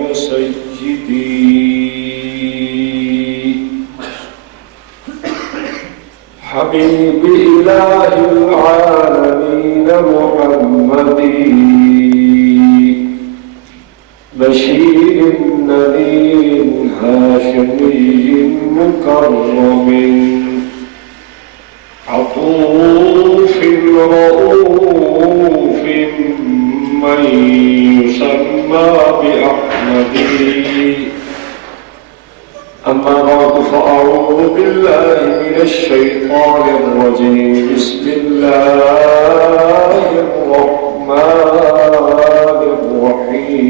وسيدي حبيب إله العالمين محمد بشير نذير هاشمي مكرم عطوف رؤوف من يسمى بأحمد. أما بعد فأعوذ بالله من الشيطان الرجيم. بسم الله الرحمن الرحيم.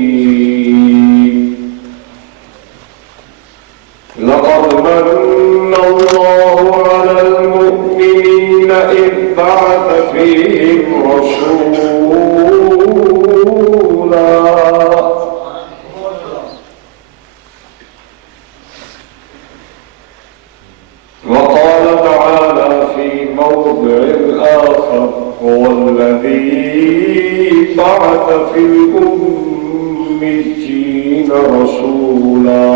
لقد من الله على المؤمنين إذ بعث فيهم رسولا وقال تعالى في موضع آخر هو الذي بعث في الأميين رسولا.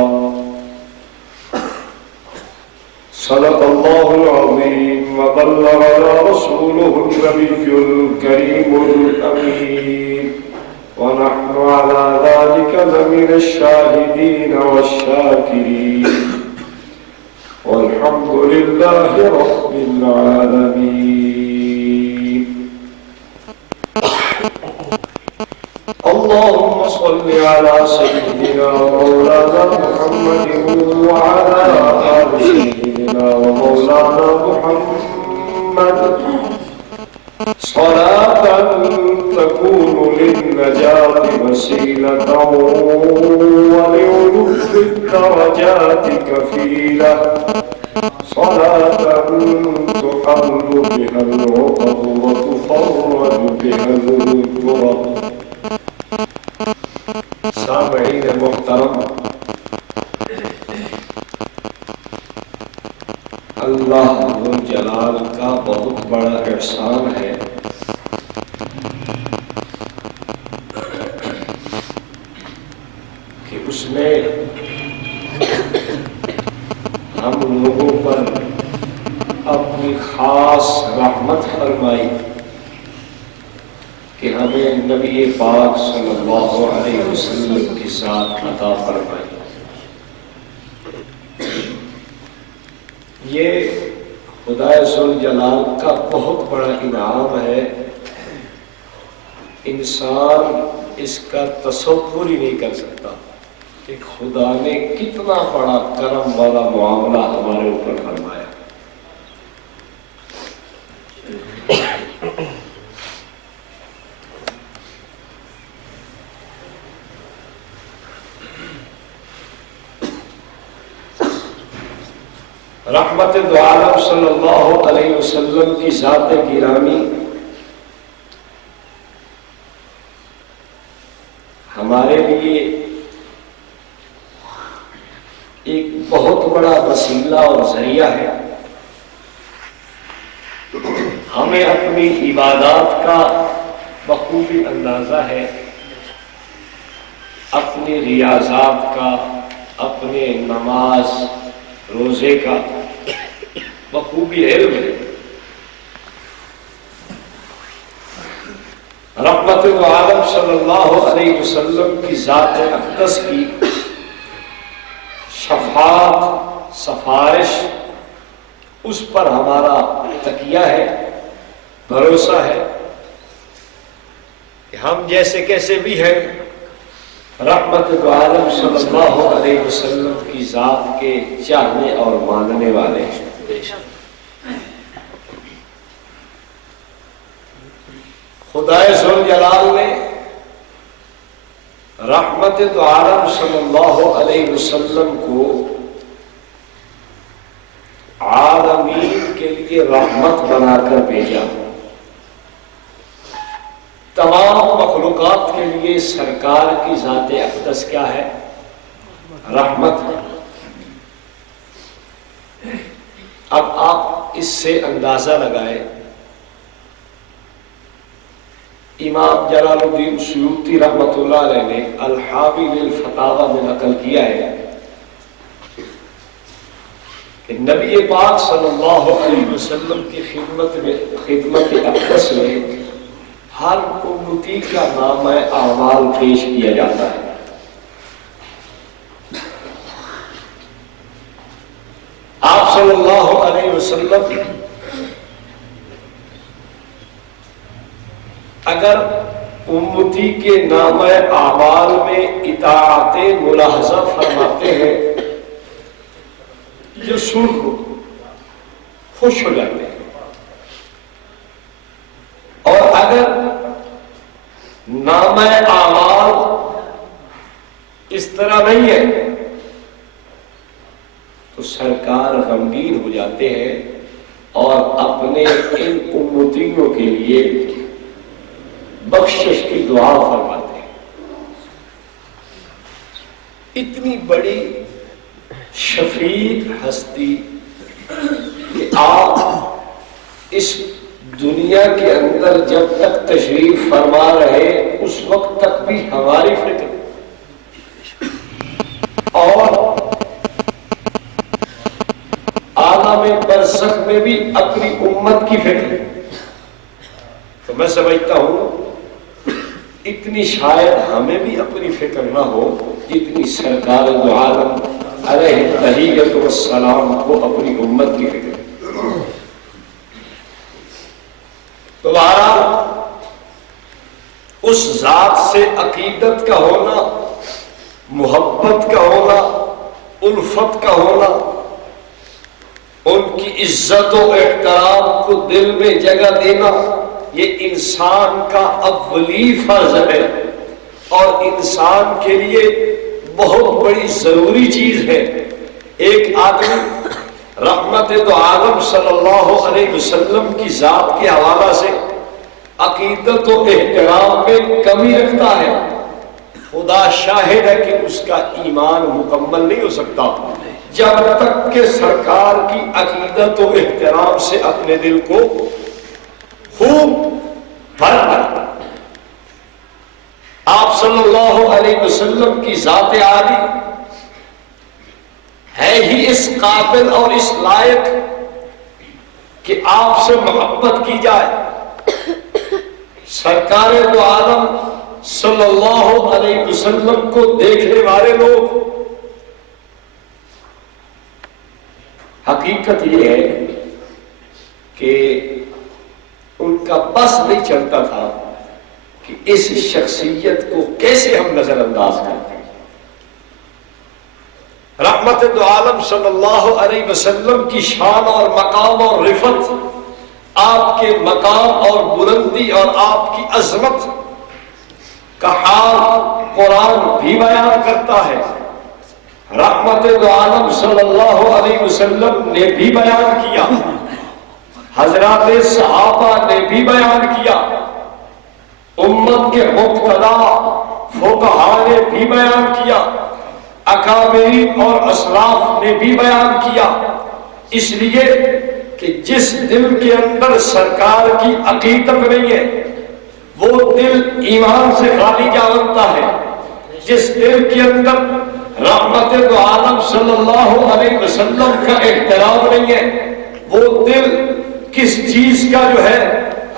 صدق الله العظيم وبلغنا رسوله النبي الكريم الأمين ونحن على ذلك لمن الشاهدين والشاكرين والحمد لله رب العالمين. اللهم صل على سيدنا مولانا محمد وعلى آل سيدنا ومولانا محمد صلاة تكون للنجاة وسيلة ولعلو الدرجات كفيلة. صلاة تحل بها العقد وتفرج بها الكرب. سامعین محترم، اللہ ذو جلال کا بہت بڑا احسان ہے کہ اس نے ہم لوگوں پر اپنی خاص رحمت فرمائی کہ ہمیں نبی پاک صلی اللہ علیہ وسلم کی ذات عطا فرمائی. یہ خدا ذوالجلال کا بہت بڑا انعام ہے. انسان اس کا تصور ہی نہیں کر سکتا کہ خدا نے کتنا بڑا کرم والا معاملہ ہمارے اوپر فرمایا. رحمت دو عالم صلی اللہ علیہ وسلم کی ذات گرامی ہمارے لیے ایک بہت بڑا وسیلہ اور ذریعہ ہے. ہمیں اپنی عبادات کا بخوبی اندازہ ہے، اپنی ریاضات کا، اپنے نماز روزے کا بخوبی علم ہے. رحمت عالم صلی اللہ علیہ وسلم کی ذات اقدس کی شفاعت سفارش اس پر ہمارا تکیہ ہے، بھروسہ ہے کہ ہم جیسے کیسے بھی ہیں رحمت عالم صلی اللہ علیہ وسلم کی ذات کے چاہنے اور ماننے والے ہیں. خدا ذوالجلال نے رحمت عالم صلی اللہ علیہ وسلم کو عالمین کے لیے رحمت بنا کر بھیجا. تمام مخلوقات کے لیے سرکار کی ذات اقدس کیا ہے؟ رحمت ہے. اب آپ اس سے اندازہ لگائیں امام جلال الدین سیوطی رحمۃ اللہ علیہ نے الحاوی للفتاوی میں نقل کیا ہے کہ نبی پاک صلی اللہ علیہ وسلم کی خدمت اقدس میں ہر امتی کا نامہ اعمال پیش کیا جاتا ہے۔ آپ صلی اللہ علیہ وسلم اگر امتی کے نامہ اعمال میں اطاعت ملاحظہ فرماتے ہیں جو سن کو خوش ہو جاتے ہیں، اور اگر نامہ اعمال اس طرح نہیں ہے تو سرکار غمگین ہو جاتے ہیں اور اپنے ان امتیوں کے لیے بخشش کی دعا فرماتے ہیں۔ اتنی بڑی شفیق ہستی کہ آپ اس دنیا کے اندر جب تک تشریف فرما رہے اس وقت تک بھی ہماری فکر اور عالم برزخ میں بھی اپنی امت کی فکر، تو میں سمجھتا ہوں اتنی شاید ہمیں بھی اپنی فکر نہ ہو جتنی سرکار دو عالم علیہ تحیۃ والسلام کو اپنی امت کی فکر۔ تو اس ذات سے عقیدت کا ہونا، محبت کا ہونا، الفت کا ہونا، ان کی عزت و احترام کو دل میں جگہ دینا، یہ انسان کا اولی فرض ہے اور انسان کے لیے بہت بڑی ضروری چیز ہے۔ ایک آدمی رحمت دو عالم صلی اللہ علیہ وسلم کی ذات کے حوالہ سے عقیدت و احترام میں کمی رکھتا ہے، خدا شاہد ہے کہ اس کا ایمان مکمل نہیں ہو سکتا جب تک کہ سرکار کی عقیدت و احترام سے اپنے دل کو خوب بھر کر۔ آپ صلی اللہ علیہ وسلم کی ذات عالی ہے ہی اس قابل اور اس لائق کہ آپ سے محبت کی جائے۔ سرکار دو عالم صلی اللہ علیہ وسلم کو دیکھنے والے لوگ، حقیقت یہ ہے کہ ان کا بس نہیں چلتا تھا کہ اس شخصیت کو کیسے ہم نظر انداز کرتے ہیں۔ رحمت دو عالم صلی اللہ علیہ وسلم کی شان اور مقام اور رفت، آپ کے مقام اور بلندی اور آپ کی عظمت کا حال قرآن بھی بیان کرتا ہے، رحمت دو عالم صلی اللہ علیہ وسلم نے بھی بیان کیا، حضرات صحابہ نے بھی بیان کیا، امت کے مقتدا فقہاء نے بھی بیان کیا، اکابرین اور اسلاف نے بھی بیان کیا۔ اس لیے کہ جس دل کے اندر سرکار کی عقیدت نہیں ہے وہ دل ایمان سے خالی جا بنتا ہے۔ جس دل کے اندر رحمت دو عالم صلی اللہ علیہ وسلم کا احترام نہیں ہے وہ دل کس چیز کا جو ہے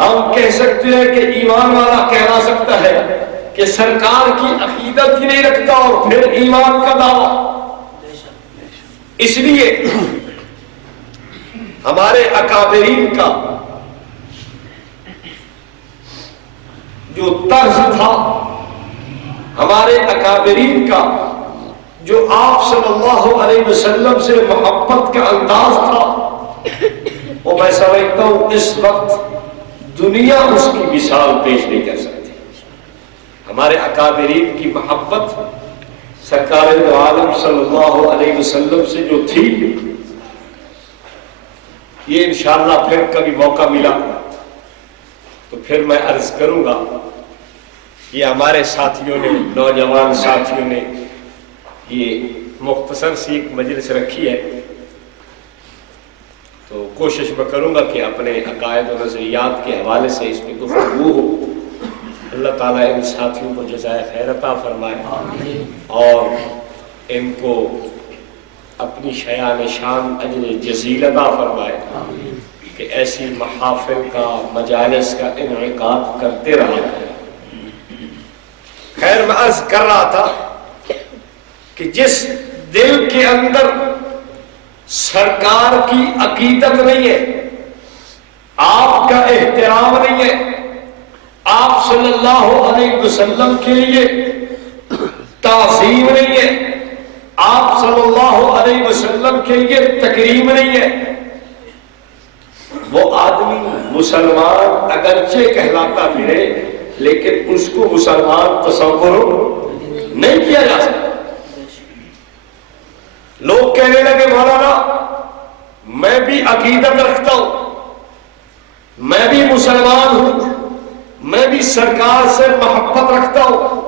ہم کہہ سکتے ہیں کہ ایمان والا کہلا سکتا ہے کہ سرکار کی عقیدت ہی نہیں رکھتا اور پھر ایمان کا دعویٰ۔ اس لیے ہمارے اکابرین کا جو طرز تھا، ہمارے اکابرین کا جو آپ صلی اللہ علیہ وسلم سے محبت کا انداز تھا، وہ میں سمجھتا ہوں اس وقت دنیا اس کی مثال پیش نہیں کر سکتی۔ ہمارے اکابرین کی محبت سرکار دو عالم صلی اللہ علیہ وسلم سے جو تھی، یہ انشاءاللہ پھر کبھی موقع ملا تو پھر میں عرض کروں گا۔ یہ ہمارے ساتھیوں نے، نوجوان ساتھیوں نے یہ مختصر سی ایک مجلس رکھی ہے، تو کوشش میں کروں گا کہ اپنے عقائد و نظریات کے حوالے سے اس پہ گفتگو ہو اللہ تعالیٰ ان ساتھیوں کو جزائے خیر عطا فرمائے اور ان کو اپنی شایان شان اجر جزیل عطا فرمائے کہ ایسی محافل کا مجالس کا انعقاد کرتے رہا کریں۔ خیر میں عرض کر رہا تھا کہ جس دل کے اندر سرکار کی عقیدت نہیں ہے، آپ کا احترام نہیں ہے، آپ صلی اللہ علیہ وسلم کے لیے تعظیم نہیں ہے، آپ صلی اللہ علیہ وسلم کے لیے تکریم نہیں ہے، وہ آدمی مسلمان اگرچہ کہلاتا پھرے لیکن اس کو مسلمان تصور نہیں کیا جا سکتا۔ لوگ کہنے لگے مولانا میں بھی عقیدت رکھتا ہوں، میں بھی مسلمان ہوں، میں بھی سرکار سے محبت رکھتا ہوں۔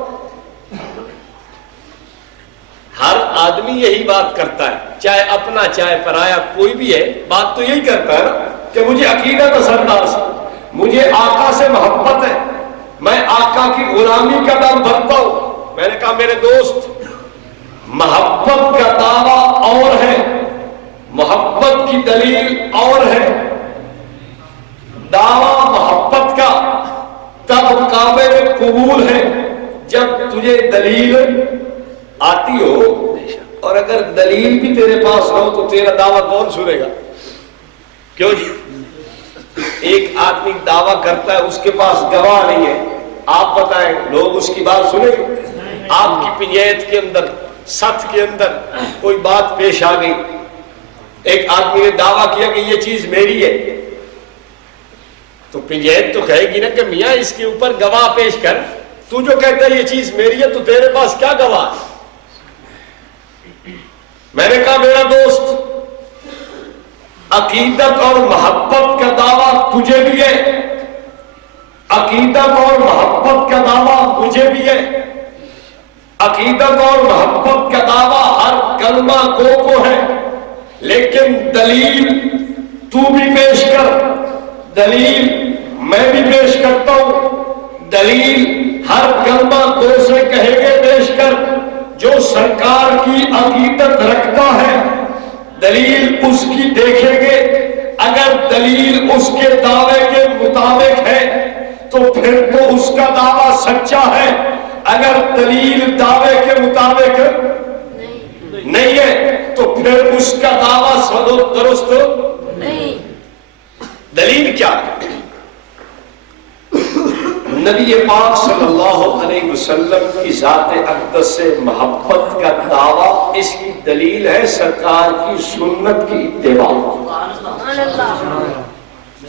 ہر آدمی یہی بات کرتا ہے، چاہے اپنا چاہے پرایا کوئی بھی ہے، بات تو یہی کرتا ہے نا کہ مجھے عقیدت ہے سرکار سے، مجھے آقا سے محبت ہے، میں آقا کی غلامی کا دم بھرتا ہوں۔ میں نے کہا میرے دوست، محبت کا دعویٰ اور ہے، محبت کی دلیل اور ہے۔ دعویٰ محبت کا تب قابل قبول ہے جب تجھے دلیل آتی ہو، اور اگر دلیل بھی تیرے پاس ہو تو تیرا دعویٰ کون سنے گا؟ کیوں جی؟ ایک آدمی دعویٰ کرتا ہے، اس کے پاس گواہ نہیں ہے، آپ بتائیں لوگ اس کی بات سنیں گے؟ آپ کی پنجیت کے اندر، ست کے اندر کوئی بات پیش آ گئی، ایک آدمی نے دعویٰ کیا کہ یہ چیز میری ہے، تو پنجیت تو کہے گی نا کہ میاں اس کے اوپر گواہ پیش کر، تو جو کہتا ہے یہ چیز میری ہے تو تیرے پاس کیا گواہ ہے؟ میں نے کہا میرا دوست، عقیدت اور محبت کا دعویٰ تجھے بھی ہے، عقیدت اور محبت کا دعویٰ مجھے بھی ہے، عقیدت اور محبت کا دعویٰ ہر کلمہ گو کو ہے، لیکن دلیل تو بھی پیش کر، دلیل میں بھی پیش کرتا ہوں، دلیل ہر کلمہ گو سے کہے گے پیش کر جو سرکار کی عقیدت رکھتا ہے، دلیل اس کی دیکھیں گے، اگر دلیل اس کے دعوے کے مطابق ہے تو پھر تو اس کا دعویٰ سچا ہے، اگر دلیل دعوے کے مطابق نہیں ہے تو پھر اس کا دعویٰ درست نہیں۔ دلیل کیا ہے؟ نبی پاک صلی اللہ علیہ وسلم کی ذات اقدس سے محبت کا دعویٰ، اس کی دلیل ہے سرکار کی سنت کی اتباع۔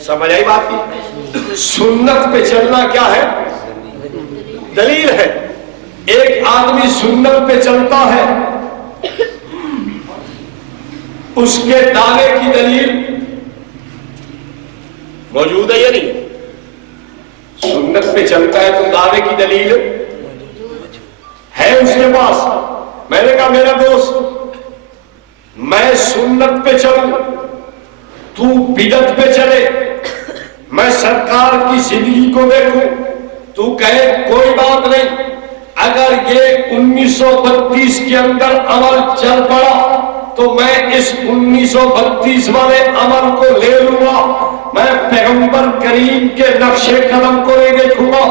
سمجھ آئی بات کی؟ سنت پہ چلنا کیا ہے؟ دلیل ہے۔ ایک آدمی سنت پہ چلتا ہے، اس کے دعوے کی دلیل موجود ہے یا نہیں؟ سنت پہ چلتا ہے تو دعوے کی دلیل ہے اس کے پاس۔ میں نے کہا میرا دوست، میں سنت پہ چلوں، تو بدعت پہ چلے، میں سرکار کی زندگی کو دیکھوں، تو کہے کوئی بات نہیں، اگر یہ 1932 کے اندر عمل چل پڑا تو میں اس 1932 والے عمل کو لے لوں گا، میں پیغمبر کریم کے نقش قدم کو نہیں دیکھوں گا۔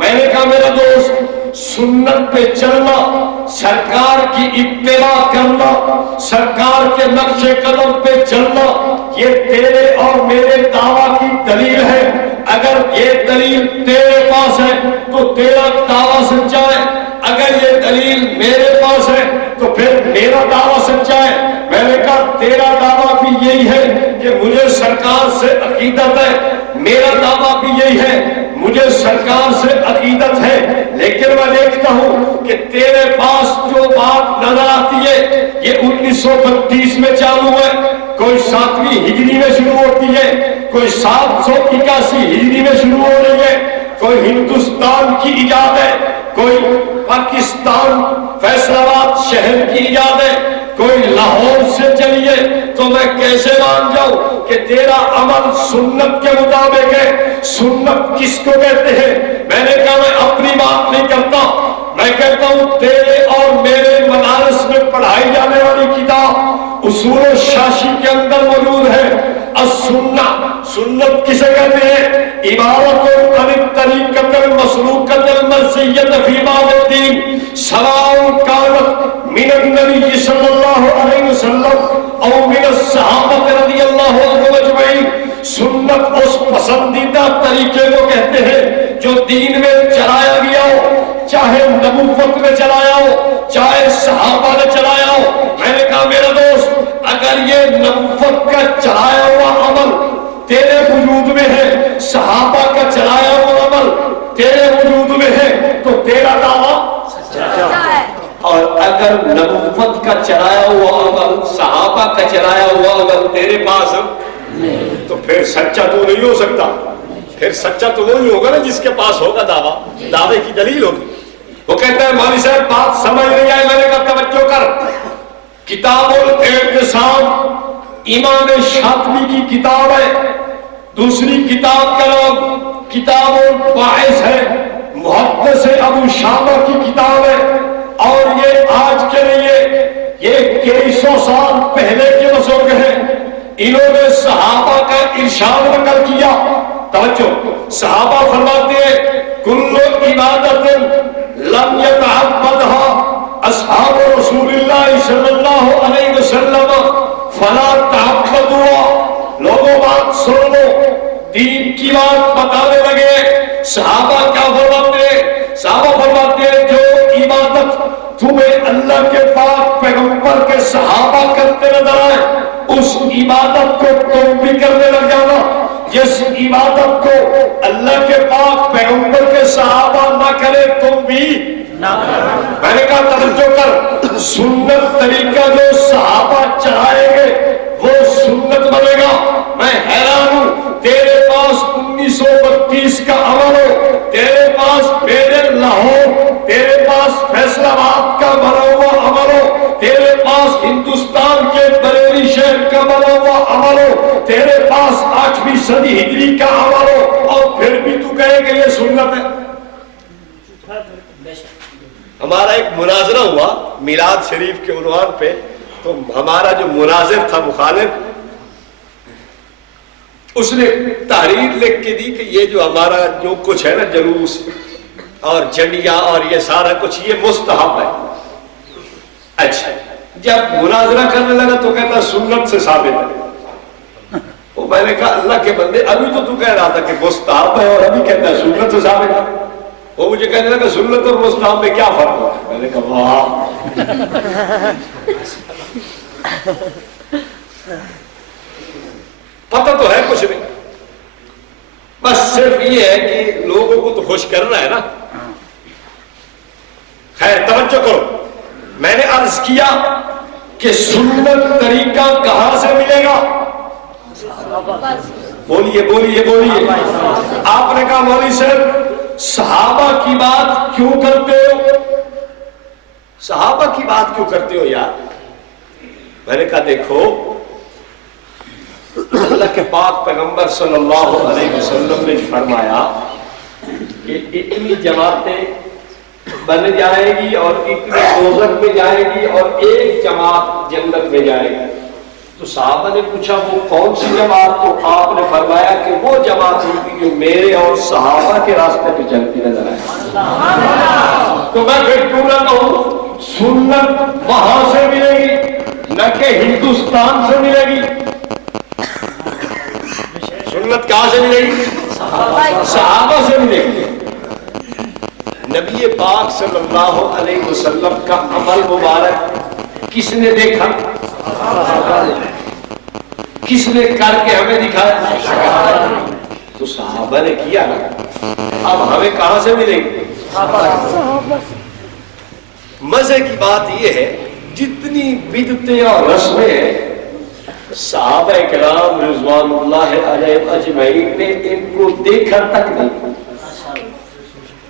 میں نے کہا میرا دوست، سنت پہ چلنا، سرکار کی اتباع کرنا، سرکار کے نقش قدم پہ چلنا، یہ تیرے اور میرے دعویٰ کی دلیل ہے۔ اگر یہ دلیل تیرے پاس ہے تو تیرا دعویٰ سچا ہے، اگر یہ دلیل میرے پاس ہے تو پھر میرا دعویٰ سچا ہے۔ میں نے کہا تیرا دعویٰ بھی یہی ہے کہ مجھے سرکار سے عقیدت ہے، میرا دعویٰ بھی یہی ہے مجھے سرکار سے عقیدت ہے، لیکن میں دیکھتا ہوں کہ تیرے پاس جو بات نظر آتی ہے یہ 1932 میں چالو ہے، کوئی 7ویں ہجری میں شروع ہوتی ہے، کوئی 781 ہجری میں شروع ہو رہی ہے، کوئی ہندوستان کی ایجاد ہے، کوئی پاکستان فیصل آباد شہر کی ایجاد ہے، کوئی لاہور سے چلیے تو میں کیسے مان جاؤں کہ تیرا عمل سنت کے مطابق ہے؟ سنت کس کو کہتے ہیں؟ میں نے کہا میں اپنی بات نہیں کرتا، میں کہتا ہوں تیرے اور میرے مدارس میں پڑھائی جانے والی کتاب اصول الشاشی کے اندر موجود ہے۔ السنہ، سنت کسے کہتے ہیں؟ عبارت عن الطریقۃ المسلوکۃ المرضیۃ فی باب الدین سواء کانت من النبی صلی اللہ علیہ وسلم او من الصحابہ رضی اللہ عنہم اجمعین۔ سنت اس پسندیدہ طریقے کو کہتے ہیں جو دین میں چلایا گیا ہو، چاہے نبوت میں چلایا ہو، چاہے صحابہ نے چلایا ہو۔ میں نے کہا میرا دوست، اگر یہ نبوت کا چلایا ہوا عمل تیرے وجود میں ہے، صحابہ کا چلایا ہوا عمل تیرے وجود میں ہے، تو تیرا دعویٰ سچا ہے۔ اور اگر نبوت کا چلایا ہوا عمل، صحابہ کا چلایا ہوا عمل تیرے پاس تو پھر سچا تو نہیں ہو سکتا۔ پھر سچا تو وہی ہوگا نا جس کے پاس ہوگا دعویٰ، دعوے کی دلیل ہوگی۔ وہ کہتا ہے مولوی صاحب بات سمجھ نہیں آئی، میں نے کہا توجہ کر، کتاب الاعتصام امام شاطبی کی کتاب ہے، دوسری کتاب کا نام کتاب الباعث ہے، محدث ابو شامہ کی کتاب ہے، اور یہ آج کے لیے یہ 2100 سال پہلے کے بزرگ ہیں۔ انہوں نے صحابہ کا ارشاد نقل کیا، توجہ، صحابہ فرماتے ہیں کل عبادت لم يتعبدها اصحاب رسول اللہ صلی اللہ علیہ وسلم فلا تعبدوا۔ لوگوں بات سن لو، دین کی بات بتانے لگے۔ صحابہ کیا فرماتے ہیں؟ صحابہ فرماتے ہیں جو عبادت تمہیں اللہ کے پاک پیغمبر کے صحابہ کرتے نظر آئے، اس عبادت کو تم بھی کرنے لگ جانا۔ جس عبادت کو اللہ کے پاک پیغمبر کے صحابہ نہ کرے تم بھی نہ کرو۔ میں نے کہا توجہ کر، سنت طریقہ جو صحابہ چڑھائیں گے وہ سنت بنے گا۔ میں حیران ہوں، تیرے پاس 1932 کا عمل ہو، تیرے پاس میرے لاہور، تیرے پاس فیصل آباد کا بنا ہوا عمل ہو، تیرے پاس ہندوستان کے بریلی شہر کا بنا ہوا عمل ہو، تیرے پاس 8ویں صدی ہجری کا عمل ہو، اور پھر بھی تو کہے کہ یہ سنت ہے۔ ہمارا ایک مناظرہ ہوا میلاد شریف کے عنوان پہ، تو ہمارا جو مناظر تھا مخالف، اس نے تحریر لکھ کے دی کہ یہ جو ہمارا جو کچھ ہے نا جلوس اور جھنڈیاں اور یہ سارا کچھ یہ مستحب ہے۔ اچھا، جب مناظرہ کرنے لگا تو کہتا سنت سے ثابت ہے۔ وہ میں نے کہا اللہ کے بندے، ابھی تو کہہ رہا تھا کہ مستحب ہے اور ابھی کہتا ہے سنت سے ثابت ہے۔ وہ مجھے کہنے لگا سنت اور مستحب میں کیا فرق ہے؟ میں نے کہا واہ، پتہ تو ہے کچھ نہیں، بس صرف یہ ہے کہ لوگوں کو تو خوش کرنا ہے نا۔ خیر توجہ کرو، میں نے عرض کیا کہ سنت طریقہ کہاں سے ملے گا؟ بولیے بولیے بولیے۔ آپ نے کہا مولوی صاحب صحابہ کی بات کیوں کرتے ہو؟ صحابہ کی بات کیوں کرتے ہو یار؟ میں نے کہا دیکھو، اللہ کے پاک پیغمبر صلی اللہ علیہ وسلم نے فرمایا کہ اتنی جماعتیں بن جائے گی اور اتنی دوزخ میں جائے گی اور ایک جماعت جنت میں جائے گی۔ تو صحابہ نے پوچھا وہ کون سی جماعت؟ تو آپ نے فرمایا کہ وہ جماعت ہوگی جو میرے اور صحابہ کے راستے پہ چلتی نظر آئے۔ تو میں پھر کیوں نہ کہوں سنت وہاں سے ملے گی نہ کہ ہندوستان سے ملے گی۔ سنت کہاں سے ملے گی؟ صحابہ سے ملے گی۔ نبی پاک صلی اللہ علیہ وسلم کا عمل مبارک کس نے دیکھا؟ کس نے کر کے ہمیں دکھایا؟ تو صحابہ نے کیا نا۔ اب ہمیں کہاں سے ملے گی؟ مزے کی بات یہ ہے جتنی بدعتیں اور رسمیں ہیں صحابہ کرام رضوان اللہ علیہم اجمعین نے ان کو دیکھا تک نہیں۔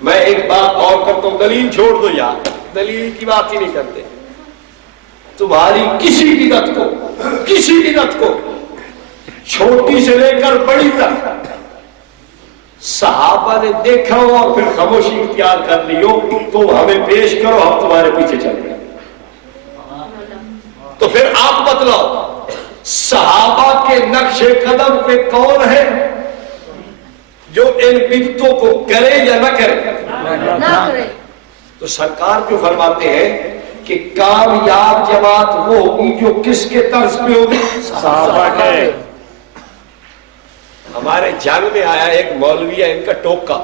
میں ایک بات اور کرتا ہوں، دلیل چھوڑ دو یار، دلیل کی بات ہی نہیں کرتے۔ تمہاری کسی بدعت کو چھوٹی سے لے کر بڑی تک صحابہ نے دیکھا ہو اور پھر خاموشی اختیار کر لی ہو تو ہمیں پیش کرو، ہم تمہارے پیچھے چل رہے ہیں۔ تو پھر آپ بتلاؤ صحابہ کے نقش قدم پہ کون ہے جو ان بدعتوں کو کرے یا نہ کرے؟ تو سرکار جو فرماتے ہیں کہ کامیاب جماعت وہ ہوگی جو کس کے طرز پہ ہوگی؟ صحابہ کے۔ ہمارے جنگ میں آیا ایک مولوی ہے، ان کا ٹوکا،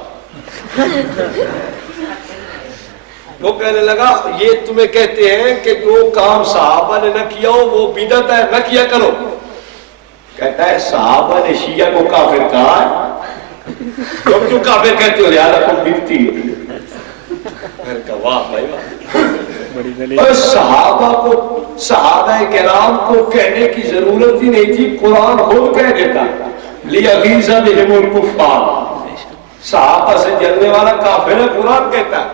وہ کہنے لگا یہ تمہیں کہتے ہیں کہ جو کام صحابہ نے نہ کیا ہو وہ بدعت ہے، نہ کیا کرو۔ کہتا ہے صحابہ نے شیعہ کو کافر کہا ہے، تم جو کافر کہتے ہو لہذا تم بدعتی ہو۔ میں نے کہا واہ بھائی واہ، اور صحابہ کرام کو کہنے کی ضرورت ہی نہیں تھی، قرآن خود کہہ دیتا لِيَغِيظَ بِهِمُ الْكُفَّارَ، صحابہ سے جلنے والا کافر ہے، قرآن کہتا ہے۔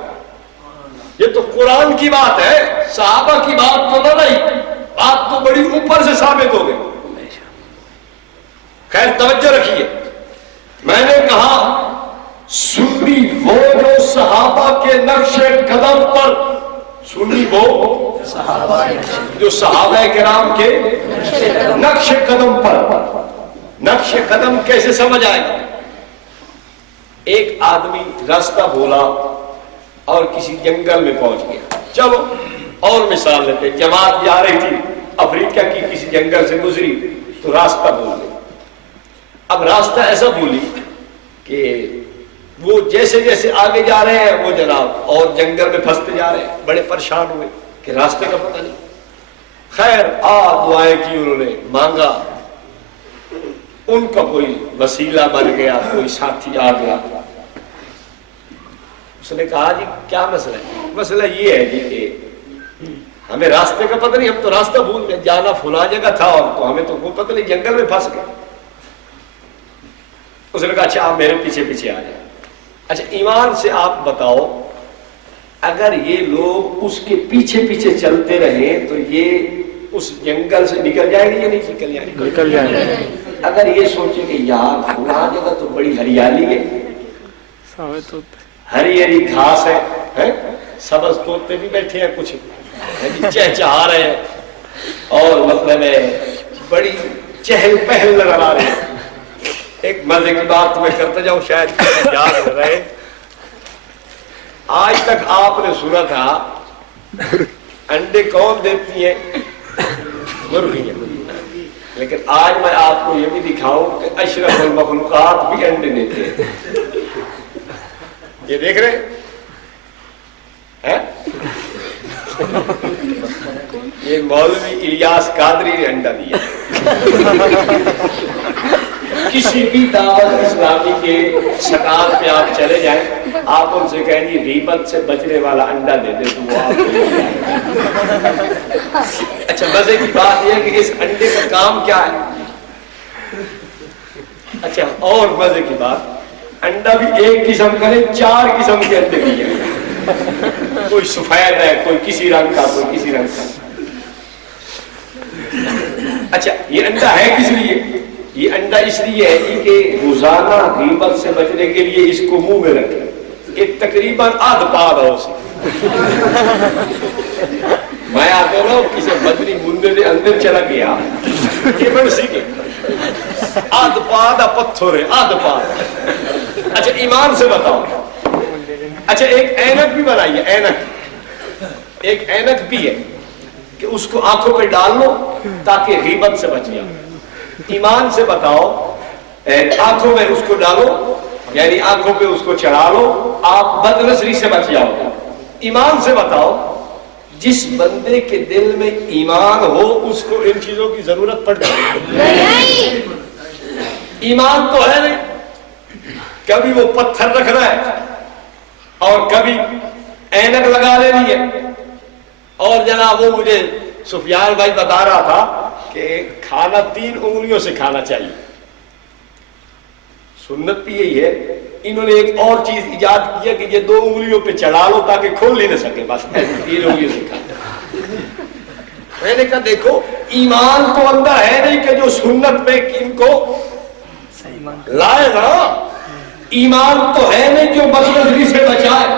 یہ تو قرآن کی بات ہے، صحابہ کی بات تو نہ رہی، بات تو بڑی اوپر سے ثابت ہو گئی۔ خیر توجہ رکھیے، میں نے کہا سنی وہ جو صحابہ کے نقش قدم پر، سنی وہ جو صحابہ کرام کے نقش قدم پر۔ نقش قدم کیسے سمجھ آئے گا؟ ایک آدمی راستہ بھولا اور کسی جنگل میں پہنچ گیا، چلو اور مثال لیتے، جماعت جا رہی تھی افریقہ کی کسی جنگل سے گزری تو راستہ بھول گئی۔ اب راستہ ایسا بھولی کہ وہ جیسے جیسے آگے جا رہے ہیں وہ جناب اور جنگل میں پھنستے جا رہے ہیں، بڑے پریشان ہوئے کہ راستے کا پتہ نہیں۔ خیر دعائیں کی انہوں نے، مانگا، ان کا کوئی وسیلہ بن گیا، کوئی ساتھی آ گیا۔ اس نے کہا جی کیا مسئلہ ہے؟ مسئلہ یہ ہے جی کہ ہمیں راستے کا پتہ نہیں، ہم تو راستہ بھول گئے، جانا فلاں جگہ تھا اور تو ہمیں تو وہ پتہ نہیں، جنگل میں پھنس گئے۔ اس نے کہا اچھا آپ میرے پیچھے پیچھے آ جائیں۔ اچھا ایمان سے آپ بتاؤ اگر یہ لوگ اس کے پیچھے پیچھے چلتے رہے تو یہ اس جنگل سے نکل جائیں گے یا نہیں نکل جائیں گے؟ نکل جائیں گے۔ اگر یہ سوچیں کہ یار فلاں جگہ تو بڑی ہریالی ہے، ہری ہری گھاس ہے، سبز طوطے بھی بیٹھے ہیں، کچھ چہچہا رہے ہیں اور مطلب ہے بڑی چہل پہل نظر آ رہی ہے۔ ایک مزے کی بات میں کرتا جاؤں شاید یاد رہے، آج تک آپ نے سنا تھا انڈے کون دیتی ہیں؟ مرغیاں، لیکن آج میں آپ کو یہ بھی دکھاؤں کہ اشرف المخلوقات بھی انڈے دیتے ہیں۔ یہ دیکھ رہے ہیں؟ یہ مولوی الیاس قادری نے انڈا دیا۔ کسی بھی دعوت اسلامی کے سکال پہ آپ چلے جائیں، آپ ان سے کہیں گی غیبت سے بچنے والا انڈا دے دے تو وہ آپ کو دے دیں۔ اچھا مزے کی بات یہ ہے کہ اس انڈے کا کام کیا ہے؟ اچھا اور مزے کی بات، انڈا بھی ایک قسم کا نہیں، 4 قسم کے انڈے بھی ہیں، کوئی سفید ہے، کوئی کسی رنگ کا، کوئی کسی رنگ کا۔ اچھا یہ انڈا ہے کس لیے؟ یہ انڈا اس لیے ہے کہ روزانہ غیبت سے بچنے کے لیے اس کو منہ میں رکھیں، ایک تقریباً آدھ پاد ہو سے میں آتا ہوں کسی بدری منڈے دے اندر چلا گیا، یہ بڑھ سیکھے آدھ پاد پتھر ہے، آدھ پاد۔ اچھا ایمان سے بتاؤ، اچھا ایک اینک بھی بنائیے، اینک، ایک اینک بھی ہے کہ اس کو آنکھوں پہ ڈال لو تاکہ غیبت سے بچ جاؤ۔ ایمان سے بتاؤ آنکھوں میں اس کو ڈالو، یعنی آنکھوں پہ اس کو چڑھا لو، آپ بد نظری سے بچ جاؤ۔ ایمان سے بتاؤ جس بندے کے دل میں ایمان ہو اس کو ان چیزوں کی ضرورت پڑ جائے؟ ایمان تو ہے نہیں، کبھی وہ پتھر رکھ رہا ہے اور کبھی اینک لگا لینی ہے۔ اور جناب وہ مجھے سفیان بھائی بتا رہا تھا کہ کھانا 3 انگلیوں سے کھانا چاہیے، سنت بھی یہی ہے۔ انہوں نے ایک اور چیز ایجاد کیا کہ یہ 2 انگلیوں پہ چڑھا لو تاکہ کھول نہیں نہ سکے، بس 3 انگلیوں سے کھانا۔ میں نے کہا دیکھو ایمان تو اندر ہے نہیں کہ جو سنت پہ ان کو لائے نا، ایمان تو ہے نہیں جو بدنظری سے بچائے،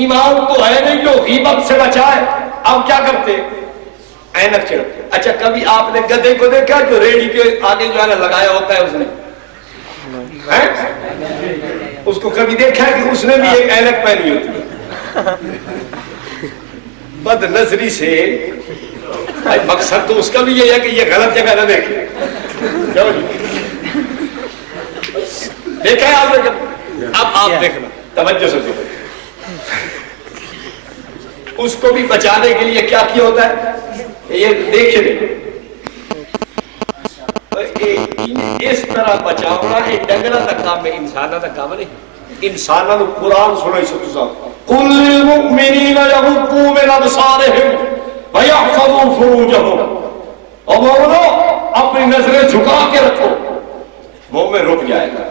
ایمان تو ہے نہیں جو غیبت سے بچائے. اب کیا کرتے؟ اینک چڑھ. اچھا کبھی آپ نے گدھے کو دیکھا جو ریڑھی کے آگے جو ہے نا لگایا ہوتا ہے اس نے؟ اس کو کبھی دیکھا کہ اس نے بھی ایک اینک پہنی ہوتی ہے؟ بد نظری سے مقصد تو اس کا بھی یہ ہے کہ یہ غلط جگہ نہ دیکھے. دیکھا ہے آپ نے؟ اب آپ دیکھنا توجہ سے دیکھو. اس کو بھی بچانے کے لیے کیا کیا ہوتا ہے یہ دیکھے. اس طرح بچاؤنا یہ ڈنگرا کا کام ہے، انسانہ کا کام نہیں. انسانہ کو قرآن سنائی سکتا ہے قُلْ لِلْمُؤْمِنِينَ يَغُضُّوا مِنْ أَبْصَارِهِمْ وَيَحْفَظُوا فُرُوجَهُمْ. اور مومنو اپنی نظریں جھکا کے رکھو. مومن رک جائے گا.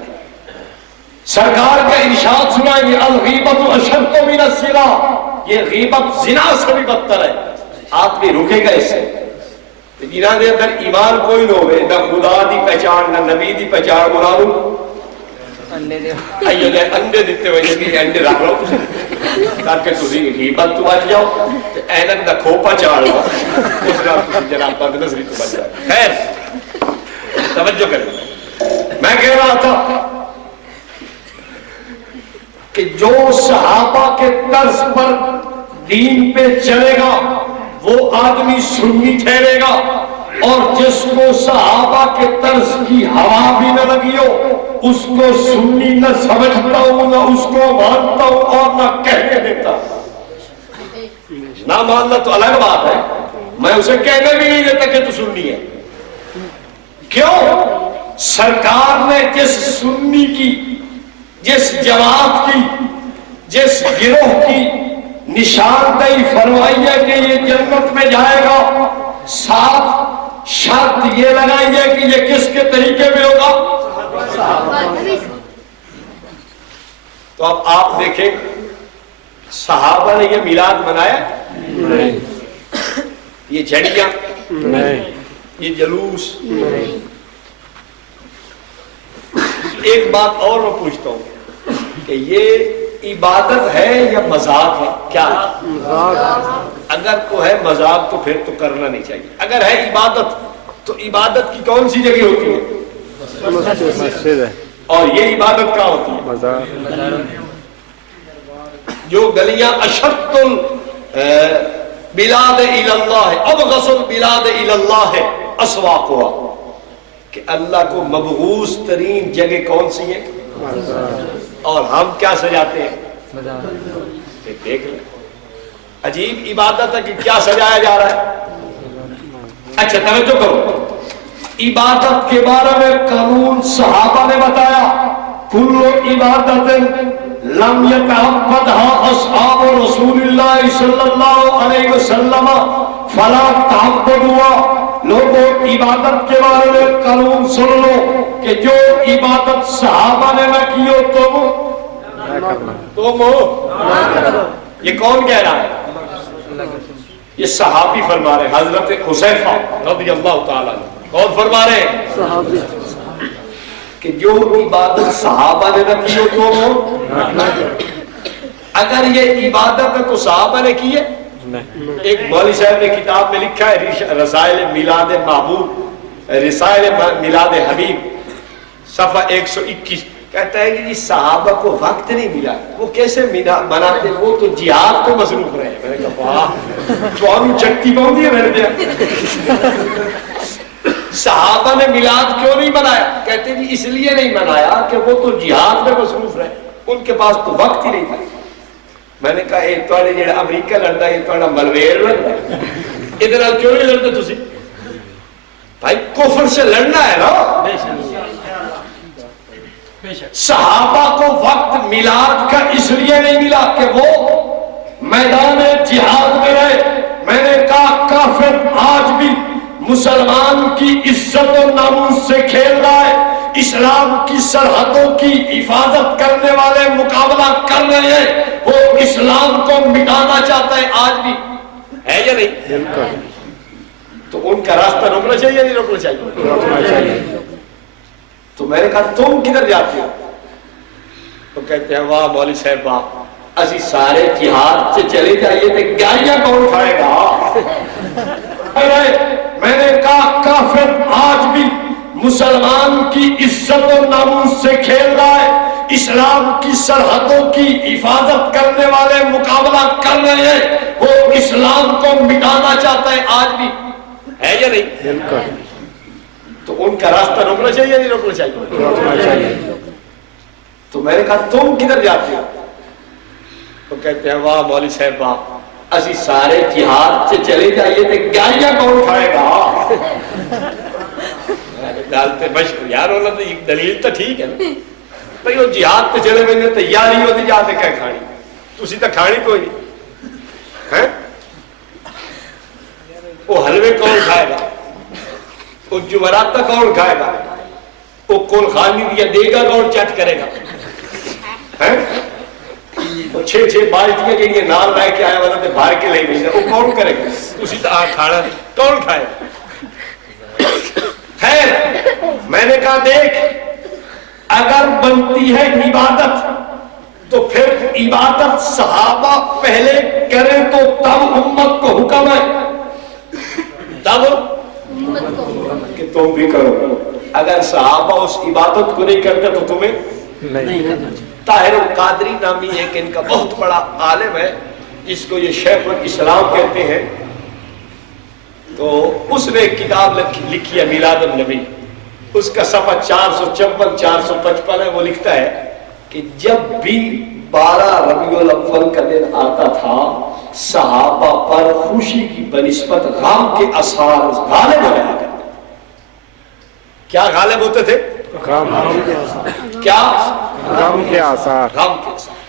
سرکار کا ارشاد سنائیں گے الغیبت اشد من الزنا. یہ غیبت زنا سے بھی بدتر ہے. آدمی رکے گا اس سے. جنہاں دے اندر ایمان کوئی نہ ہوئے، نہ خدا دی پہچان نہ نبی دی پہچان. مرادو انڈے دیتے ہوئے کہ انڈے رکھ لو تاکہ تسی غیبت تو بچ جاؤ، اینک دا کھوپا چاڑ لو اس نال تسی جناب بد نظری تو بچ جاؤ. خیر توجہ کریں. میں کہہ رہا تھا کہ جو صحابہ کے طرز پر دین پہ چلے گا وہ آدمی سنی ٹھہرے گا، اور جس کو صحابہ کے طرز کی ہوا بھی نہ لگی ہو اس کو سنی نہ سمجھتا ہوں، نہ اس کو مانتا ہوں اور نہ کہہ کے دیتا. نہ ماننا تو الگ بات ہے، میں اسے کہنے بھی نہیں دیتا کہ تو سنی ہے. کیوں؟ سرکار نے جس سنی کی، جس جماعت کی، جس گروہ کی نشاندہی فرمائی ہے کہ یہ جنت میں جائے گا، ساتھ شرط یہ لگائی ہے کہ یہ کس کے طریقے میں ہوگا. تو اب آپ دیکھیں صحابہ نے یہ میلاد منایا نہیں، یہ جھڑیاں نہیں، یہ جلوس نہیں. ایک بات اور میں پوچھتا ہوں کہ یہ عبادت ہے یا مذاق ہے؟ کیا اگر تو ہے مذاق تو پھر تو کرنا نہیں چاہیے. اگر ہے عبادت تو عبادت کی کون سی جگہ ہوتی ہے؟ مسجد ہے. اور یہ عبادت کہاں ہوتی ہے؟ مزار. جو گلیاں اشد البلاد الی اللہ ہے، ابغض البلاد الی اللہ ہے اسواقها، کہ اللہ کو مبغوض ترین جگہ کون سی ہے؟ اور ہم کیا سجاتے ہیں؟ دیکھ لیں عجیب عبادت ہے کہ کیا سجایا جا رہا ہے. اچھا توجہ کرو، عبادت کے بارے میں قانون صحابہ نے بتایا کل عبادت لم یتعبدها اصحاب رسول اللہ صلی اللہ علیہ وسلم فلا تعبدوا. لوگوں عبادت کے بارے میں قانون سن لو کہ جو عبادت صحابہ نے نہ کی ہو تم یہ کون کہہ رہا ہے؟ یہ صحابی فرما رہے ہیں، حضرت حذیفہ رضی اللہ تعالیٰ عنہ. کون فرما رہے ہیں؟ صحابی. کہ جو عبادت صحابہ نے نہ کی ہو تو اگر یہ عبادت ہے تو صحابہ نے کی ہے. ایک مولوی صاحب نے کتاب میں لکھا ہے رسائل میلاد محبوب، رسائل میلاد حبیب، صفحہ 121، کہتا ہے کہ جی صحابہ کو وقت نہیں ملا، وہ کیسے مناتے؟ وہ تو جہاد تو مصروف رہے. میں نے کہا واہ تو چٹی پاؤں دیا بیٹھ گیا. صحابہ نے میلاد کیوں نہیں منایا؟ کہتے جی اس لیے نہیں منایا کہ وہ تو جہاد میں مصروف رہے، ان کے پاس تو وقت ہی نہیں تھا. میں نے کہا یہ تھوڑے جڑا امریکہ لڑتا ہے یہ تھوڑا ملویر لڑتا ہے، ادھر کیوں نہیں لڑتے تسی؟ بھائی کفر سے لڑنا ہے نا. صحابہ کو وقت میلاد کا اس لیے نہیں ملا کہ وہ میدان جہاد میں رہے. میں نے کہا کافر آج بھی مسلمان کی عزت و ناموس سے کھیل رہا ہے، اسلام کی سرحدوں کی حفاظت کرنے والے مقابلہ کر رہے ہیں، وہ اسلام کو مٹانا چاہتا ہے. آج بھی ہے یا نہیں؟ تو ان کا راستہ روکنا چاہیے یا نہیں روکنا چاہیے؟ روکنا چاہیے۔ تو میں نے کہا تم کدھر جاتے ہو؟ تو کہتے ہیں واہ مولوی صاحب واہ، اسی سارے جہاد سے چلے جائیے تو گالیاں کون کھائے گا؟ میں نے کہا کافر آج بھی مسلمان کی عزت و ناموس سے کھیل رہا ہے، اسلام کی سرحدوں کی حفاظت کرنے والے مقابلہ کر رہے ہیں، وہ اسلام کو مٹانا چاہتا ہے آج بھی، ہے یا نہیں؟ بالکل۔ تو ان کا راستہ روکنا چاہیے یا نہیں روکنا چاہیے؟ روکنا چاہیے۔ تو میں نے کہا تم کدھر جاتے ہو؟ تو کہتے ہیں واہ مولوی صاحب واہ، اسی سارے جہاد سے چلے جائیے تو گالیاں کون کھائے گا؟ ڈالتے بش یار ہونا تو ایک دلیل تو ٹھیک ہے نا بھائی، وہ جہاد پہ چلے ہوئے تیاری ہوتی جاتے کیا کھانی، تسی تو کھانی کوئی نہیں، وہ حلوے کون کھائے گا، وہ جمعرات تک کون کھائے گا، وہ کون خانی دیا دے گا کون چٹ کرے گا، وہ 6 بالٹیاں جہاں نال لے کے آیا والا تے بھر کے لے گئی وہ کون کرے گا، تسی تو آ کھانا کون کھائے گا؟ خیر میں نے کہا دیکھ اگر بنتی ہے عبادت تو پھر عبادت صحابہ پہلے کریں تو تب امت کو حکم ہے، تب کہ تم بھی کرو، اگر صحابہ اس عبادت کو نہیں کرتے تو تمہیں نہیں کرنا چاہیے۔ طاہر القادری نامی ایک ان کا بہت بڑا عالم ہے جس کو یہ شیخ الاسلام کہتے ہیں، تو اس نے ایک کتاب لکھی ہے میلاد النبی، اس کا صفحہ 454 455 ہے، وہ لکھتا ہے کہ جب بھی 12 ربیع الاول کا دن آتا تھا صحابہ پر خوشی کی بنسبت غم کے اثار غالب ہو جایا کرتے تھے۔ کیا غالب ہوتے تھے؟ غم کے اثار۔ کیا؟ غم کے اثار۔ غم کے اثار۔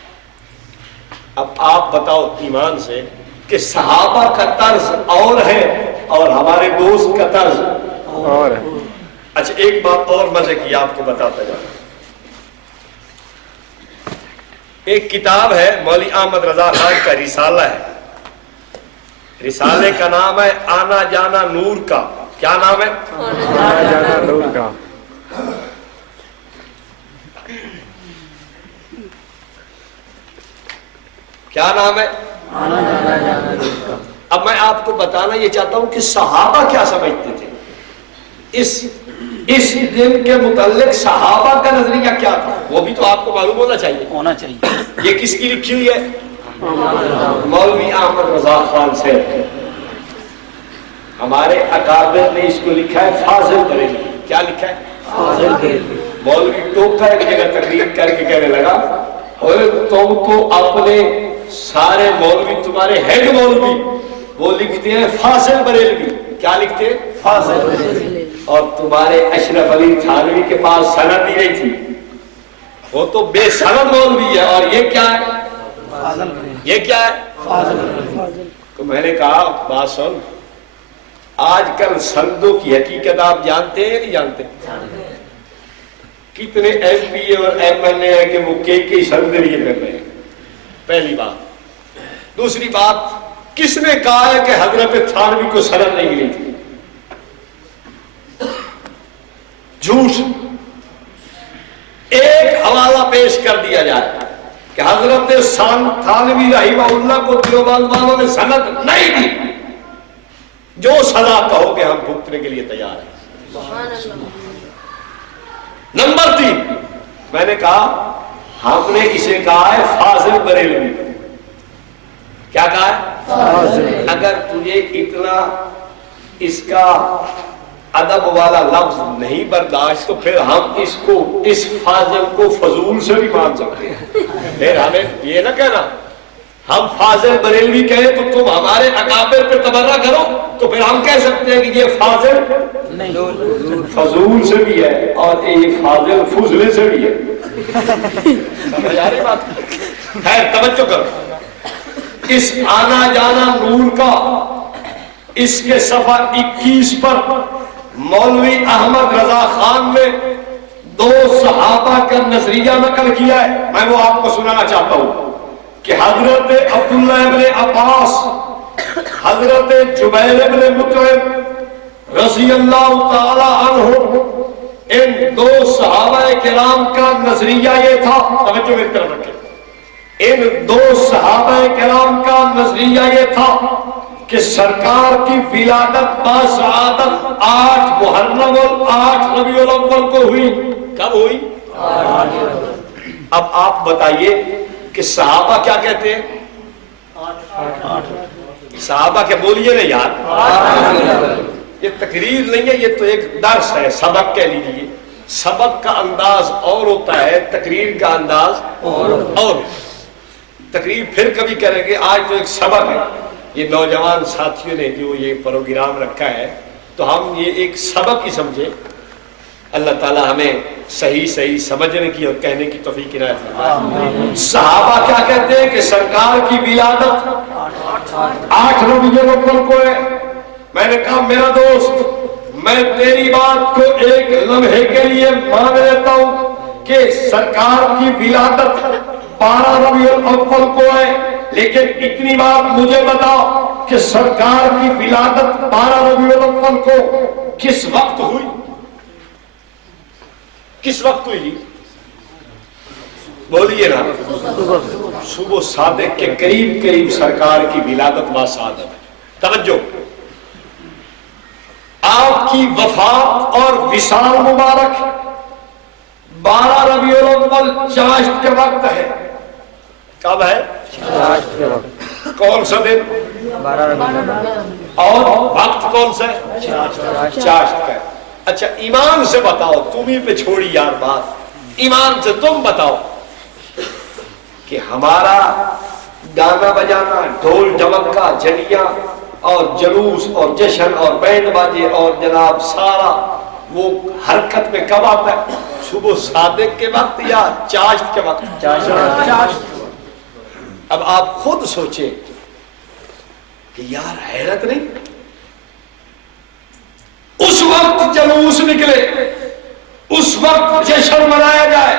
اب آپ بتاؤ ایمان سے کہ صحابہ کا طرز اور ہے اور ہمارے دوست کا طرز اور ہے۔ اچھا ایک بات اور مزے کی آپ کو بتاتا جاؤں، ایک کتاب ہے مولوی احمد رضا خان کا رسالہ ہے، رسالے کا نام ہے آنا جانا نور کا، کیا نام ہے؟ آنا جانا نور کا۔ کیا نام ہے؟ آنا جانا نور کا۔ اب میں آپ کو بتانا یہ چاہتا ہوں کہ صحابہ کیا سمجھتے تھے، اس دن کے متعلق صحابہ کا نظریہ کیا تھا، وہ بھی تو آپ کو معلوم ہونا چاہیے۔ یہ کس کی لکھی ہوئی ہے؟ مولوی احمد رضا خان سے، ہمارے اکابر نے اس کو لکھا ہے فاضل بریلوی۔ کیا لکھا ہے؟ فاضل بریلوی۔ مولوی ٹوکا ایک جگہ تقریر کر کے کہنے لگا تم تو اپنے سارے مولوی تمہارے ہیڈ مولوی وہ لکھتے ہیں فاضل بریلوی، کیا لکھتے ہیں؟ فاضل بریلوی، اور تمہارے اشرف علی تھانوی کے پاس سند ہی نہیں تھی، وہ تو بے سند مولوی ہے، اور یہ کیا ہے؟ فاضل بریلوی۔ یہ کیا ہے؟ فاضل بریلوی۔ تو میں نے کہا بات سن، آج کل سندوں کی حقیقت آپ جانتے ہیں یا نہیں جانتے؟ کتنے ایم پی اے اور ایم این اے ہیں کہ وہ کی سند لیے کر رہے ہیں، پہلی بات۔ دوسری بات، کس نے کہا ہے کہ حضرت تھانوی کو سند نہیں ملی تھی؟ جھوٹ۔ ایک حوالہ پیش کر دیا جائے کہ حضرت تھانوی رحمہ اللہ کو دیوبند والوں نے سند نہیں دی، جو سزا کہو کہ ہم بھگتنے کے لیے تیار ہیں۔ نمبر 3، میں نے کہا ہم نے اسے کہا ہے فاضل بریلوی۔ کیا کہا ہے؟ فاضل۔ اگر تجھے اتنا اس کا ادب والا لفظ نہیں برداشت تو پھر ہم اس فاضل کو فضول سے بھی مان سکتے ہیں، پھر ہمیں یہ نہ کہنا ہم فاضل بریلوی کہیں تو تم ہمارے اکابر پہ تبرہ کرو، تو پھر ہم کہہ سکتے ہیں کہ یہ فاضل فضول سے بھی ہے اور یہ فاضل فضلے سے بھی ہے۔ سمجھ آ رہی بات؟ خیر توجہ کرو، اس آنا جانا نور کا اس کے صفحہ 21 پر مولوی احمد رضا خان نے 2 صحابہ کا نظریہ نقل کیا ہے، میں وہ آپ کو سنانا چاہتا ہوں کہ حضرت عبداللہ ابن عباس، حضرت جبیر ابن مطعم رضی اللہ تعالی عنہ، ان دو صحابہ کرام کا نظریہ یہ تھا، توجہ میری طرف رکھیں، ان دو صحابہ کرام کا نظریہ یہ تھا کہ سرکار کی ولادت باسعادت 8 محرم اور 8 ربیع الاول کو ہوئی۔ کب ہوئی؟ اب آپ بتائیے کہ صحابہ کیا کہتے ہیں؟ صحابہ کیا بولیے نا یار، یہ تقریر نہیں ہے، یہ تو ایک درس ہے، سبق کہہ لیجیے۔ سبق کا انداز اور ہوتا ہے، تقریر کا انداز اور۔ تقریر پھر کبھی کریں گے، آج تو ایک سبق ہے۔ یہ نوجوان ساتھیوں نے جو یہ پروگرام رکھا ہے تو ہم یہ ایک سبق ہی سمجھے۔ اللہ تعالیٰ ہمیں صحیح سمجھنے کی اور کہنے کی توفیق عنایت فرمائے۔ صحابہ کیا کہتے ہیں کہ سرکار کی ولادت 8 ربیع الاول کو ہے۔ میں نے کہا میرا دوست، میں تیری بات کو ایک لمحے کے لیے مان لیتا ہوں کہ سرکار کی ولادت 12 ربیع الاول کو ہے، لیکن اتنی بات مجھے بتا کہ سرکار کی ولادت 12 ربیع الاول کو کس وقت ہوئی؟ کس وقت ہوئی؟ بولیے نا۔ صبح صادق کے قریب سرکار کی ولادت باسعادت ہے۔ توجہ، آپ کی وفات اور وصال مبارک 12 ربیع الاول چاشت کے وقت ہے۔ کب ہے؟ چاشت کے وقت۔ کون سا دن؟ 12 ربیع الاول۔ اور وقت کون سا ہے؟ چاشت کا ہے۔ اچھا ایمان سے بتاؤ، تم ہی پہ چھوڑی یار بات، ایمان سے تم بتاؤ کہ ہمارا گانا بجانا، ڈھول ڈمکا، جھنڈیاں اور جلوس اور جشن اور بینڈ باجے اور جناب سارا وہ حرکت میں کب آتا ہے؟ صبح صادق کے وقت یا چاشت کے وقت؟ چاشت۔ اب آپ خود سوچیں کہ یار حیرت نہیں، اس وقت جلوس نکلے، اس وقت جشن منایا جائے،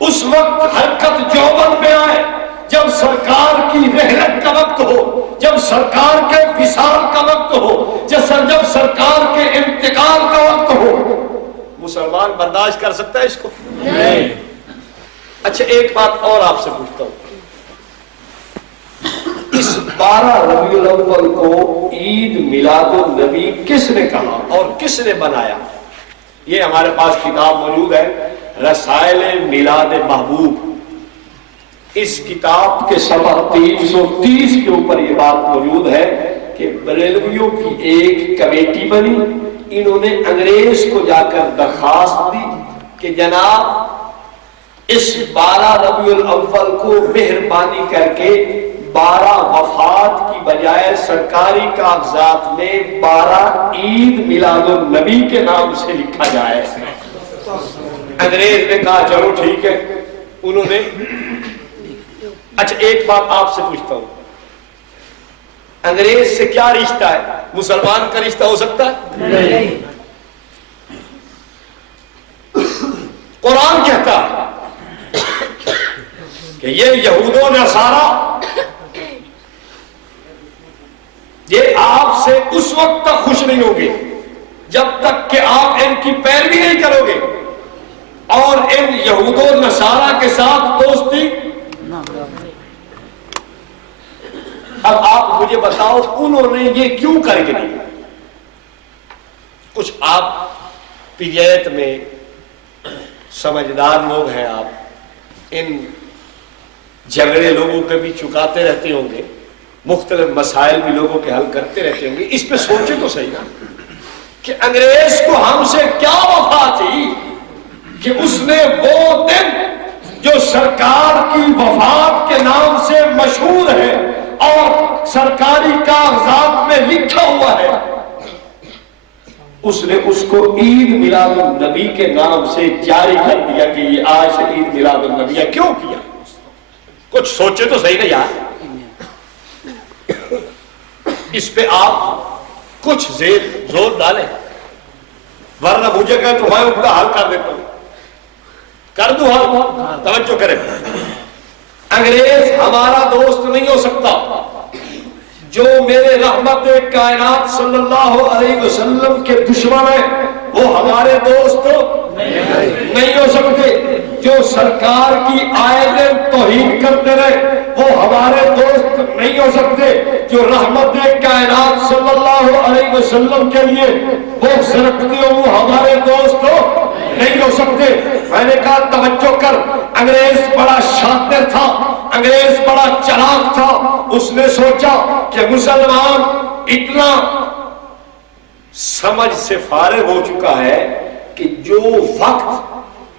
اس وقت حرکت جوبن میں آئے، جب سرکار کی رحلت کا وقت ہو، جب سرکار کے وصال کا وقت ہو، جب سرکار کے انتقال کا وقت ہو۔ مسلمان برداشت کر سکتا ہے اس کو؟ نہیں۔ اچھا ایک بات اور آپ سے پوچھتا ہوں، اس 12 ربیع الاول کو عید میلاد النبی کس نے کہا اور کس نے بنایا؟ یہ ہمارے پاس کتاب موجود ہے، رسائل میلاد محبوب۔ اس کتاب کے صفحہ 330 کے اوپر یہ بات موجود ہے کہ بریلویوں کی ایک کمیٹی بنی، انہوں نے انگریز کو جا کر درخواست دی کہ جناب اس 12 ربیع الاول کو مہربانی کر کے 12 وفات کی بجائے سرکاری کاغذات میں 12 عید میلاد النبی کے نام سے لکھا جائے۔ انگریز نے کہا چلو ٹھیک ہے، انہوں نے۔ اچھا ایک بات آپ سے پوچھتا ہوں، انگریز سے کیا رشتہ ہے؟ مسلمان کا رشتہ ہو سکتا ہے؟ نہیں۔ قرآن کہتا ہے کہ یہ یہود و نصارہ یہ آپ سے اس وقت تک خوش نہیں ہوگے جب تک کہ آپ ان کی پیروی نہیں کرو گے اور ان یہود و نصارہ کے ساتھ دوستی۔ اب آپ مجھے بتاؤ انہوں نے یہ کیوں کر کے دیا؟ کچھ آپ پیجیت میں سمجھدار لوگ ہیں، آپ ان جھگڑے لوگوں کے بھی چکاتے رہتے ہوں گے، مختلف مسائل بھی لوگوں کے حل کرتے رہتے ہوں گے۔ اس پہ سوچے تو صحیح نا کہ انگریز کو ہم سے کیا وفا تھی کہ اس نے وہ دن جو سرکار کی وفات کے نام سے مشہور ہے اور سرکاری کاغذات میں لکھا ہوا ہے، اس نے اس کو عید میلاد النبی کے نام سے جاری کر دیا کہ یہ آج سے عید میلاد النبی ہے۔ کیوں کیا؟ کچھ سوچے تو صحیح نا یار۔ اس پہ آپ کچھ زور ڈالیں، ورنہ مجھے کہے تو میں ان کا حل کر دیتا ہوں، کر دوں حل۔ توجہ کریں، انگریز ہمارا دوست نہیں ہو سکتا، جو میرے رحمت کائنات صلی اللہ علیہ وسلم کے دشمن ہیں وہ ہمارے دوست نہیں ہو سکتے، جو سرکار کی آیتیں توہین کرتے رہے وہ ہمارے دوست نہیں ہو سکتے، جو رحمت کائنات صلی اللہ علیہ وسلم کے لیے بغض رکھتے ہو وہ ہمارے دوست نہیں ہو سکتے۔ میں نے کہا توجہ کر، انگریز بڑا شاطر تھا، انگریز بڑا چلاک تھا، اس نے سوچا کہ مسلمان اتنا سمجھ سے فارغ ہو چکا ہے کہ جو وقت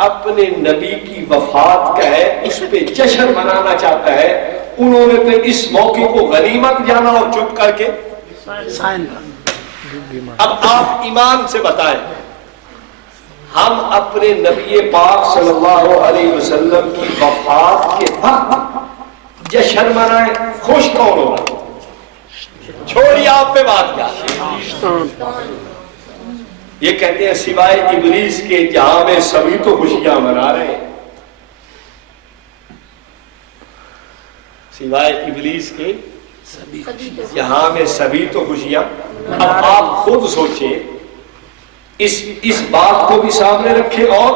اپنے نبی کی وفات کا ہے اس پہ جشن منانا چاہتا ہے، انہوں نے تو اس موقع کو غنیمت جانا اور چپ کر کے اب آپ ایمان سے بتائیں، ہم اپنے نبی پاک صلی اللہ علیہ وسلم کی وفات کے وقت جشن منائیں، خوش کون ہوگا؟ چھوڑی آپ پہ بات کیا، یہ کہتے ہیں سوائے ابلیس کے جہاں میں سبھی تو خوشیاں منا رہے ہیں، سوائے ابلیس کے یہاں میں سبھی تو خوشیاں۔ اب آپ خود سوچیں، اس بات کو بھی سامنے رکھے اور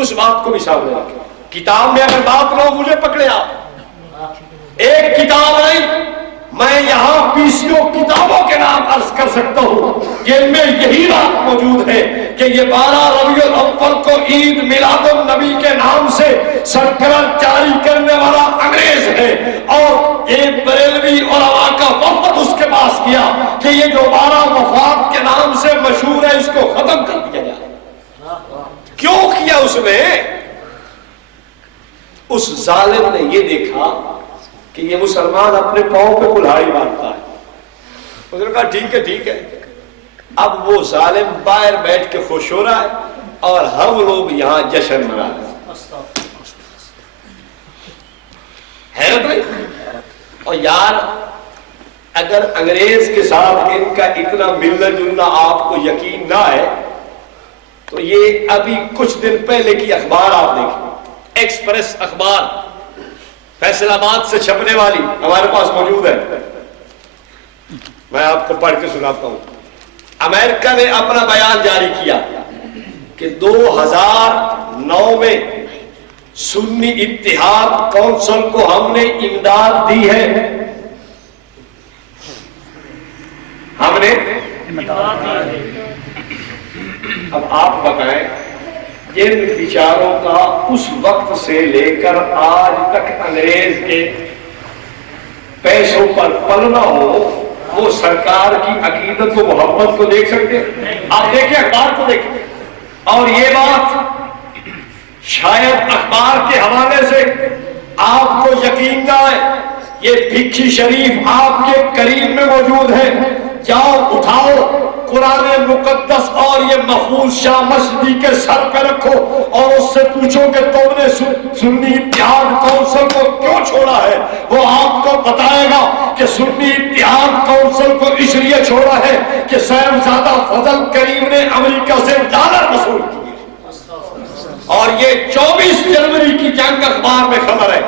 اس بات کو بھی سامنے رکھے۔ کتاب میں اگر بات نہ ہو مجھے پکڑے آپ، ایک کتاب نہیں، میں یہاں 20 کتابوں کے نام عرض کر سکتا ہوں جن میں یہی بات موجود ہے کہ یہ 12 ربیع الاول کو عید میلاد النبی کے نام سے سرکرہ جاری کرنے والا انگریز ہے، اور یہ بریلوی علماء کا وفد اس کے پاس کیا کہ یہ جو 12 وفات کے نام سے مشہور ہے اس کو ختم کر دیا جائے۔ کیوں کیا اس نے؟ اس ظالم نے یہ دیکھا کہ یہ مسلمان اپنے پاؤں پہ کلہاڑی مارتا ہے، اس نے کہا ٹھیک ہے ٹھیک ہے، اب وہ ظالم باہر بیٹھ کے خوش ہو رہا ہے اور ہم لوگ یہاں جشن منا رہے ہیں۔ حیرت نہیں؟ اور یار اگر انگریز کے ساتھ ان کا اتنا ملنا جلنا آپ کو یقین نہ ہے تو یہ ابھی کچھ دن پہلے کی اخبار آپ دیکھیں، ایکسپریس اخبار فیصل آباد سے چھپنے والی ہمارے پاس موجود ہے، میں آپ کو پڑھ کے سناتا ہوں۔ امریکہ نے اپنا بیان جاری کیا کہ 2009 میں سنی اتحاد کونسل کو ہم نے امداد دی ہے، ہم نے اب آپ بتائیں جن بیچاروں کا اس وقت سے لے کر آج تک انگریز کے پیسوں پر پلنا ہو، وہ سرکار کی عقیدت و محبت کو دیکھ سکتے ہیں؟ آپ دیکھیں اخبار کو دیکھیں، اور یہ بات شاید اخبار کے حوالے سے آپ کو یقین نہ آئے، یہ بھکھی شریف آپ کے قریب میں موجود ہے، جاؤ اٹھاؤ قرآن مقدس اور یہ محفوظ شاہ مشدی کے سر پہ رکھو اور اس سے پوچھو کہ تم نے سنی اتحاد کونسل کو کیوں چھوڑا ہے، وہ آپ کو بتائے گا کہ سنی اتحاد کونسل کو اس لیے چھوڑا ہے کہ صاحبزادہ فضل کریم نے امریکہ سے ڈالر وصول کیے، اور یہ 24 جنوری کی جنگ اخبار میں خبر ہے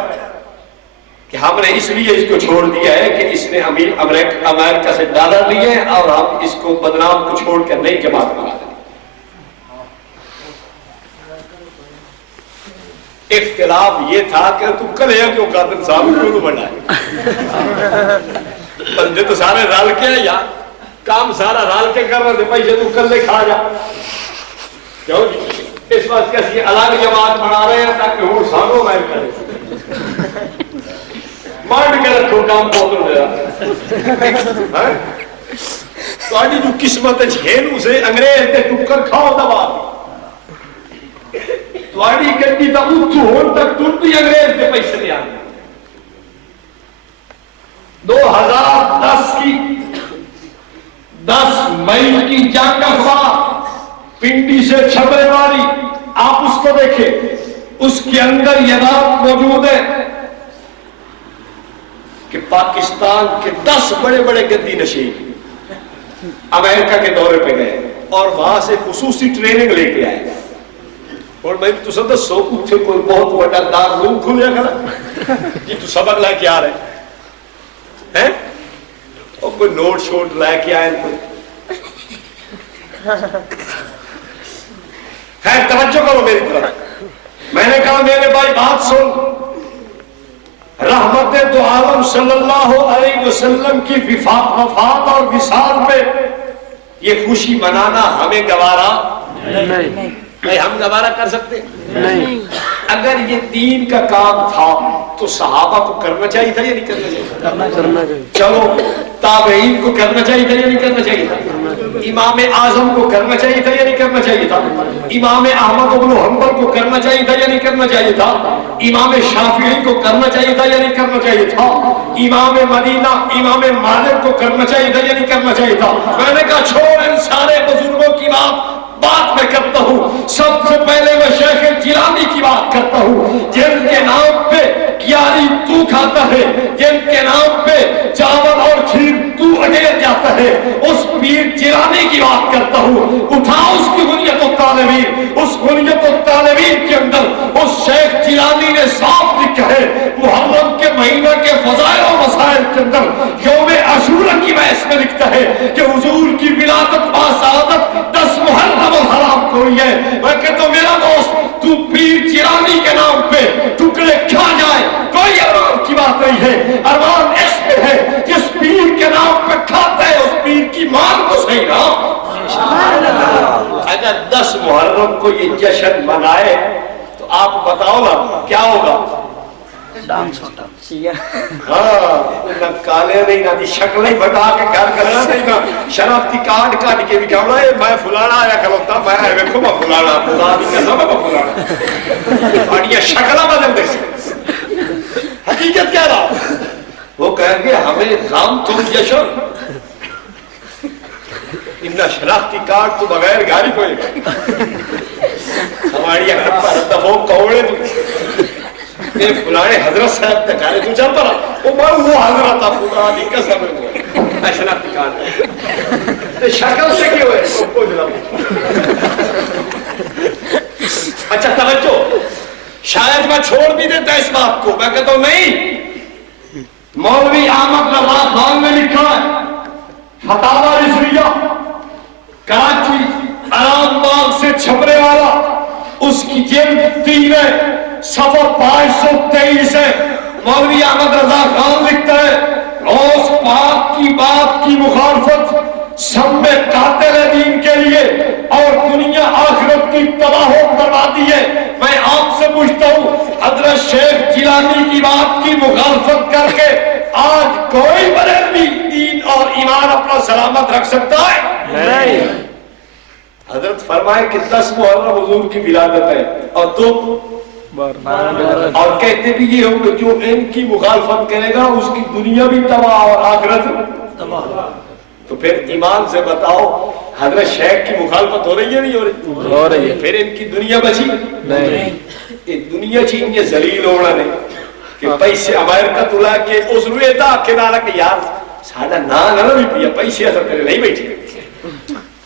کہ ہم نے اس لیے اس کو چھوڑ دیا ہے کہ اس نے امریکہ سے ڈالر لیے ہیں اور ہم اس کو بدنام کو چھوڑ کر نئی جماعت بنا دیں۔ اختلاف یہ تھا کہ تو کل ہے کیوں قادم صاحب کیوں بڑھا ہے، بندے تو سارے رل کے ہیں یار، کام سارا رل کے کر رہے تھے، پیسے تو کل لے کھا جا کیوں جی، اس وقت کسی الگ جماعت بنا رہے ہیں تاکہ وہ سانوں میں کرے، مانڈ کے رکھو کام پوتر دیا تو آجی جو قسمت جھیلوں سے انگریز کے ٹکر کھاؤ دبا تو آجی کہتی تا اتھو ہون تک ترتی انگریز کے پیسے دیا۔ 2010 کی 10 مئی کی جنگ اخبار پنڈی سے چھپنے والی، آپ اس کو دیکھیں، اس کے اندر یہ بات موجود ہے کہ پاکستان کے 10 بڑے بڑے گدی نشین امریکہ کے دورے پہ گئے اور وہاں سے خصوصی ٹریننگ لے کے آئے، اور میں تو سب دسو اتھے کوئی بہت بڑا دار روم کھلیا کھڑا جی تو سبق لے کے آ رہے ہیں، اور کوئی نوٹ شوٹ لے کے آئے کوئی. خیر توجہ کرو میری طرف. میں نے کہا میرے بھائی بات سن. رحمت دو عالم صلی اللہ علیہ وسلم کی وفات اور وصال پہ یہ خوشی منانا ہمیں گوارا نہیں. ہم گوارا کر سکتے نہیں. اگر یہ دین کا کام تھا تو صحابہ کو کرنا چاہیے تھا یا نہیں کرنا چاہیے تھا؟ چلو تابعین کو کرنا چاہیے تھا یا نہیں کرنا چاہیے تھا؟ امام اعظم کو کرنا چاہیے تھا یا نہیں کرنا چاہیے تھا؟ امام احمد بن حنبل کو کرنا چاہیے تھا یا نہیں کرنا چاہیے تھا؟ امام شافعی کو کرنا چاہیے تھا یا نہیں کرنا چاہیے تھا؟ امام مدینہ امام مالک کو کرنا چاہیے تھا یا نہیں کرنا چاہیے تھا؟ میں نے کہا چھوڑ ان سارے بزرگوں کی بات میں کرتا ہوں. سب سے پہلے میں شیخ جیلانی کی بات کرتا ہوں جن کے نام پہ کیاری تو کھاتا ہے, جن کے نام پہ چاول اور کھیر تو اگیر جاتا ہے. اس پیر جیلانی کی بات کرتا ہوں. اٹھا اس کی غنیت الطالبین. اس غنیت الطالبین کے اندر اس شیخ جیلانی نے صاف لکھا ہے محرم کے مہینہ کے فضائل و مسائل کے اندر یوم عاشورہ کی بحث میں لکھتا ہے کہ حضور کی ولادت با سعادت 10 محرم حرام کوئی ہے. میں کہتا ہوں میرا دوست تو پیر جیلانی کے نام پہ ٹکڑے کھا جائے کوئی ارمان کی بات نہیں ہے. ارمان اس پہ ہے جس پیر کے نام پہ کھاتا ہے اس پیر کی مان کو صحیح نا. اگر 10 محرم کو یہ جشن منائے تو آپ بتاؤ نا کیا ہوگا؟ ڈانس ہوتا. ہاں نہ کالے نہیں نہ شکل نہیں بتا کے گھر کرنا نہیں نہ شناختی کارڈ کاٹ کے بھی کیا ہونا ہے میں فلانا آیا کھلوتا میں ویکھو میں فلانا خدا دی قسم میں فلانا اور یہ شکلہ بدل دے سے حقیقت کیا رہا. وہ کہیں گے ہمیں غم تم جشن اتنا شناختی کارڈ تو بغیر گاڑی کوئی ہماری اکھر پر دفعوں کوڑے یہ فلانے حضرت صاحب تک آئے تو چل پڑا وہ حضرت خدا دی قسم ہے شناختی کارڈ شکل سے کیوں ہے. اچھا توجہ شاید میں چھوڑ بھی دیتا اس بات کو. میں کہتا ہوں نہیں مولوی احمد رضا خان نے لکھا ہے فتاوی رضویہ کراچی آرام باغ سے چھپنے والا اس کی جلد 3 ہے صفحہ 523 ہے. مولوی احمد رضا خان لکھتا ہے غوث پاک کی بات کی مخالفت سب میں قاتل دین کے لیے اور دنیا آخرت کی تباہ و بربادی ہے. میں آپ سے پوچھتا ہوں حضرت شیخ جیلانی کی بات کی مخالفت کر کے آج کوئی بریلوی دین اور ایمان اپنا سلامت رکھ سکتا ہے؟ نہیں. حضرت فرمائے کہ 10 محرم حضور کی ولادت ہے اور تم اور کہتے بھی یہ ہوں کہ جو ان کی مخالفت کرے گا اس کی دنیا بھی تباہ اور آخرت تباہ. تو پھر ایمان سے بتاؤ حضرت شیخ کی مخالفت ہو رہی ہے نہیں ہو رہی ہے؟ پھر ان کی دنیا بچی نہیں. یہ دنیا چین یہ ذلیل ہونا نہیں کہ پیسے امریکہ تلا کے اس روئے دا کے نالا کہ یار ساڑھا نہ بھی پیا پیسے اثر کرے نہیں بیٹھے.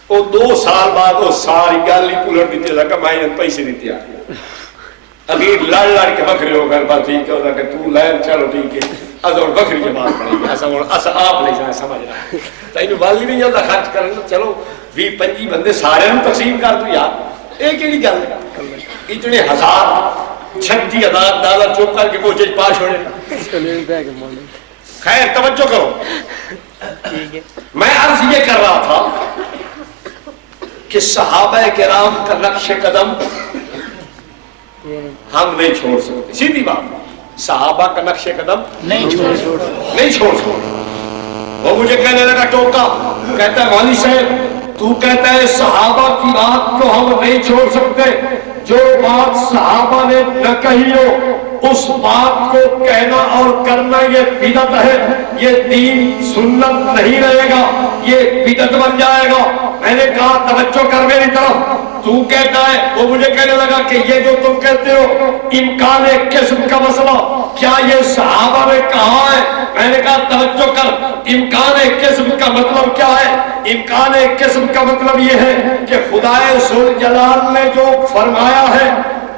وہ 2 سال بعد وہ ساری گالی پولر دیتے لگا میں نے پیسے دیتے آگے اگر لڑ کے بکری ہو کر بات ٹھیک ہے کہ تو لائن چلو ٹھیک ہے از اور بکری کے بات پڑیں گے ایسا آپ نہیں جائیں سمجھ رہا ہے تو انہوں والی نہیں جاتا خرچ کرنا چلو 20-25 بندے سارے ہم تقسیم کر دو یار ایک ہی گل اتنے 1000-36,000 ڈالر چوک کر کے وہ جج پاس ہونے. خیر توجہ کرو میں عرض یہ کر رہا تھا کہ صحابہ کرام کا نقش قدم ہم نہیں چھوڑ سکتے. سیدھی بات صحابہ کا نقش قدم نہیں چھوڑ سکتے. وہ مجھے کہنے لگا ٹوکا کہتا ہے مولوی صاحب تو کہتا ہے صحابہ کی بات کو ہم نہیں چھوڑ سکتے. جو بات صحابہ نے نہ کہی ہو اس بات کو کہنا اور کرنا یہ بدعت ہے. یہ دین سنت نہیں رہے گا یہ بدعت بن جائے گا. میں نے کہا توجہ کر میری طرف. تو کہتا ہے وہ مجھے کہنے لگا کہ یہ جو تم کہتے ہو امکان قسم کا مسئلہ کیا یہ صحابہ نے کہا ہے؟ میں نے کہا توجہ کر امکان قسم کا مطلب کیا ہے؟ امکان قسم کا مطلب یہ ہے کہ خدائے ذوالجلال نے جو فرمایا ہے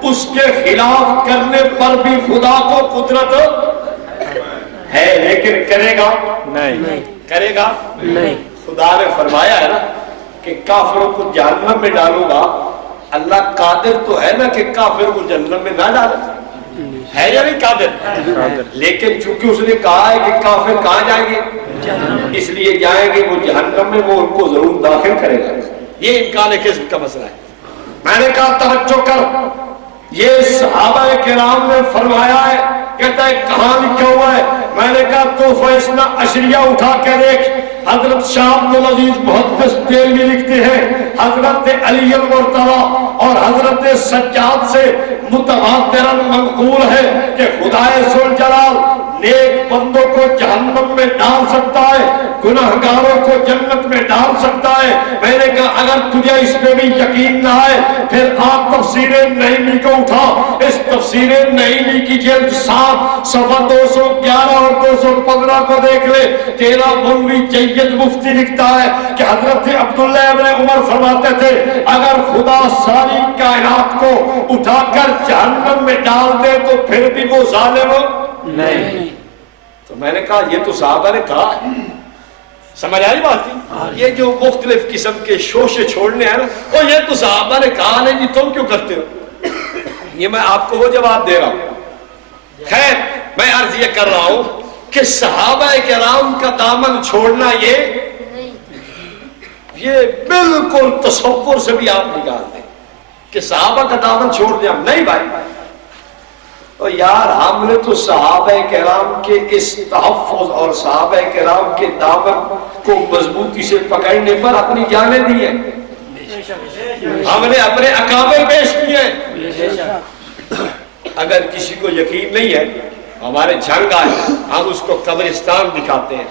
اس کے خلاف کرنے پر بھی خدا کو قدرت ہے لیکن کرے گا نہیں. کرے گا نہیں. خدا نے فرمایا ہے نا کہ کافروں کو جہنم میں ڈالوں گا. اللہ قادر تو ہے نا کہ کافر کو جہنم میں نہ ڈالے, ہے یا نہیں قادر؟ لیکن چونکہ اس نے کہا ہے کہ کافر کہاں جائیں گے, اس لیے جائیں گے وہ جہنم میں, وہ ان کو ضرور داخل کرے گا. یہ امکان کسب کا مسئلہ ہے. میں نے کہا توجہ کر, یہ صحابہ کرام نے فرمایا ہے. کہتا ہے کہاں لکھا ہوا ہے؟ میں نے کہا تحفہ اثنا عشریہ اٹھا کے دیکھ. حضرت شاہ عبدالعزیز محدث دہلوی لکھتے ہیں حضرت علی المرتضی اور حضرت سجاد سے متواترا منقول ہے کہ خدائے ذوالجلال نیک بندوں کو جہنم میں ڈال سکتا ہے, گناہگاروں کو جنت میں ڈال سکتا ہے. میں نے کہا اگر تجھے اس پہ بھی یقین نہ ہے پھر آپ تفسیر نعیمی کو اٹھا. اس تفسیر نعیمی کی جلد 7 صفحہ 211 اور 215 کو دیکھ لے. تیرا مولوی جید مفتی لکھتا ہے کہ حضرت عبداللہ ابن عمر فرماتے تھے اگر خدا ساری کائنات کو اٹھا کر جہنم میں ڈال دے تو پھر بھی وہ ظالم نہیں. تو میں نے کہا یہ تو صحابہ نے کہا ہے. سمجھ آئی بات کی؟ یہ جو مختلف قسم کے شوشے چھوڑنے ہیں نا, اور یہ تو صحابہ نے کہا نہیں جی تم کیوں کرتے ہو. یہ میں آپ کو وہ جواب دے رہا ہوں. خیر میں عرض یہ کر رہا ہوں کہ صحابہ کرام کا دامن چھوڑنا یہ بالکل تصور سے بھی آپ نکال دیں کہ صحابہ کا دامن چھوڑ دیا. نہیں بھائی, اور یار ہم نے تو صحابہ کرام کے اس تحفظ اور صحابہ کرام کے دامن کو مضبوطی سے پکڑنے پر اپنی جانیں دی ہیں. ہم نے اپنے اکابر پیش کیے. اگر کسی کو یقین نہیں ہے ہمارے جنگ آئے ہم اس کو قبرستان دکھاتے ہیں.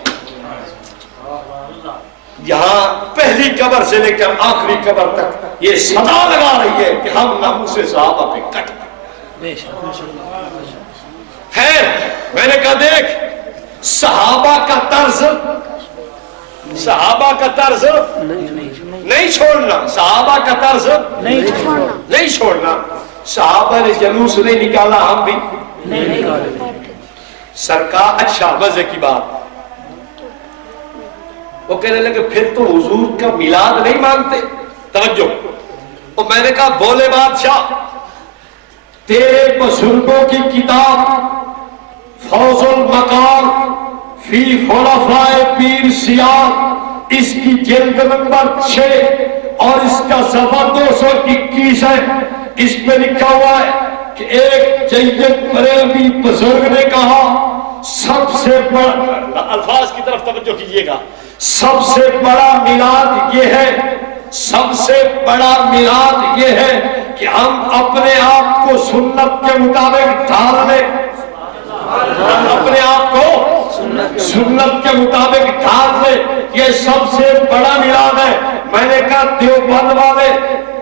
یہاں پہلی قبر سے لے کر آخری قبر تک یہ صدا لگا رہی ہے کہ ہم ناموس صحابہ پہ کٹ. خیر میں نے کہا دیکھ صحابہ کا طرز نہیں چھوڑنا, صحابہ کا طرز نہیں چھوڑنا. صحابہ نے جلوس نہیں نکالا, ہم بھی نہیں نکالے. سرکار اچھا مزے کی بات, وہ کہنے لگے پھر تو حضور کا میلاد نہیں مانتے. توجہ, اور میں نے کہا بولے بادشاہ تیرے بزرگوں کی کتاب فوز المقام فی خلفاء پیر سیاہ اس کی جلد نمبر 6 اور اس کا صفحہ 221 ہے. اس پہ لکھا ہوا ہے کہ ایک جید بریلوی بزرگ نے کہا سب سے بڑا, الفاظ کی طرف توجہ کیجئے گا, سب سے بڑا میلاد یہ ہے, سب سے بڑا میلاد یہ ہے کہ ہم اپنے آپ کو سنت کے مطابق ڈھال لیں. ہم اپنے آپ کو سنت کے مطابق ڈھال لیں. یہ سب سے بڑا میلاد ہے. میں نے کہا دیوبند والے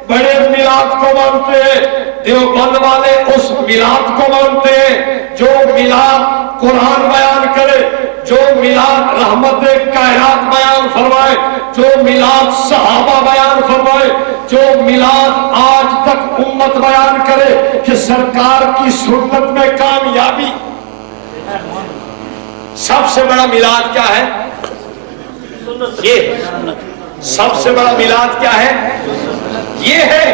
بڑے میلاد کو مانتے ہیں, دیوبند والے اس میلاد کو مانتے ہیں جو میلاد قرآن بیان کرے, جو میلاد رحمت کائنات بیان فرمائے, جو میلاد صحابہ بیان فرمائے, جو میلاد آج تک امت بیان کرے کہ سرکار کی سنت میں کامیابی. سب سے بڑا میلاد کیا ہے؟ یہ سب سے بڑا میلاد کیا ہے؟ یہ ہے.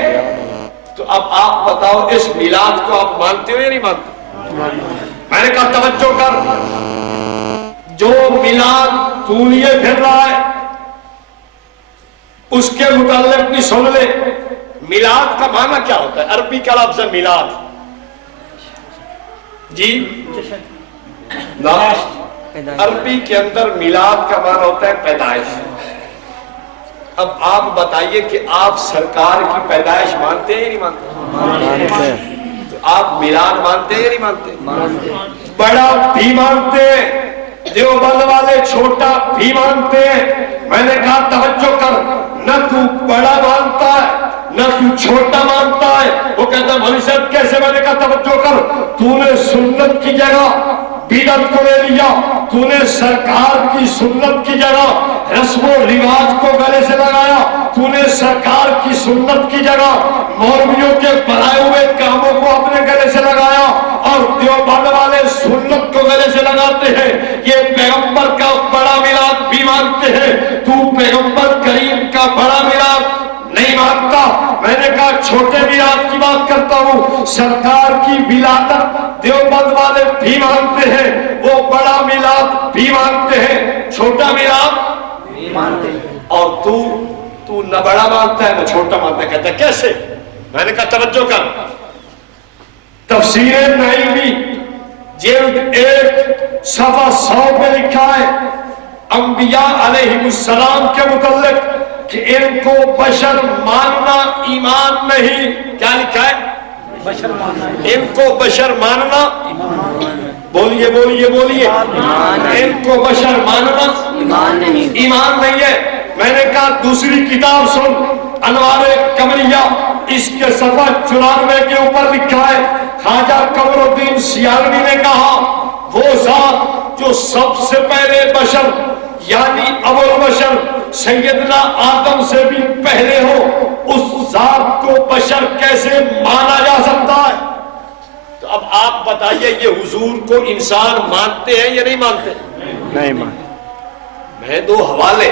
تو اب آپ بتاؤ اس میلاد کو آپ مانتے ہو یا نہیں مانتے؟ میں نے کہا توجہ کر, جو میلاد تو لیے پھر رہا ہے اس کے متعلق بھی سن لے. میلاد کا معنی کیا ہوتا ہے؟ عربی کا لفظ ہے میلاد. جی عربی کے اندر میلاد کا معنی ہوتا ہے پیدائش. اب آپ بتائیے کہ آپ سرکار کی پیدائش مانتے ہیں یا نہیں مانتے؟ تو آپ میلاد مانتے ہیں یا نہیں مانتے؟ بڑا بھی مانتے ہیں, دیوبند والے چھوٹا بھی مانتے ہیں. میں نے کہا توجہ کر, نہ تو بڑا مانتا ہے نہ تو چھوٹا مانتا ہے. وہ کہتا مولوی صاحب کیسے؟ میں نے کہا توجہ کر, تو نے سنت کی جگہ بدعت کو لے لیا, تو نے سرکار کی سنت کی جگہ رسم و رواج کو گلے سے لگایا, تو نے سرکار کی سنت کی جگہ مولویوں کے بنائے ہوئے کاموں کو اپنے گلے سے لگایا, اور دیوبند والے سنت کو گلے سے لگاتے ہیں. یہ پیغمبر کا بڑا میلاد بھی سرکار کی ولادت دیوبند والے بھی مانتے ہیں, وہ بڑا میلاد بھی مانتے ہیں, چھوٹا میلاد بھی مانتے ہیں. اور تو نہ بڑا مانتا ہے نہ چھوٹا مانتا ہے. کہتا ہے کیسے؟ میں نے کہا توجہ کر, تفسیر نعیمی جلد 1 صفحہ 100 پہ لکھا ہے انبیاء علیہ السلام کے متعلق کہ ان کو بشر ماننا ایمان نہیں. کیا لکھا ہے؟ بشر ماننا. ان کو بشر ماننا بولیے بولیے بولیے, ان کو بشر ماننا ایمان نہیں ہے. میں نے کہا دوسری کتاب سن, انوار قمریہ, اس کے صفحہ 94 کے اوپر لکھا ہے خواجہ قمر الدین سیالوی نے کہا وہ ذات جو سب سے پہلے بشر یعنی اول بشر سیدنا آدم سے بھی پہلے ہو, اس ذات کو بشر کیسے مانا جا سکتا ہے؟ تو اب آپ بتائیے یہ حضور کو انسان مانتے ہیں یا نہیں مانتے؟ نہیں مانتے. میں 2 حوالے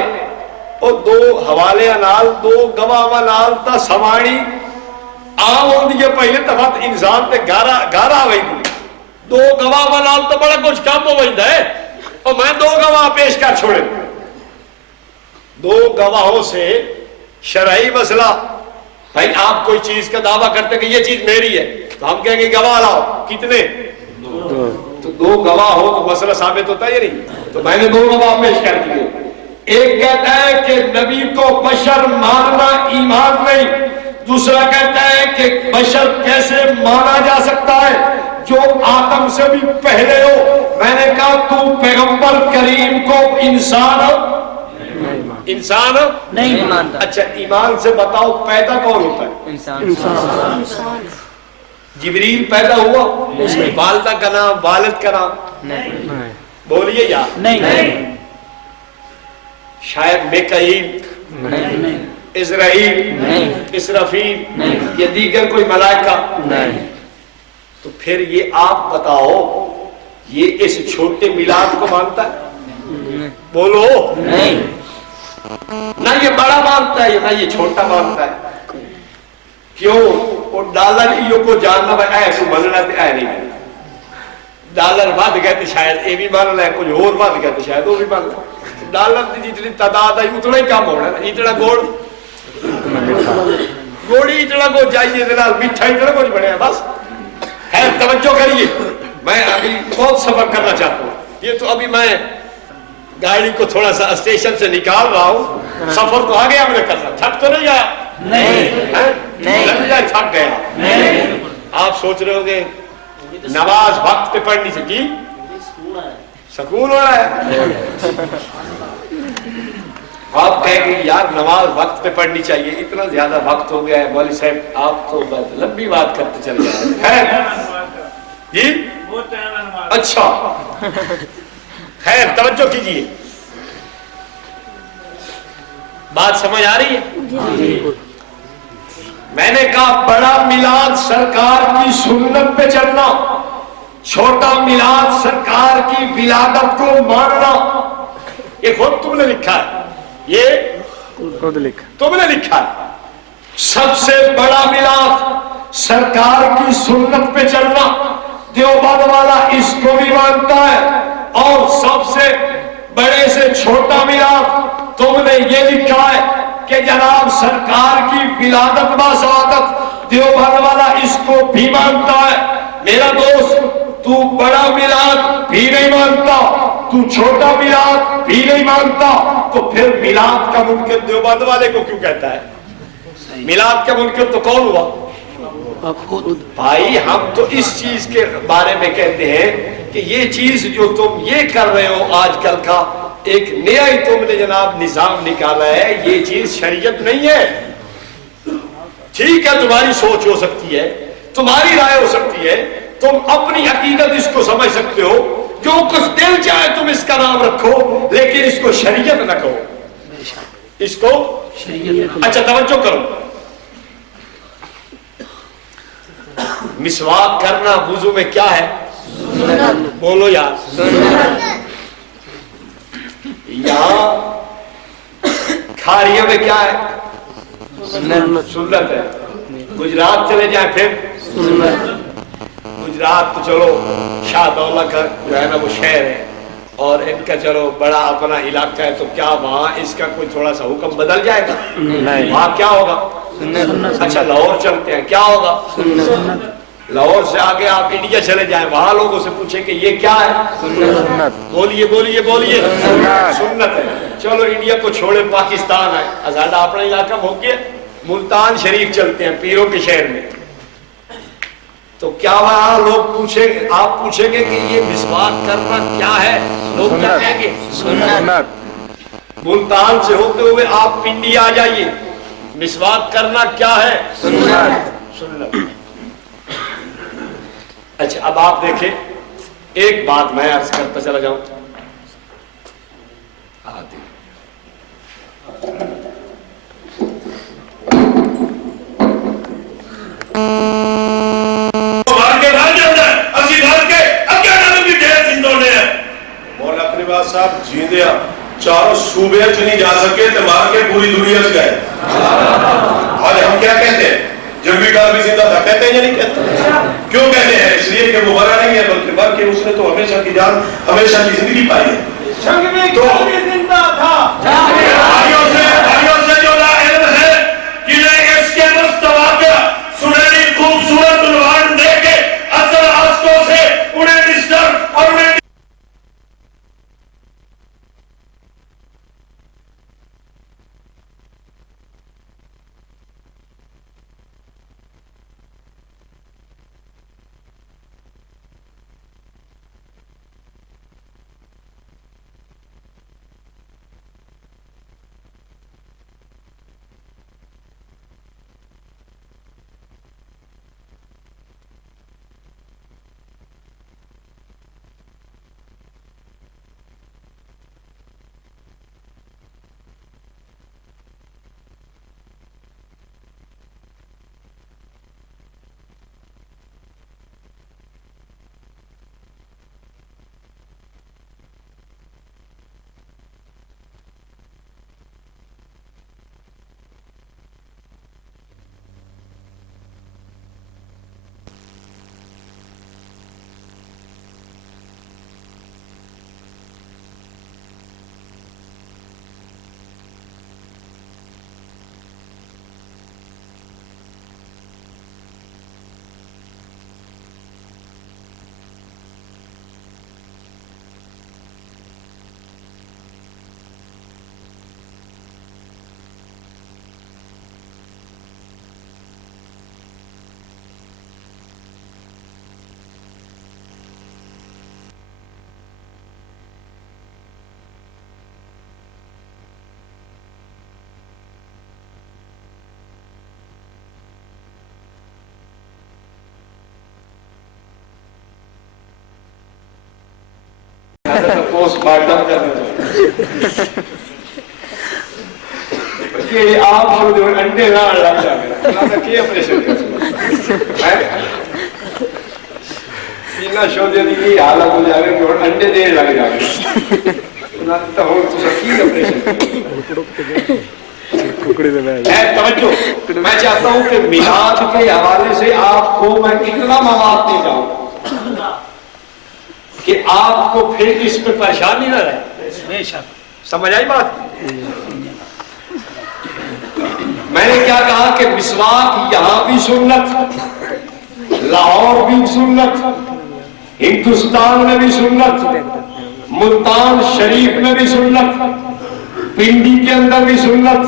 اور 2 حوالے نال 2 گواہ نال تا سماڑی عام ہوندی ہے. پہلے دفعہ انسان تے گارا ہوئی دی, 2 گواہ نال تو بڑا کچھ کام ہو ویندا ہے, اور میں 2 گواہ پیش کر چھوڑے. 2 گواہوں سے شرعی مسئلہ, بھائی آپ کوئی چیز کا دعویٰ کرتے کہ یہ چیز میری ہے تو ہم کہیں گے گواہ لاؤ. کتنے؟ 2. تو 2 گواہ ہو تو مسئلہ ثابت ہوتا ہے یا نہیں؟ تو میں نے 2 گواہ پیش کر دیے. ایک کہتا ہے کہ نبی کو بشر ماننا ایمان نہیں, دوسرا کہتا ہے کہ بشر کیسے مانا جا سکتا ہے جو آدم سے بھی پہلے ہو. میں نے کہا تو پیغمبر کریم کو انسان نہیں مانتا. اچھا ایمان سے بتاؤ پیدا کون ہوتا ہے؟ انسان. جبریل پیدا ہوا, اس کی والدہ کا نام والد کا نام بولیے یا نہیں؟ شاید میکائیل, اسرائیل, اسرافیل یا دیگر کوئی ملائکہ نہیں. تو پھر یہ آپ بتاؤ یہ اس چھوٹے میلاد کو مانتا ہے؟ بولو نہیں. نہ یہ بڑا مانتا ہے نہ یہ چھوٹا مانتا ہے. کیوں؟ وہ ڈالر ایو کو جاننا بھائی ایسے بننا تے اے نہیں بننا. ڈالر بد گئے تو شاید یہ بھی مان لے, کچھ اور بد گئے تو شاید وہ بھی مان لے. ڈالر کی جتنی تعداد ہے اتنا ہی کام ہونا ہے. اتنا گوڑی اتنا کو چاہیے میٹھا اتنا کچھ بنے ہے بس. خیر توجہ کریے, میں ابھی بہت سفر کرنا چاہتا ہوں. یہ تو ابھی میں گاڑی کو تھوڑا سا اسٹیشن سے نکال رہا ہوں, سفر تو آگے ہم نے کرنا. تھک تو نہیں آیا؟ نہیں تھک گیا. آپ سوچ رہے ہو گے نماز وقت پہ پڑھنی چاہیے, سکون ہو رہا ہے. آپ کہیں گے یار نماز وقت پہ پڑھنی چاہیے, اتنا زیادہ وقت ہو گیا ہے مولوی صاحب آپ تو لمبی بات کرتے چل گئے. جی اچھا خیر توجہ کیجیے, بات سمجھ آ رہی ہے؟ میں نے کہا بڑا میلاد سرکار کی سنت پہ چلنا, چھوٹا میلاد سرکار کی ولادت کو ماننا. یہ خود تم نے لکھا ہے, یہ تم نے لکھا ہے. سب سے بڑا میلاد سرکار کی سنت پہ چلنا, دیوبند والا اس کو بھی مانتا ہے. اور سب سے بڑے سے چھوٹا میلاد تم نے یہ لکھا ہے کہ جناب سرکار کی ولادت باسعادت, دیوبند والا اس کو بھی مانتا ہے. میرا دوست تو بڑا میلاد بھی نہیں مانتا, تو چھوٹا میلاد بھی نہیں مانتا, تو پھر میلاد کا منکر دیوبند والے کو کیوں کہتا ہے؟ میلاد کا منکر تو کون ہوا؟ بھائی ہم تو اس چیز کے بارے میں کہتے ہیں کہ یہ چیز جو تم یہ کر رہے ہو آج کل کا ایک نیا ہی تم نے جناب نظام نکالا ہے, یہ چیز شریعت نہیں ہے. ٹھیک ہے تمہاری سوچ ہو سکتی ہے, تمہاری رائے ہو سکتی ہے, تم اپنی عقیدت اس کو سمجھ سکتے ہو, جو کچھ دل چاہے تم اس کا نام رکھو, لیکن اس کو شریعت نہ کہو. اس کو اچھا توجہ کرو, مسواک کرنا وضو میں کیا ہے؟ بولو یار. یہاں کھاریوں میں کیا ہے؟ سنت ہے. گجرات چلے جائیں پھر گجرات تو چلو شاہ دولہ کا جو ہے نا وہ شہر ہے اور ان کا چلو بڑا اپنا علاقہ ہے، تو کیا وہاں اس کا کوئی تھوڑا سا حکم بدل جائے گا؟ وہاں کیا ہوگا؟ اچھا لاہور چلتے ہیں، کیا ہوگا؟ لاہور سے آگے آپ انڈیا چلے جائیں، وہاں لوگوں سے پوچھیں کہ یہ کیا ہے؟ بولیے بولیے بولیے، سنت ہے۔ چلو انڈیا کو چھوڑے، پاکستان ہے، ہزارہ اپنا علاقہ ہو کے ملتان شریف چلتے ہیں، پیروں کے شہر میں، تو کیا وہاں لوگ پوچھیں، آپ پوچھیں گے کہ یہ مسواک کرنا کیا ہے؟ لوگ کیا کہیں گے؟ سنت۔ ملتان سے ہوتے ہوئے آپ پنڈی آ جائیے، مسواک کرنا کیا ہے؟ سنت۔ اچھا اب آپ دیکھیں، ایک بات میں عرض کرتا چلا جاؤں، صاحب جیندیا چاروں صوبے چ نہیں جا سکے تو مار کے پوری دنیا چ گئے۔ آج ہم کیا کہتے ہیں؟ جب بھی ڈال بھی زندہ تھا، کہتے ہیں یا نہیں کہتے؟ کیوں کہتے ہیں؟ اس لیے کہ وہ مرا نہیں ہے، بلکہ مر کے اس نے تو ہمیشہ کی جان، ہمیشہ کی زندگی پائی ہے۔ جنگ میں زندہ تھا، بھائیوں سے جو لا علم ہے کہ اس کے مستوى کا سنہری خوبصورت عنوان دے کے اصل آسکوں سے انہیں ڈسٹرب اور انہیں پوسٹ مارٹم کرنے کہ آپ شو جو انڈے نہ لگ جائے کہ اپریشن کر اتنا شو دے دی حالت ہو جائے کہ انڈے دیر لگ جائے تو ہو تو سکی اپریشن توجہ۔ میں چاہتا ہوں کہ میلاد کے حوالے سے آپ کو میں اتنا مواد دے جاؤں کہ آپ کو پھر اس پہ پریشانی نہ رہے۔ سمجھ آئی بات؟ میں نے کیا کہا کہ مسواک یہاں بھی سنت، لاہور بھی سنت، ہندوستان میں بھی سنت، ملتان شریف میں بھی سنت، پنڈی کے اندر بھی سنت۔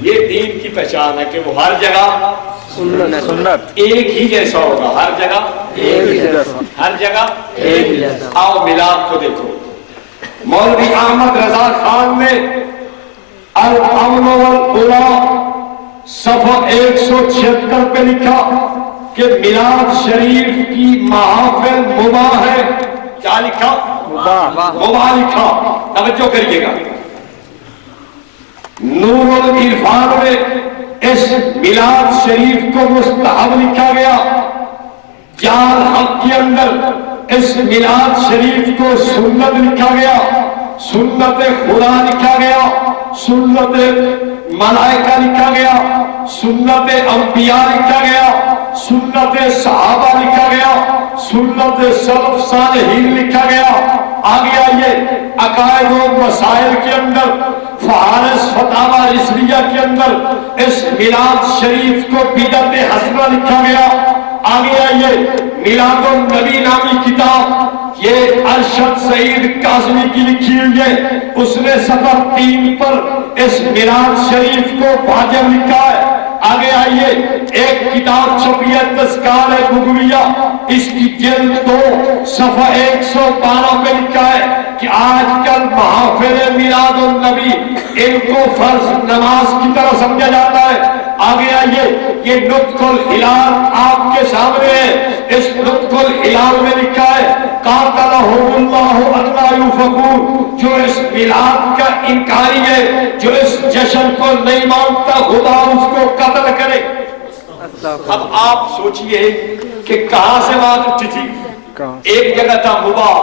یہ دین کی پہچان ہے کہ وہ ہر جگہ سنت ایک ہی جیسا ہوگا، ہر جگہ ایک ہی جیسا، ہر جگہ ایک ہی جیسا۔ آؤ میلاد کو دیکھو، مولوی احمد رضا خان نے الامن والبلا صفحہ 176 پہ لکھا کہ میلاد شریف کی محافل مباح ہے۔ کیا لکھا؟ مباح لکھا۔ توجہ کریے گا، نور العرفان میں اس میلاد شریف کو مستحب لکھا گیا، جال حق کے اندر اس میلاد شریف کو سنت لکھا گیا، سنت خدا لکھا گیا، سنت ملائکہ لکھا گیا، سنت انبیاء لکھا گیا، سنت صحابہ لکھا گیا، سنت سلف صالحین لکھا گیا۔ آگے آئیے عقائد و مسائل کے اندر فہارس فتاوی رسویہ کے اندر اس میلاد شریف کو بدعت حسنہ لکھا گیا۔ آگے آئیے میلاد النبی نامی کتاب یہ ارشد سعید کاظمی کی لکھی ہوئی ہے، اس نے صفحہ 3 پر اس میلاد شریف کو واجب لکھا ہے۔ آگے آئیے ایک کتاب چھپی ہے تذکار بغویہ، اس کی جلد 2 صفحہ 112 پہ لکھا ہے کہ آج کل محافل میلاد النبی ان کو فرض نماز کی طرح سمجھا جاتا ہے۔ آگے آئیے یہ نطق الہلال آپ کے سامنے ہے، اس نطق الہلال میں لکھا ہے قاتلہم اللہ اللہ یوفقون، جو اس میلاد کا انکاری ہے، جو اس جشن کو نہیں مانتا خدا اس کو قتل کرے۔ اب آپ سوچئے کہ کہاں سے بات اٹھی تھی؟ ایک جگہ تھا مباح،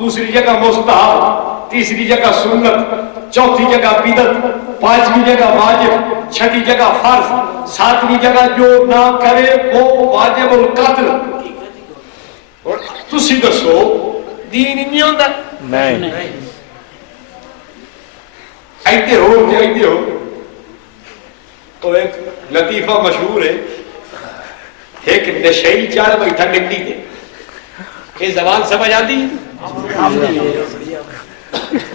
دوسری جگہ مستحب، تیسری جگہ سنت، چوتھی جگہ بدعت، پانچویں جگہ واجب، چھٹی جگہ فرض، ساتویں جگہ جو نہ کرے وہ واجب القتل۔ اور تسی دسو دین نہیں ہوتا؟ نہیں ایتے ہو تو ایک لطیفہ مشہور ہے، ایک نشئی چار بیٹھا گڈی دے کہ زبان سمجھ آتی،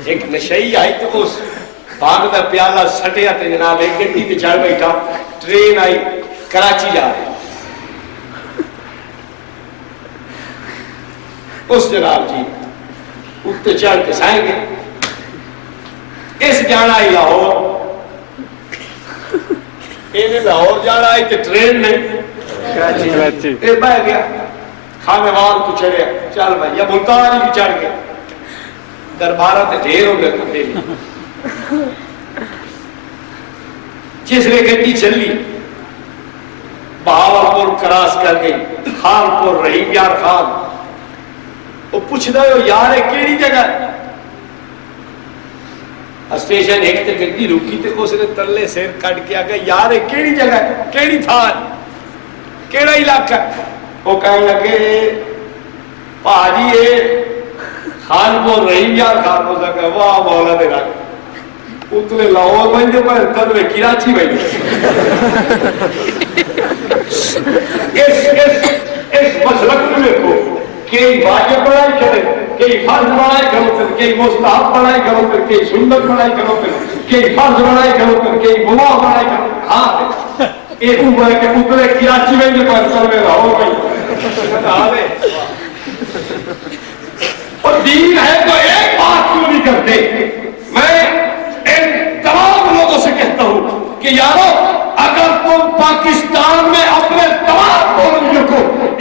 ایک نشئی آئی تو اس باغ دا پیالہ سٹیا تے جناب ایک گڈی تے چڑھ بیٹھا، ٹرین آئی کراچی جا رہی، اس جناب جی اتنے چڑھ کے سائیں گے، اس جانا آئی لاہور، انہیں لاہور جانا آئی تے ٹرین نہیں کراچی، اے بہ گیا کھانے وال تو چڑھیا، چل بھائی یا ملتان بھی چڑھ گیا، دربارہ تے ڈھیر ہو گیا کتے جس نے گڈی چلی بہاولپور کراس کر گئی، خانپور رحیم یار خان، وہ پوچھتا ہو یار کیڑی جگہ اسٹیشن ایک تے گڈی روکی تے اس نے تلے سیر کٹ کے آگے یار کیڑی جگہ کیڑی تھا کیڑا علاقہ، وہ کہنے لگے پاجی ہے خانپور رحیم یار خان، ہو سکا واہ مولا دے رکھ اتنے لاہور بن جو پر تلوے کراچی بن اس مسلک میں دیکھو کئی واجب بڑھائی کرے، کئی فرض بڑھائی کرو پھر، کئی مستحب بڑھائی کرو پھر، کئی سنت بڑھائی کرو پھر، کئی فرض بڑھائی کرو پھر، کئی مباح بڑھائی کرو۔ ہاں ایک اوپر کے اتنے کراچی میں جو پر تلوے لاہور بھائی اور دین ہے تو ایک بات کیوں نہیں کرتے؟ میں ان تمام لوگوں سے کہتا ہوں کہ یارو اگر تم پاکستان میں اپنے تمام مولویوں کو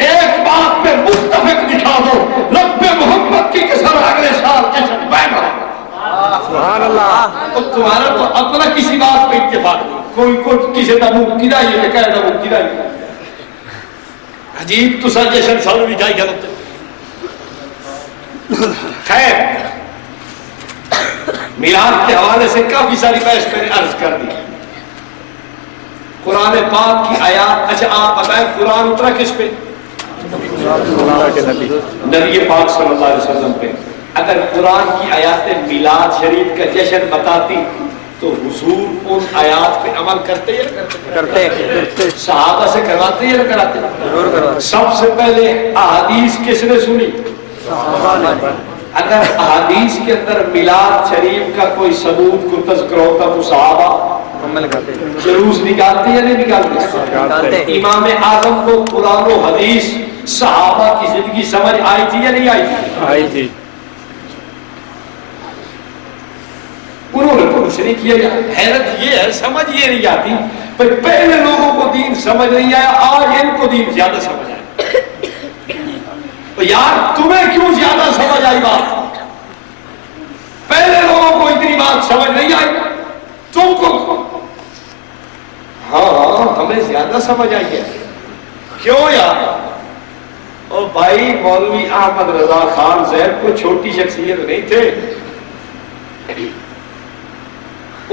ایک بات پہ متفق دکھا دو، رب محمد کی قسم اگلے سال جشن میں مناؤں، سبحان اللہ، تو تمہارا تو اپنا کسی بات پہ اتفاق نہیں، کوئی کسی کا ممکنہ ہی ہے کہہ رہا ممکنہ ہی عجیب تو سا جشن سال بھی جائی گلت۔ خیر میلاد کے حوالے سے کافی ساری بحث میں نے عرض کر دی۔ قرآن پاک کی آیات، اچھا آپ بتائیں قرآن اترا کس پہ؟ نبی پاک صلی اللہ علیہ وسلم پہ۔ اگر قرآن کی آیات میلاد شریف کا جشن بتاتی تو حضور ان آیات پہ عمل کرتے یا کرتے؟ صحابہ سے کرواتے یا نہ کراتے؟ سب سے پہلے احادیث کس نے سنی؟ اگر احادیث کے اندر میلاد شریف کا کوئی ثبوت کو تذکر ہوتا تو صحابہ جلوس نکالتے یا نہیں نکالتے؟ امام اعظم کو قرآن و حدیث صحابہ کی زندگی سمجھ آئی تھی یا نہیں آئی تھی؟ آئی تھی، انہوں نے تو کچھ نہیں کیا۔ حیرت یہ ہے سمجھ یہ نہیں آتی، پہلے لوگوں کو دین سمجھ نہیں آیا، آج ان کو دین زیادہ سمجھ آیا۔ یار تمہیں کیوں زیادہ سمجھ آئی بات؟ پہلے لوگوں کو اتنی بات سمجھ نہیں آئی، تم کو ہاں ہمیں زیادہ سمجھ آئی ہے۔ کیوں یار؟ اور بھائی مولوی احمد رضا خان زیب کو چھوٹی شخصیت نہیں تھے،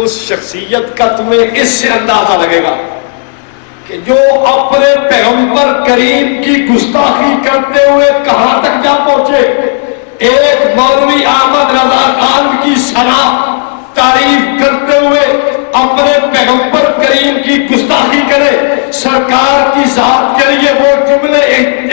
اس شخصیت کا تمہیں اس سے اندازہ لگے گا کہ جو اپنے پیغمبر کریم کی گستاخی کرتے ہوئے کہاں تک جا پہنچے. ایک مولوی احمد رضا خان کی ثنا تعریف کرتے ہوئے اپنے پیغمبر کریم کی گستاخی کرے, سرکار کی ذات کے لیے وہ جملے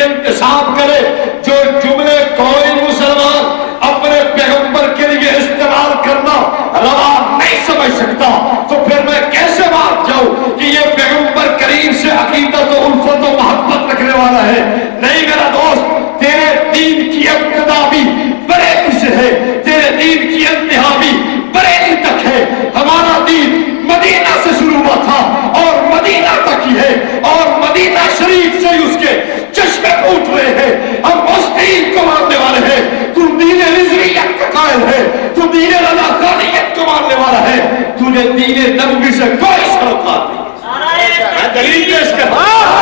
انتساب کرے جو جملے کوئی مسلمان اپنے پیغمبر کے لیے استعمال کرنا روا نہیں سمجھ سکتا, تو پھر میں کیسے مان جاؤں کہ یہ پیغمبر کریم سے عقیدت و الفت و محبت رکھنے والا ہے؟ نہیں میرا دوست, تیرے دین کی ابتدا بھی بریلی سے ہے, تیرے دین کی انتہا بھی بریلی تک ہے. ہمارا دین مدینہ سے شروع ہوا تھا اور مدینہ تک ہی ہے, اور مدینہ شریف سے اس کے چشمے پھوٹ رہے ہیں. ہم اس دین کو ماننے والے ہیں. تو دین رضویت کا قائل ہے, تو دین رضا خانیت کو ماننے والا ہے, تجھے دین نبوی سے کوئی سروکار نہیں. میں دلیل پیش کرتا ہوں,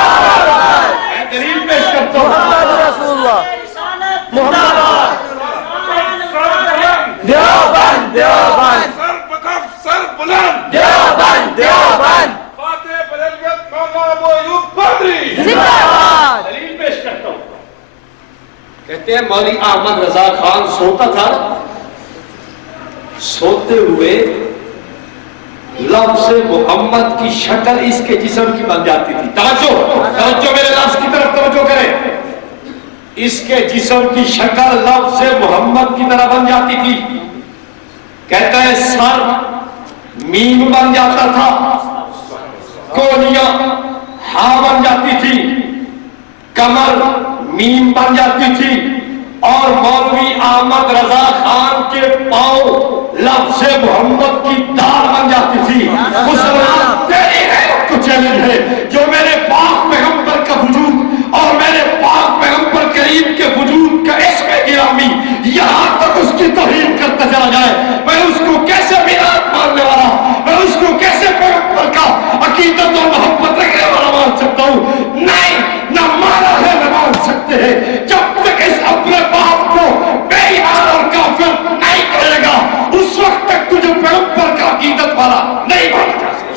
میں دلیل پیش کرتا ہوں. محمد رسول اللہ محمد دیوبند دیوبند سر بکف سر بلند دیوبند دیوبند فاتح بلندیت مولانا ابو ایوب قادری زندہ باد. دلیل پیش کرتا ہوں. کہتے ہیں مولوی احمد رضا خان سوتا تھا, سوتے ہوئے لفظ محمد کی شکل اس کے جسم کی بن جاتی تھی. توجہ میرے لفظ کی طرف توجہ کریں. اس کے جسم کی شکل لفظ محمد کی طرح بن جاتی تھی. کہتا ہے سر میم بن جاتا تھا, کونیاں ہاں بن جاتی تھی, کمر میم بن جاتی تھی, اور مولوی احمد رضا خان کے پاؤں لفظ محمد کی دار بن جاتی تھی. مسلمان تیری غیرت کو چیلنج ہے, جو میرے پاک پیغمبر کا وجود اور میرے پاک پیغمبر کریم کے وجود کا اسم گرامی یہاں تک اس کی توہین کرتا چلا جائے, میں اس کو کیسے میلاد ماننے والا, میں اس کو کیسے پیغمبر کا عقیدت اور محبت رکھنے والا مان سکتا ہوں؟ نہیں, نہ مانا ہے نہ مان سکتے ہیں. جب تک اس اپنے باپ کو بے ایمان اور کافر نہیں کرے گا, اس وقت تک تجھے پیغمبر کا عقیدت والا نہیں مانا جا سکتا.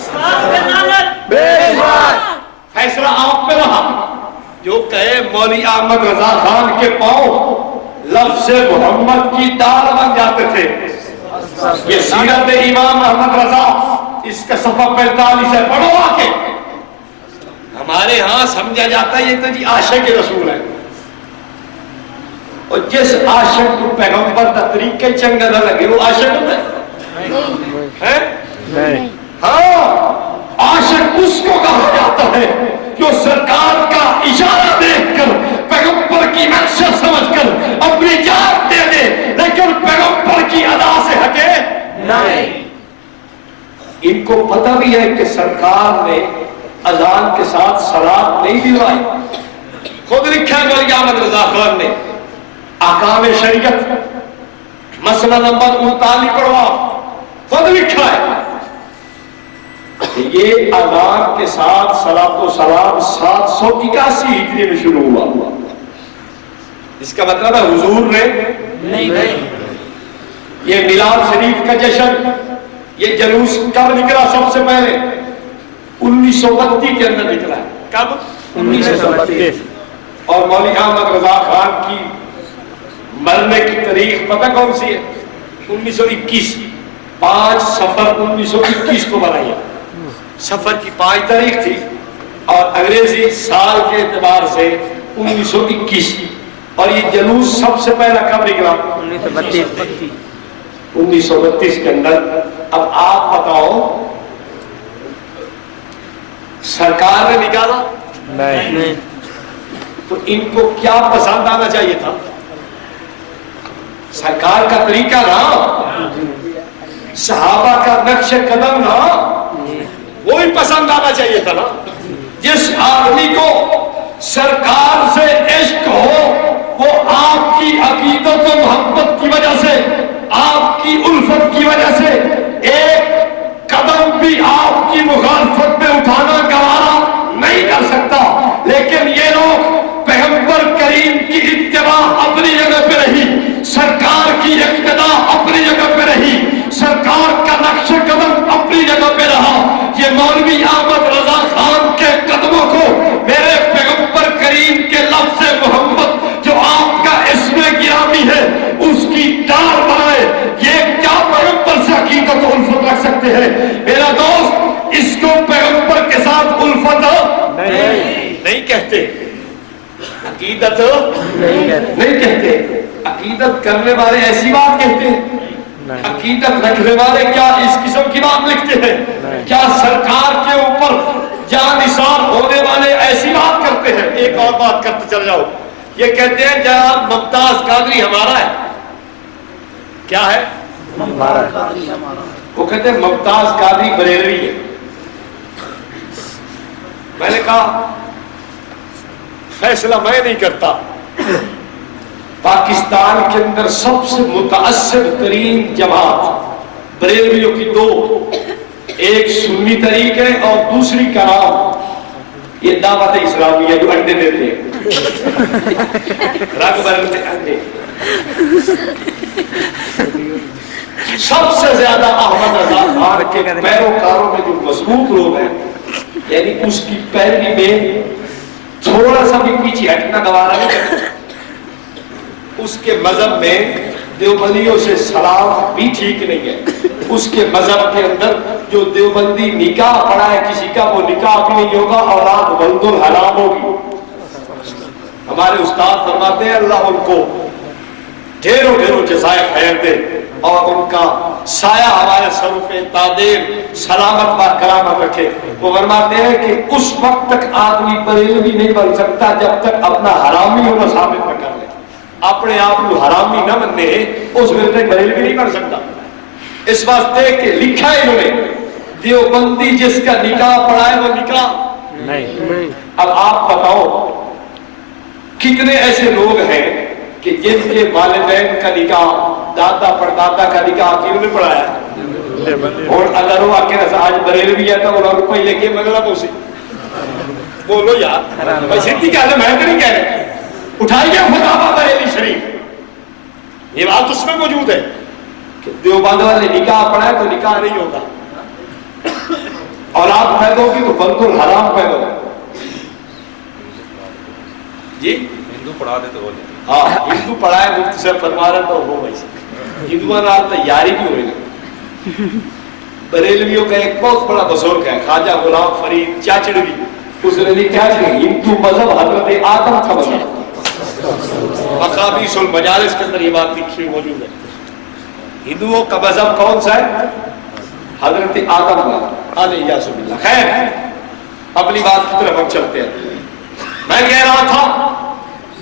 فیصلہ آپ پہ رہا. جو کہے مولوی احمد رضا خان کے پاؤں لفظ محمد کی دال بن جاتے تھے, یہ سیرت امام احمد رضا, اس کا صفحہ 45 ہے, پڑھو آ کے. ہمارے ہاں سمجھا جاتا ہے یہ تو جی عاشق رسول ہے, اور جس عاشق کو پیغمبر کا طریقہ چنگا نہ لگے وہ عاشق ہے؟ ہاں, عاشق اس کو کہا جاتا ہے جو سرکار کا اشارہ دیکھ کر پیغمبر کی منشا سمجھ کر اپنی جان دے دے, لیکن پیغمبر کی ادا سے ہٹے نہیں. ان کو پتہ بھی ہے کہ سرکار نے اذان کے ساتھ صلاۃ نہیں دلوائی. خود لکھا ہے مولوی احمد رضا خان نے احکام شریعت مسئلہ نمبر 39 پڑھوا, خود لکھا ہے یہ اذان کے ساتھ صلاۃ و سلام 781 ہجری میں شروع ہوا. اس کا مطلب ہے حضور نے نہیں. یہ میلاد شریف کا جشن, یہ جلوس کب نکلا؟ سب سے پہلے 1932 کے اندر نکلا ہے. کب؟ 1932. اور مولوی احمد رضا خان کی مرنے کی تاریخ پتہ کون سی ہے؟ 1921. 5 صفر 1921 کو بنائی ہے. سفر کی 5 تاریخ تھی اور انگریزی سال کے اعتبار سے 1921. اور یہ جلوس سب سے پہلا کب نکلا؟ 1932 کے اندر. اب آپ بتاؤ سرکار نے نکالا نہیں, تو ان کو کیا پسند آنا چاہیے تھا؟ سرکار کا طریقہ نا, صحابہ کا نقش قدم نا, وہی پسند آنا چاہیے تھا نا. جس آدمی کو سرکار سے عشق ہو وہ آپ کی عقیدت و محبت کی وجہ سے, آپ کی الفت کی وجہ سے ایک قدم بھی آپ کی مخالفت میں اٹھانا گوارا نہیں کر سکتا. لیکن یہ لوگ پیغمبر کریم کی اتباع اپنی جگہ پہ رہی, سرکار کی اقتداء اپنی جگہ پہ رہی, سرکار کا نقش قدم عقیدت نہیں کہتے. عقیدت کرنے والے ایسی بات کہتے ہیں. عقیدت رکھنے والے کیا اس قسم کی بات لکھتے ہیں؟ کیا سرکار کے اوپر جان نثار ہونے والے ایسی بات کرتے ہیں؟ ایک اور بات کرتے چل جاؤ. یہ کہتے ہیں جناب ممتاز قادری ہمارا ہے. کیا ہے؟ وہ کہتے ہیں ممتاز قادری بریلوی ہے. میں نے کہا فیصلہ میں نہیں کرتا. پاکستان کے اندر سب سے متعصب ترین جماعت بریلویوں کی دو، ایک سنی طریق ہے اور دوسری کا نام یہ دعوت اسلامیہ جو انڈے دیتے ہیں رنگ برنگے انڈے. سب سے زیادہ احمد رضا خان کے پیروکاروں میں جو مضبوط لوگ ہیں، یعنی اس کی پیروی میں تھوڑا سا بھی پیچھے ہٹنا گوارا نہیں کرتے. اس کے مذہب میں دیوبندیوں سے سلام بھی ٹھیک نہیں ہے. اس کے مذہب کے اندر جو دیوبندی نکاح پڑھا ہے کسی کا وہ نکاح بھی نہیں ہوگا، اولاد ولد الحرام ہوگی. ہمارے استاد فرماتے ہیں اللہ ان کو ڈھیروں ڈھیروں جزائے خیر دے اور ان کا سایہ ہمارے سروں پہ تادیر سلامت و کرامت رکھے. وہ فرماتے ہیں کہ اس وقت تک آدمی بریلوی نہیں بن سکتا جب تک اپنا حرامی ہونا ثابت نہ کر لے. اپنے آپ کو حرامی نہ بننے اس وقت تک بریلوی نہیں بن سکتا. اس واسطے کہ لکھا ہے انہوں نے دیوبندی جس کا نکاح پڑھا ہے وہ نکاح نہیں. اب آپ بتاؤ کتنے ایسے لوگ ہیں کہ جن کے والدین کا نکاح دادا پردادا کا نکاح کیوں نے پڑھایا؟ اور اگر وہ آ کے آج بریلوی ہے تو وہ روپئے لے کے مطلب اسے بولو یار میں سیدھی کہہ رہا میں تو نہیں کہہ رہا. اٹھائیے فتاوی بریلی شریف، یہ بات اس میں موجود ہے کہ دیوبند والے نکاح پڑھا ہے تو نکاح نہیں ہوگا. اولاد پیدا ہوگی تو ولد الحرام پیدا ہوگا. جی ہندو پڑھا دے تو ہو جائے. ہاں ہندو پڑھا ہے مفتی صاحب فرما رہا تو ہو بھائی ہندوؤں نال تیاری بھی ہوئے گا. بریلویوں کا ایک بہت بڑا بزرگ ہے خواجہ غلام فرید چاچڑوی. اس نے لکھا کہ ہندو مذہب حضرت آدم کا مذہب. مقابیس المجالس کے اندر یہ بات لکھی موجود ہے. ہندوؤں کا مذہب کون سا ہے؟ حضرت آدم کا علیہ السلام. خیر اپنی بات کی طرف ہم چلتے ہیں. میں کہہ رہا تھا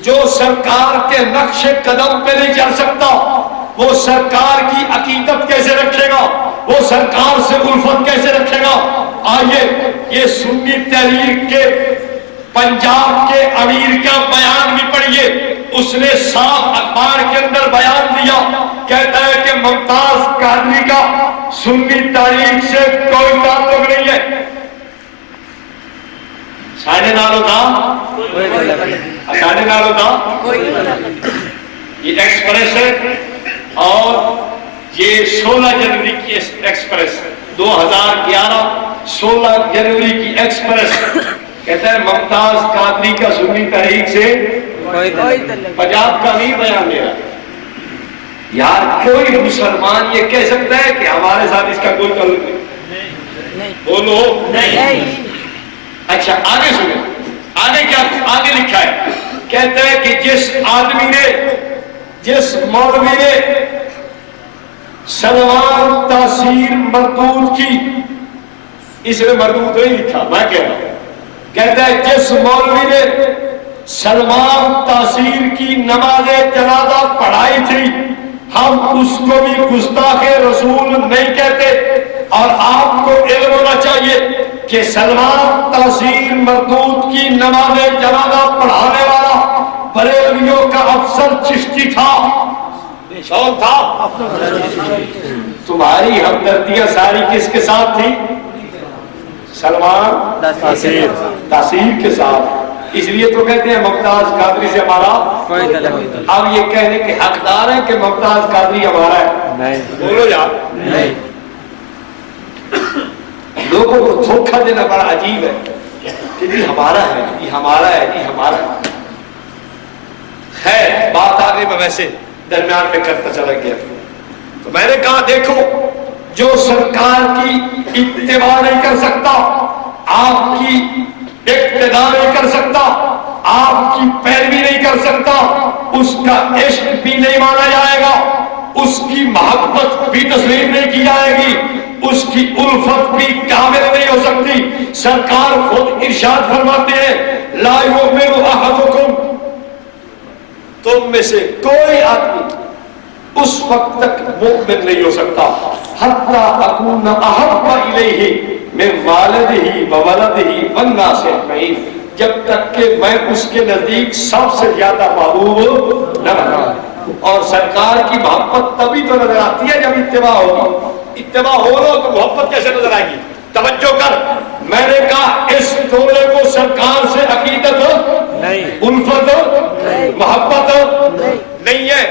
جو سرکار کے نقش قدم پہ نہیں چل سکتا وہ سرکار کی عقیدت کیسے رکھے گا؟ وہ سرکار سے الفت کیسے رکھے گا؟ آئیے یہ سنی تحریک کے پنجاب کے امیر کا بیان بھی پڑھیے. اس نے صاف اخبار کے اندر بیان دیا، کہتا ہے کہ ممتاز قادری کا سنی تحریک سے کوئی تعلق نہیں ہے. ساڑھے نالوں کا یہ ایکسپریس ہے اور یہ 16 جنوری کی ایکسپریس 2011 16 جنوری کی ایکسپریس کہتا ہے ممتاز قادری کا سنی تحریک سے پنجاب کا نہیں بیان دے رہا. یار کوئی مسلمان یہ کہہ سکتا ہے کہ ہمارے ساتھ اس کا کوئی تعلق نہیں؟ بولو نہیں. اچھا آگے سنیں آگے کیا آگے لکھا ہے. کہتا ہے کہ جس آدمی نے جس مولوی نے سلمان تاثیر مردود کی، اس نے مردود نہیں لکھا میں کہہ رہا ہوں، کہتا ہے جس مولوی نے سلمان تاثیر کی نماز جنازہ پڑھائی تھی ہم اس کو بھی گستاخ رسول نہیں کہتے. اور آپ کو علم ہونا چاہیے کہ سلمان تاثیر مردود کی نماز جنازہ پڑھانے والا بریلویوں کا افضل چشتی تھا. کون تھا؟ تمہاری ہمدردیاں ساری کس کے ساتھ تھی؟ سلمان تاثیر کے ساتھ. اس لیے تو کہتے ہیں ممتاز قادری سے ہمارا. اب یہ کہنے کے حقدار ہیں کہ ممتاز قادری ہمارا ہے؟ بولو یار. لوگوں کو دھوکہ دینا بڑا عجیب ہے کہ جی ہمارا ہے جی ہمارا ہے جی ہمارا ہے. خیر بات آگے میں ویسے درمیان میں کرتا چلا گیا تو میں نے کہا دیکھو جو سرکار کی اتباع نہیں کر سکتا، آپ کی اقتداء نہیں کر سکتا، آپ کی پیروی نہیں کر سکتا، اس کا عشق بھی نہیں مانا جائے گا، اس کی محبت بھی تسلیم نہیں کی جائے گی، اس کی الفت بھی کامل نہیں ہو سکتی۔ سرکار خود ارشاد فرماتے ہیں لا یؤمن احدکم، تم میں سے کوئی آدمی اس وقت تک مومن نہیں ہو سکتا حتی اکون احب الیہ من والدہ وولدہ والناس اجمعین، جب تک کہ میں اس کے نزدیک سب سے زیادہ محبوب نہ رہا۔ اور سرکار کی محبت تبھی تو نظر آتی ہے جب اتباع ہوگی، اتباع ہو رہا تو محبت کیسے نظر آئے گی؟ توجہ کر، میں نے کہا اس ٹولے کو سرکار سے عقیدت الفت محبت نہیں ہے۔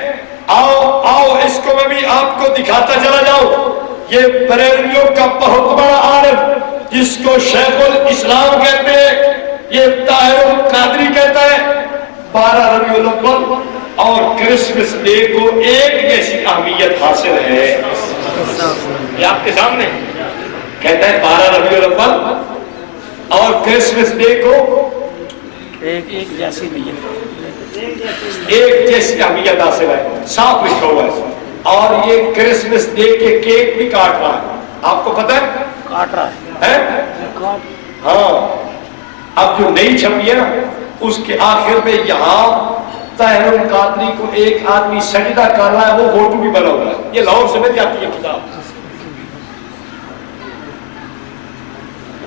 آؤ اس کو میں بھی آپ کو دکھاتا چلا جاؤں۔ یہ بریلویوں کا بہت بڑا عالم جس کو شیخ الاسلام کہتے ہیں، یہ طاہر القادری کہتا ہے 12 ربیع الاول اور کرسمس ڈے کو ایک جیسی اہمیت حاصل ہے۔ یہ آپ کے سامنے کہتا ہے 12 ربیع الاول اور کرسمس ڈے کو ایک جیسی اہمیت حاصل ہے، صاف لکھا ہوا ہے۔ اور یہ کرسمس ڈے کے کیک بھی کاٹ رہا ہے، آپ کو پتہ ہے کاٹ رہا ہے؟ ہاں، اب جو نئی چھپی ہے نا اس کے آخر میں یہاں طاہر القادری کو ایک آدمی سجدہ کر رہا ہے، وہ فوٹو بھی بنا ہوا ہے، یہ لاہور سے مل جاتی ہے کتاب۔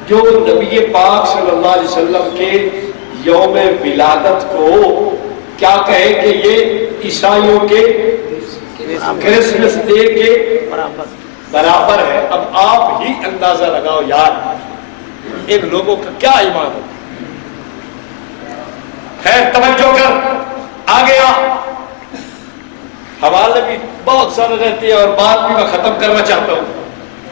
جو نبی پاک صلی اللہ علیہ وسلم کے یوم ولادت کو کیا کہے کہ یہ عیسائیوں کے کرسمس ڈے کے برابر ہے۔ اب آپ ہی اندازہ لگاؤ یار ان لوگوں کا کیا ایمان ہے۔ خیر توجہ کر، آگے آ، حوالے بھی بہت سارے رہتے ہیں اور بات بھی میں ختم کرنا چاہتا ہوں،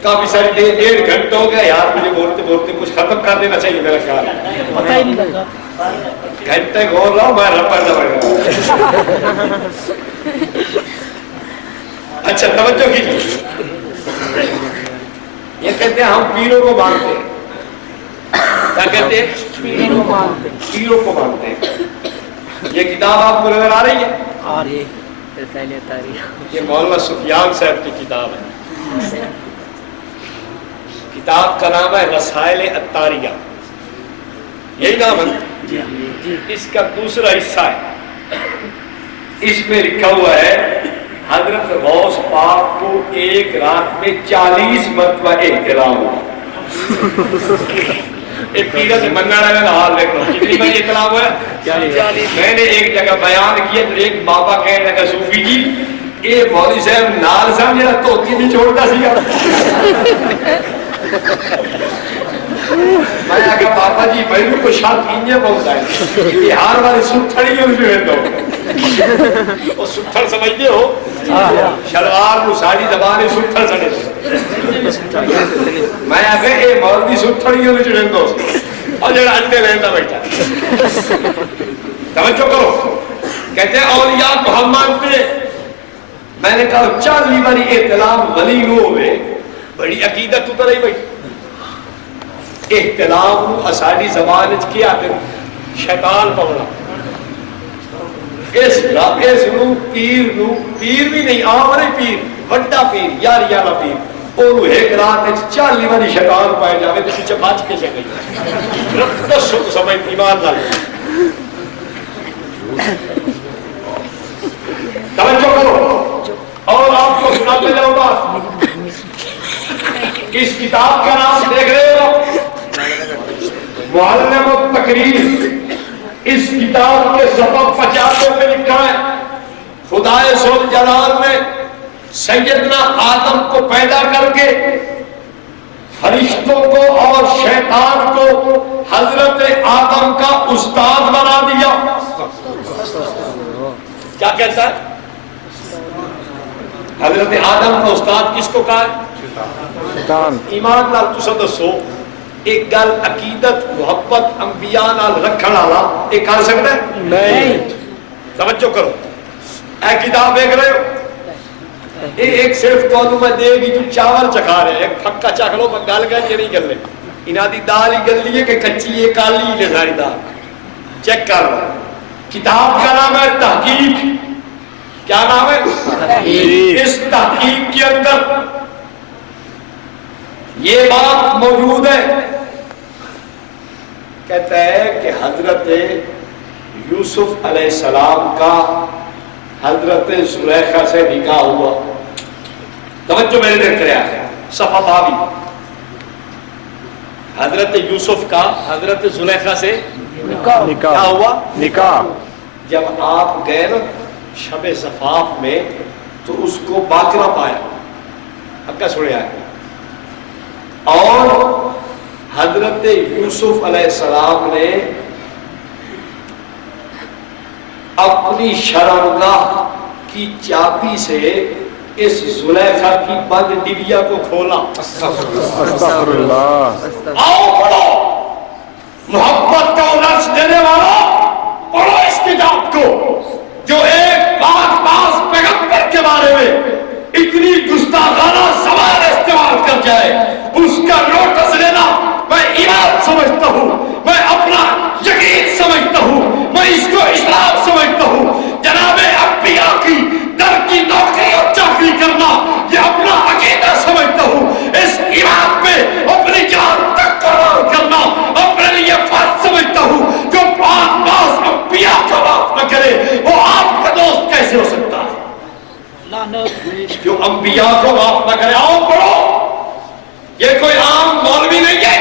کافی ساری 1.5 گھنٹے ہو گیا یار، مجھے بولتے بولتے کچھ ختم کر دینا چاہیے میرا خیال ہے، پتہ ہی نہیں لگا گھنٹے گھول رہا ہوں میں رپڑ دبڑ۔ اچھا توجہ کیجیے، یہ کہتے ہیں ہم پیروں کو مانتے ہیں، کیا کہتے ہیں؟ پیروں کو مانتے ہیں۔ یہ کتاب آپ کو نظر آ رہی ہے؟ اور یہ مولانا سفیان صاحب کی کتاب ہے، کتاب کا نام ہے رسائل عطاریہ، یہی نام ہے۔ اس کا دوسرا حصہ ہے، اس میں لکھا ہوا ہے حضرت غوث پاک کو ایک رات میں 40 مرتبہ احترام ہوا۔ ایک پیرا سے مننا رہا ہے حال دیکھ لو کتنی بار احترام ہوا ہے۔ میں نے ایک جگہ بیان کیا تو ایک بابا کہنے لگا صوفی جی اے مولوی صاحب نال سمجھا دھوتی نہیں چھوڑتا سی۔ میں آگا بابا جی میرے کو شاید انجے بہت آئے بہار والے ستھڑی ہو جو ہے تو وہ ستھڑ سمجھتے ہو شلوار کو ساری زبانیں ستھڑ سڑے میں آگا اے مولوی ستھڑی ہو جو ہے تو اور جڑا انڈے لیندہ بیٹھا۔ توجہ کرو، کہتے ہیں اولیاء کو ہم مانتے ہیں۔ میں نے کہا 40 باری احتلام ولی نو ہوئے بڑی عقیدت اتر ہی بیٹھ احتلام نو اساڑی زبان کیا دے شیطان پوڑا اس نو پیر بھی نہیں آمرے پیر وڈا پیر یار یارا پیر اور ایک رات 40 باری شیطان پائے جاوے تو پیچھے بچ کے سے گئی رب دسو تو سمجھ ایمان نہ توجہ کرو اور آپ کو سناتے جاؤں گا۔ اس کتاب کا نام دیکھ رہے ہو معلم التقریر، اس کتاب کے سبب 50 میں لکھا ہے خدائے ذوالجلال نے سیدنا آدم کو پیدا کر کے فرشتوں کو اور شیطان کو حضرت آدم کا استاد بنا دیا۔ کیا کہتا ہے؟ حضرت آدم کا استاد کس کو کہا ہے؟ ایمان لال تو سدسو ایک گل عقیدت محبت انبیاء نال رکھن والا ایک کر سکتا ہے نہیں۔ توجہ کرو، اے کتاب دیکھ رہے ہو، ایک صرف تو میں دے گی تو چاول چکھا رہے ہیں، ایک پھکا چکھ لو میں گل کر یہ نہیں کر لے انہاں دی دال ہی گل ہے کہ کچی ہے کالی ہے ساری دال چیک کر لو. کتاب کا نام ہے تحقیق. کیا نام ہے؟ اس تحقیق کے اندر یہ بات موجود ہے. کہتا ہے کہ حضرت یوسف علیہ السلام کا حضرت زلیخا سے نکاح ہوا. توجہ میرے دیکھ رہے ہیں صفحہ 22. حضرت یوسف کا حضرت زلیخا سے کیا ہوا؟ نکاح. جب آپ گئے نا شب زفاف میں تو اس کو باقرہ پایا. اکا سنیا ہے. اور حضرت یوسف علیہ السلام نے اپنی شرمگاہ کی چابی سے اس زلیخا کی بند ڈبیا کو کھولا. استغفر اللہ. آؤ پڑھو محبت کا لفظ دینے والا, پڑھو اس کتاب کو جو ایک باز پیغمبر کے بارے میں اتنی گستاخانہ زبان استعمال کر جائے. اس کا نوٹس لینا میں ایمان سمجھتا ہوں, میں اپنا یقین سمجھتا ہوں, میں اس کو اسلام سمجھتا ہوں. جناب انبیاء کی در کی نوکری اور چاکری کرنا یہ اپنا عقیدہ سمجھتا ہوں. اس ایمان پہ اپنی جان تک قربان کرنا اپنے لیے فرض سمجھتا ہوں. جو باز انبیاء کو معاف نہ کرے وہ آپ کا دوست کیسے ہو سکتا ہے؟ جو انبیاء کو معاف نہ کرے. آؤ پڑھو, یہ کوئی عام مولوی نہیں ہے.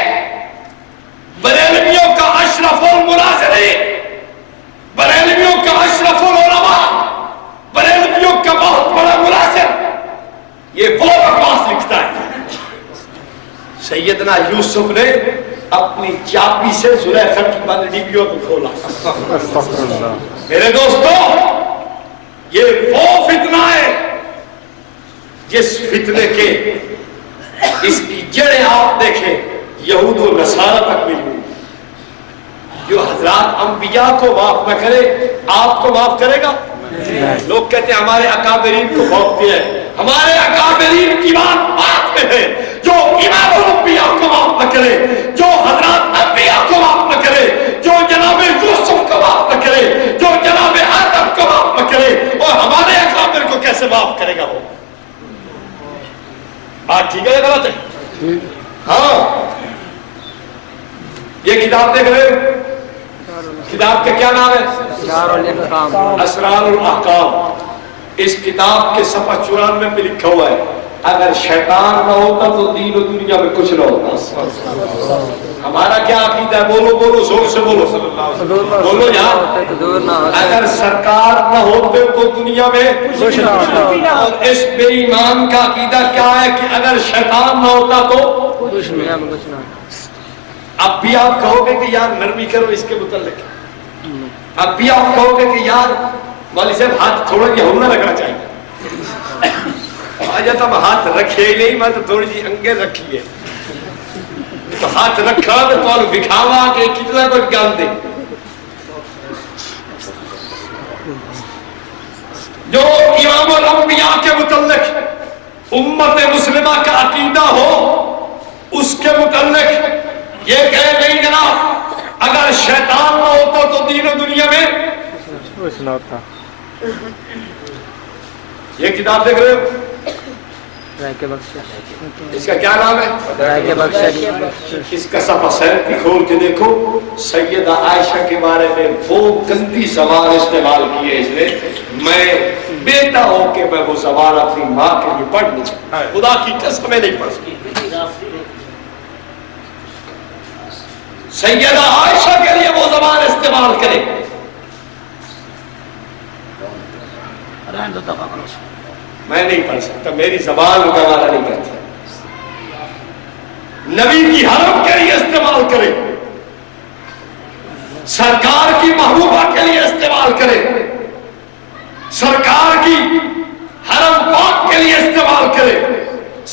بریلویوں کا اشرف المناظرین, بریلویوں کا اشرف العلماء, بریلویوں کا بہت بڑا مناظر یہ وہ بکواس لکھتا ہے. سیدنا یوسف نے اپنی چابی سے زلیخا کی بند ڈبیوں کو کھولا. میرے دوستو, یہ وہ فتنہ ہے جس فتنے کے اس کی جڑیں آپ دیکھیں یہود و نصارہ تک ملی. جو حضرات انبیاء کو معاف نہ کرے آپ کو معاف کرے گا؟ لوگ کہتے ہیں ہمارے اکابرین کو بھوکتے ہیں. ہمارے اکابرین کی بات میں ہے. جو امام الانبیاء کو معاف نہ کرے, جو حضرات انبیاء کو معاف نہ کرے, جو جناب یوسف کو معاف نہ کرے, جو جناب آدم کو معاف نہ کرے, اور ہمارے اکابر کو کیسے معاف کرے گا وہ؟ بات ٹھیک ہے یا غلط ہے؟ ہاں, یہ کتاب دیکھ رہے, کتاب کا کیا نام ہے؟ اسرار الاحکام. اس کتاب کے صفحہ 94 پہ لکھا ہوا ہے اگر شیطان نہ ہوتا تو دین و دنیا میں کچھ نہ ہوتا. ہمارا کیا عقیدہ ہے؟ بولو بولو, زور سے بولو, بولو یار. اگر سرکار نہ ہوتے تو دنیا میں کچھ نہ ہوتا. اور اس بے ایمان کا عقیدہ کیا ہے کہ اگر شیطان نہ ہوتا تو کچھ نہ. اب بھی آپ کہو گے کہ یار نرمی کرو اس کے متعلق. اب بھی آپ کہو گے کہ یار مولوی صاحب ہاتھ تھوڑا یہ ہونا لگنا چاہیے. آج تم ہاتھ رکھے ہی نہیں, میں تو تھوڑی سی انگیں رکھی ہے تو ہاتھ رکھا تو تمہیں دکھاوا کہ کتنا کوئی گان دے. جو امام الانبیاء کے متعلق امت مسلمہ کا عقیدہ ہو اس کے متعلق یہ کہے نہیں جناب اگر شیطان نہ ہوتا تو دین و دنیا میں کچھ نہ ہوتا. یہ کتاب دیکھ رہے ہو, اس کا کیا نام ہے؟ اس کا صفحہ 37 کھول کے دیکھو. سیدہ عائشہ کے بارے میں وہ گندی زبان استعمال کی ہے اس نے. میں بیٹا ہو کہ میں وہ زبان اپنی ماں کے لیے پڑھ لوں, خدا کی قسم میں نہیں پڑھ سکتی. سیدہ عائشہ کے لیے وہ زبان استعمال کرے. میں نہیں پڑھ سکتا, میری زبان گوارا نہیں کرتی. نبی کی حرم کے لیے استعمال کرے, سرکار کی محبوبہ کے لیے استعمال کرے, سرکار کی حرم پاک کے لیے استعمال کرے,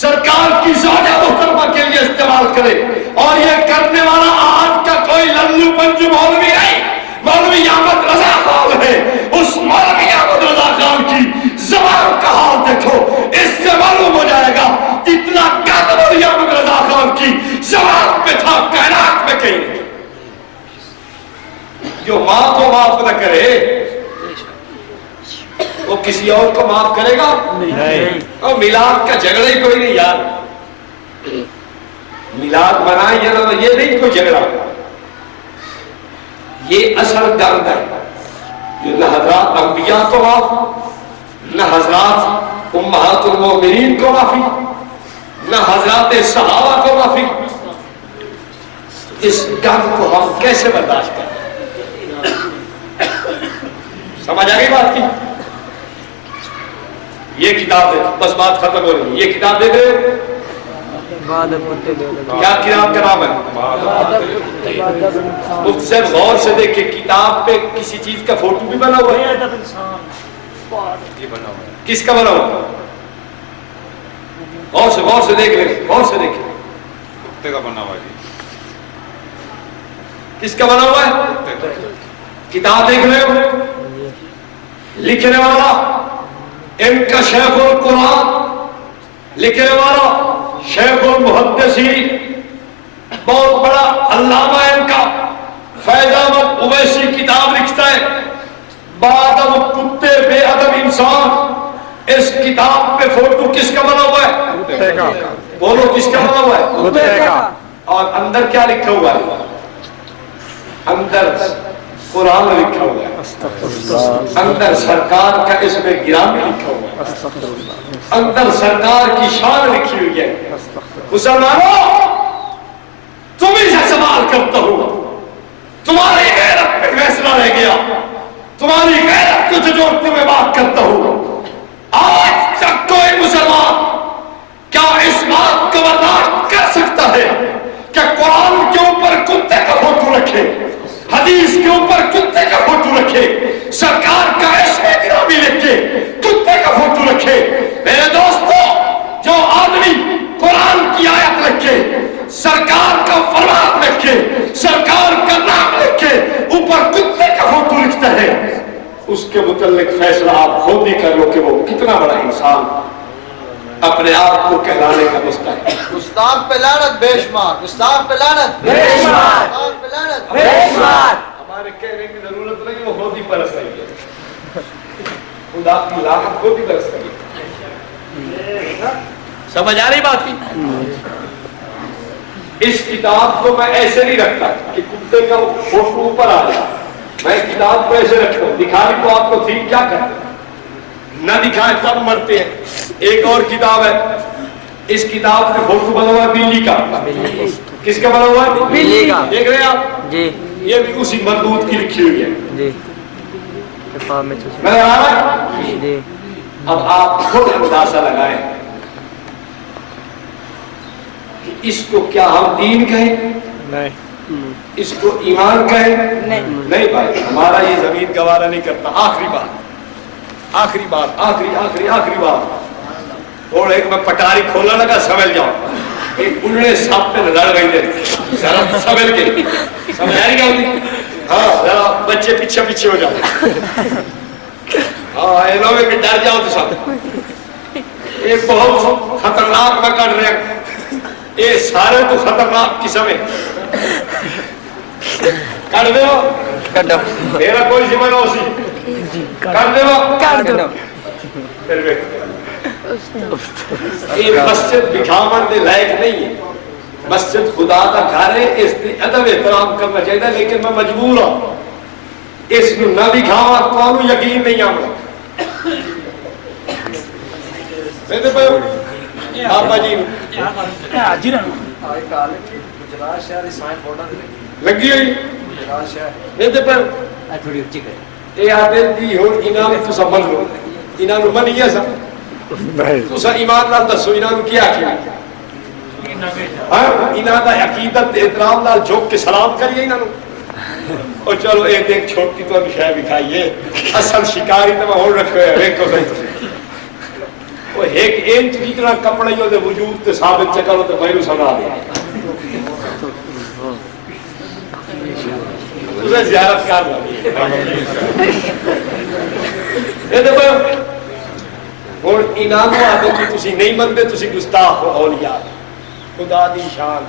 سرکار کی زوجہ محترمہ کے لیے استعمال کرے. اور یہ کرنے والا آج کا کوئی للو پنجو مولوی نہیں, مولوی احمد رضا خان ہے. اس مولوی احمد رضا خان کی زبان کا حال دیکھو, اس سے معلوم ہو جائے گا اتنا قد مولوی احمد رضا خان کی زبان پہ تھا کائنات میں کہیں. جو ماں کو معاف نہ کرے وہ کسی اور کو معاف کرے گا نہیں. اور میلاد کا جھگڑا ہی کوئی نہیں یار. میلاد منائیں یہ نہیں کوئی جھگڑا. یہ اصل درد ہے جو نہ حضرات انبیاء کو معاف، نہ حضرات امہات المومنین کو معافی، نہ حضرات صحابہ کو معافی. اس درد کو ہم کیسے برداشت کریں؟ سمجھ آ گئی بات کی؟ یہ کتاب ہے، بس بات ختم ہو رہی ہے. یہ کتاب دیکھ رہے ہو؟ کیا کتاب کا نام ہے؟ مفتی صاحب غور سے دیکھیں، کتاب پہ کسی چیز کا فوٹو بھی بنا ہوا ہے. کس کا بنا ہوا ہے؟ غور سے دیکھ لیں، غور سے دیکھیں. کتے کا بنا ہوا ہے. کس کا بنا ہوا ہے؟ کتاب دیکھ رہے ہو؟ لکھنے والا ان کا شیخ القرآن، لکھنے والا شیخ المحدثین، بہت بڑا علامہ ان کا فیض احمد اویسی کتاب لکھتا ہے بادم کتے بے ادب انسان. اس کتاب پہ فوٹو کس کا بنا ہوا ہے؟ کتے کا. بولو کس کا بنا ہوا ہے؟ کتے کا. اور اندر کیا لکھا ہوا ہے؟ اندر قرآن لکھا ہوا ہے. اندر سرکار کا اسم گرامی لکھا ہوا ہے. اندر سرکار کی شان لکھی ہوئی ہے. مسلمانوں تم ہی سے سوال کرتا ہوں، تمہاری غیرت پہ فیصلہ رہ گیا، تمہاری غیرت کو جھنجھوڑتے ہوئے بات کرتا ہوں. آج تک کوئی مسلمان کیا اس بات کو برداشت کر سکتا ہے کہ قرآن کے اوپر کتے کا فوٹو رکھے، حدیث کے اوپر کتے کا فوٹو رکھے، سرکار کا اسم گرامی لکھ کے کتے کا فوٹو رکھے؟ میرے دوستو، جو آدمی قرآن کی آیت لکھ کے، سرکار کا فرمان لکھ کے، سرکار کا نام لکھ کے اوپر کتے کا فوٹو لکھتا ہے، اس کے متعلق فیصلہ آپ خود ہی کر لو کہ وہ کتنا بڑا انسان اپنے آپ کو کہلانے کا مستحق ہے. گستاخ پہ لعنت بے شمار، گستاخ پہ لعنت بے شمار، گستاخ پہ لعنت بے شمار. ہمارے کہنے کی ضرورت نہیں، وہ خود ہی برس رہی ہے. خدا کی لعنت خود ہی برس رہی ہے. سمجھ آ رہی بات کی؟ اس کتاب کو میں ایسے نہیں رکھتا کہ کتے کا فوٹو اوپر آ جائے. میں کتاب کو ایسے رکھتا ہوں، دکھانے کو آپ کو ٹھیک کیا کرتے نہ دکھائے تب مرتے ہیں. ایک اور کتاب ہے، اس کتاب کے فوٹو بنا ہوا ہے بلی کا. کس کا بنا ہوا ہے؟ بلی کا. دیکھ رہے ہیں آپ؟ جی یہ بھی اسی مردود کی لکھی ہوئی ہے. جی نظر آ رہا ہے؟ جی. اب آپ خود اندازہ لگائیں کہ اس کو کیا ہم دین کہیں، نہیں. اس کو ایمان کہیں؟ نہیں بھائی، ہمارا یہ زمین گوارا نہیں کرتا. آخری بات، آخری بات، آخری بات. اور ایک میں پٹاری کھولنا لگا، سمجھ جاؤ. ایک بڑھڑے سانپ پہ لڑ گئی تھے، ذرا سمجھ کے سمجھ آ رہی کیا ہوتی؟ ہاں، ذرا بچے پیچھے ہو جاتے. ہاں، ایلو میں کہ ڈر جاؤ تو سب. ایک بہت خطرناک میں کر رہے ہیں. یہ سارے تو خطرناک قسم ہے. کر دو میرا کوئی ذمہ نہ اسی. کر دو. یہ مسجد دکھاون دے لائق نہیں ہے. مسجد خدا کا گھر ہے، اس کی ادب احترام کرنا چاہیے. لیکن میں مجبور ہوں اس کو نہ دکھاوا، تو یقین نہیں آؤں. بابا جی لگی ہوئی یہ آدھے دی ہو انہوں تو سمجھ لو، انہوں من یہ سا تو سا ایمان نال دسو انہوں کیا کیا. انہوں دا عقیدت احترام نال جھوک کے سلام کریے انہوں. اور چلو ایک چھوٹی تو شاید دکھائیے، اصل شکاری تو میں ہوں رکھے ہیں. وہ ایک انچ جتنا کپڑے جو دے وجود تے ثابت چکرو تے پہلو سنا دے. اسے زیارت کار لگی. یہ دیکھو اور انہوں آدھے کہ تسی نہیں مندے، تسی گستاخ ہو اولیاء. خدا دی شان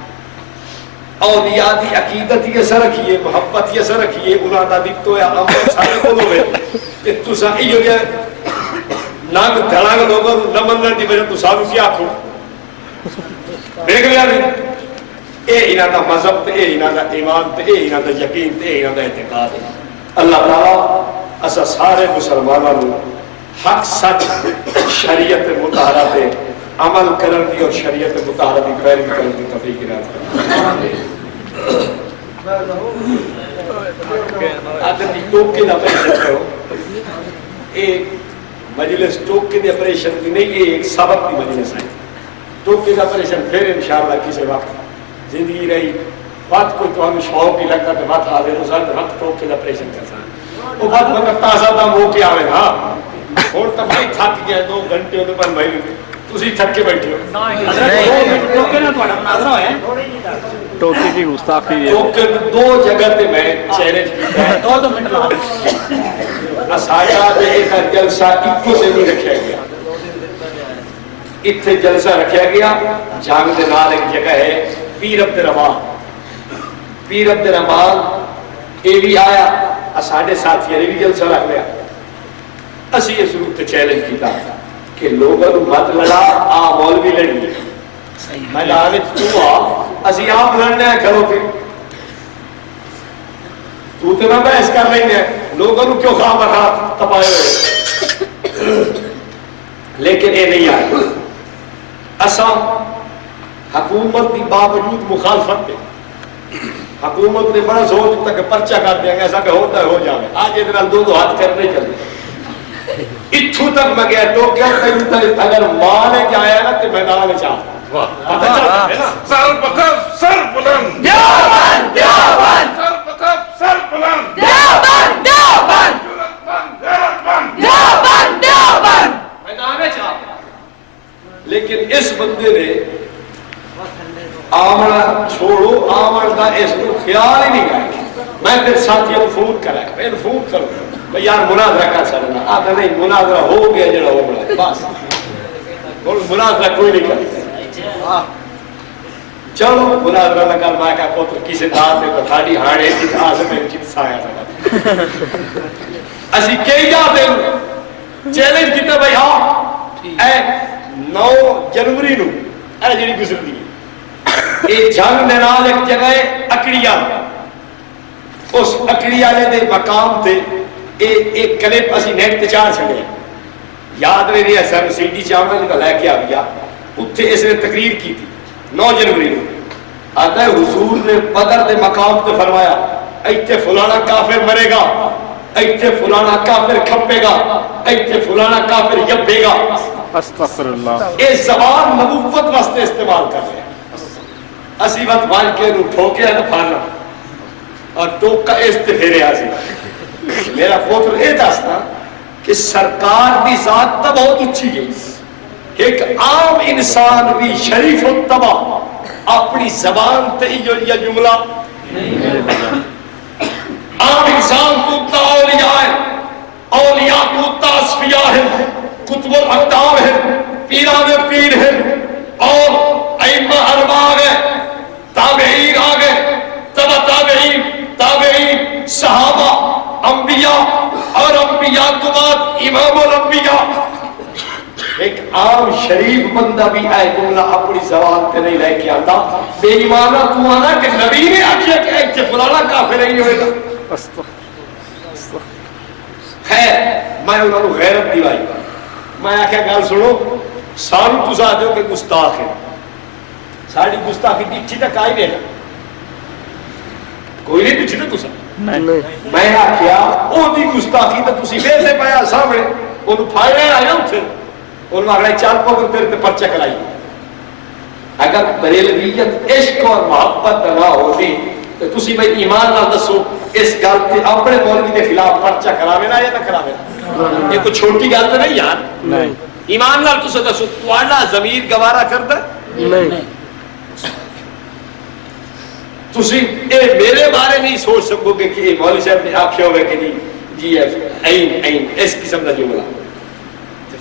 اولیاء دی عقیدت ہی اثر رکھیے محبت ہی اثر رکھیے انہاں دا دکتو یا عمل سارے کولو ہے کہ تسا ایو جے ناگ دھڑاگ لوگوں نہ منن دی وجہ تو سانو کیا آکھو دیکھ لیا نہیں اے انہاں دا مذہب تے اے انہاں دا ایمان تے اے انہاں دا یقین تے اے انہاں دا اعتقاد ہے اللہ تعالیٰ اسا سارے مسلمانوں نو حق سچ شریعت مطہرہ تے عمل کرن دی اور شریعت مطہرہ دی پیروی کرن دی توفیق عنایت آدمی ٹوکے دا پریشن کرو ایک مجلس ٹوکے دے پریشن کی نہیں یہ ایک سبق دی مجلس ہے ٹوکے دا پریشن پھر انشاءاللہ کسی وقت زندگی رہی وقت کوئی تو ہمیں شوق بھی لگتا تو وقت آوے تو ساتھ وقت ٹوکے دا پریشن کرتا ہے وہ وقت وقت تازہ دا ہو کے آوے نا اور تب بھائی تھک گیا 2 گھنٹے ہونے پر بھائی تسی تھک کے بیٹھے ہو ٹوکی کی گستاخی ہے ٹوکن 2 جگہ تے میں چیلنج کیتا ہے 2 منٹ اسایا دے ایک جلسہ اکو سے نہیں رکھیا گیا اتھے جلسہ رکھیا گیا جانگ دے نال ایک جگہ ہے پیر عبد الرحمان اے بھی آیا ساڑھے ساتھی نے بھی جلسہ رکھ لیا اسی یہ شروع تے چیلنج کیتا کہ لوگوں مت لڑا آ مولوی لڑی میں لعنت تو آ اسی آپ لڑنے ہیں کرو کہ تو تے نہ بحث کر رہی ہیں لوگوں کو کیوں خواہ بخواہ تپائے ہوئے لیکن اے نہیں آئے اسا حکومت کی باوجود مخالفت پہ حکومت نے بڑا زور دیتا کہ پرچہ کر دیا گا ایسا کہ ہوتا ہے ہو جائے آج ادھر 2 ہاتھ کرنے چلے اتھو تک میں گیا ٹوکیا اگر ماں نے کیا آیا نا تو میدان میں چاہ پتہ چلتا ہے نا سر بکف سر بلند دیوبند دیوبند سر بکف سر بلند دیوبند دیوبند غیرتمند دیوبند دیوبند میدان میں چاہ لیکن اس بندے نے آمڑا چھوڑو آمڑا اس کو خیال ہی نہیں کرا میں پھر ساتھیوں کو فون کرا پھر فون کروں میں یار مناظرہ کر سکنا آتا نہیں مناظرہ ہو گیا جڑا ہو گیا بس مناظرہ کوئی نہیں کرتا چلو مناظرہ لگا میں کہا پوتر کسی دات ہے بتھاڑی ہاڑے کی آزم ہے کت سایا تھا اسی کئی جاتے ہیں چیلنج کیتا بھائی ہاں اے 9 جنوری نو اے جڑی گزر دی یہ جنگ دے نال ایک جگہ ہے اکڑیا اس اکڑیا دے مقام تے ایک کلپ اسی نیٹ تے چار چھڑے یاد نہیں ہے سر سی ڈی چاول کا لے کے آ گیا اتھے اس نے تقریر کی تھی 9 جنوری کو آتا ہے حضور نے بدر دے مقام تے فرمایا ایتھے فلانا کافر مرے گا ایتھے فلانا کافر کھپے گا ایتھے فلانا کافر یبے گا استغفر اللہ اے زبان نبوت واسطے استعمال کر رہے ہیں اسی وقت وان کے نو ٹھوکے ہے نا پھانا اور ٹوکا اس تے پھیرے آسی میرا پوتر اے دستا کہ سرکار دی ذات تا بہت اچھی گئی ایک عام انسان بھی شریف و تبا اپنی زبان تے یہ جملہ عام انسان تو تا اولیاء ہے اولیاء تو تا اصفیاء ہے کتب الاقدام ہے پیران پیر ہے اور ائمہ اربعہ ہے تابعین آگے تبع تابعین تابعین صحابہ انبیاء اور انبیاء تو بعد امام الانبیاء ایک عام شریف بندہ بھی آئے جملہ اپنی زبان پہ نہیں لے کے آتا بے ایمانہ تو آنا کہ نبی نے آکھیا کہ ایک سے فلانا کافر نہیں ہوئے گا خیر میں انہوں نے غیرت دیوائی میں آکھیا گال سنو سانو تو ساتھ ہو کہ گستاخ ہے ساڑی گستاخی ڈٹھی تک آئی نہیں کوئی نہیں ڈٹھی تک میں آکھیا او دی گستاخی تو تسی بے سے پایا سامنے انہوں پھائے آئے اتھے انہوں نے چال پاکر تیرے تے پرچہ کرائی اگر بریلویت عشق اور محبت نہ ہوتی تو تسی بھائی ایمان نہ دسو اس گل تے اپنے مولوی کے خلاف پرچہ کراوے نا یا نہ کراوے نا یہ کوئی چھوٹی گل تو نہیں یار ایمان نال تسے دسو تواڈا ضمیر گوارا کردا نہیں تسی اے میرے بارے نہیں سوچ سکو گے کہ مولوی صاحب نے آکھیا ہوئے کہ نہیں جی این اس قسم کا جملہ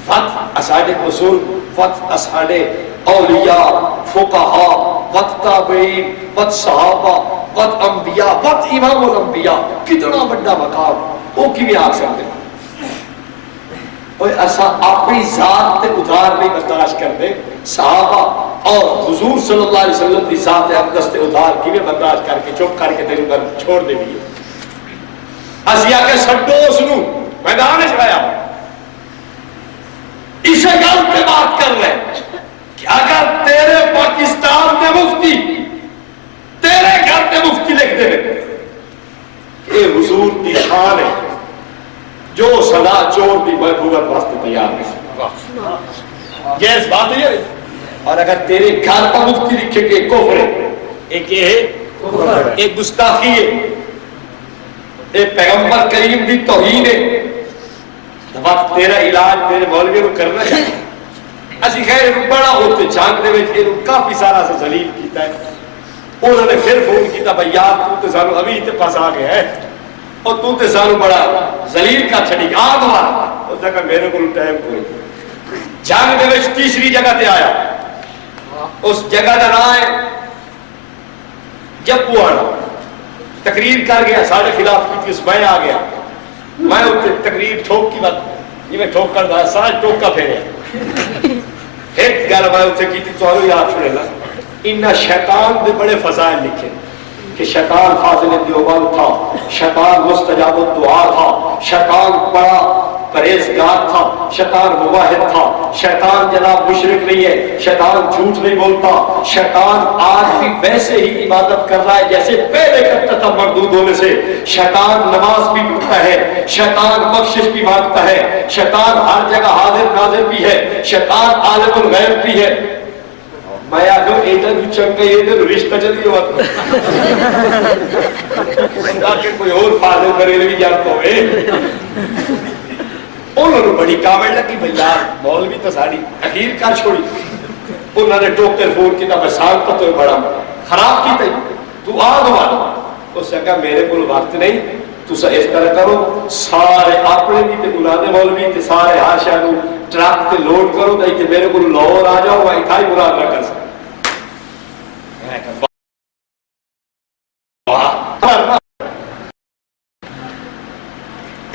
فتح اساڑے بزرگ فتح اساڑے اولیاء فقہاء وت تابعین وت صحابہ وت انبیاء وت امام الانبیاء، کتنا بڑا مقام وہ کی آ سکتے اور ایسا اپنی ذات تے ادھار نہیں برداشت کرتے، صحابہ اور حضور صلی اللہ علیہ وسلم کی ذات اقدس تے ادھار کی برداشت کر کے چپ کر کے تیرے گھر چھوڑ دے دیے اسی آ کے سڈو اس نو میدان چڑھایا اسے گل پہ بات کر رہے کہ اگر تیرے پاکستان میں مفتی تیرے گھر پہ مفتی لکھ دے کہ حضور کی شان ہے جو صدا چور بھی محبوبت واسطے تیار ہے، یہ اس بات ہے۔ اور اگر تیرے گھر کا مفتی لکھے کہ کفر ہے، ایک یہ ہے ایک گستاخی ہے، ایک پیغمبر کریم دی توہین ہے، وقت تیرا علاج تیرے مولوی کو کرنا ہے۔ اسی خیر بڑا ہوتے جنگ دے وچ اینو کافی سارا سے ذلیل کیتا ہے، انہوں نے پھر فون کیتا بھائی یار تو تے سانو ابھی تے پاس آ گیا ہے اور تو تے سانو بڑا ذلیل کا چھڑی آگ مار، اس جگہ میرے کو ٹائم کوئی جنگ دے وچ تیسری جگہ تے آیا، اس جگہ دا نام ہے جپوانا، تقریر کر گیا سارے خلاف کی تھی، میں آ گیا، میں اتنے تقریر ٹھوک کی بات یہ میں ٹھوک کر رہا سارا ٹوکا پھیرے ایک گل میں اتنے کی تھی تو یاد چھوڑے لا انہا شیطان دے بڑے فضائل لکھے کہ شیطان فاضل دیوبند تھا، شیطان مستجاب الدعا تھا، شیطان بڑا پرہیزگار تھا، شیطان مواحد تھا، شیطان جناب مشرک نہیں ہے، شیطان جھوٹ نہیں بولتا، شیطان آج بھی ویسے ہی عبادت کر رہا ہے جیسے پہلے کرتا تھا مردود ہونے سے، شیطان نماز بھی پڑھتا ہے، شیطان بخشش بھی مانگتا ہے، شیطان ہر جگہ حاضر ناظر بھی ہے، شیطان عالم الغیب بھی ہے۔ میں آگوں ایدر بھی چنگا ایدر رشتہ جدی ہوا تھا تاکہ کوئی اور فاضل کریلے بھی جانتا ہوئے انہوں نے بڑی کامل لگی بھئی یار مولوی تو ساڑی اخیر کار چھوڑی، انہوں نے ٹوکر فون کی تھا میں سانتا تو بڑا خراب کی تھی تو آگ والا، اس سے کہا میرے کو وقت نہیں تو اس طرح کرو سارے اپنے بھی تے گناہ مولوی تے سارے ہاشا نو ٹرک تے لوڈ کرو تے میرے کو لاہور آ جاؤ میں اتھائی مراد نہ کر سکتا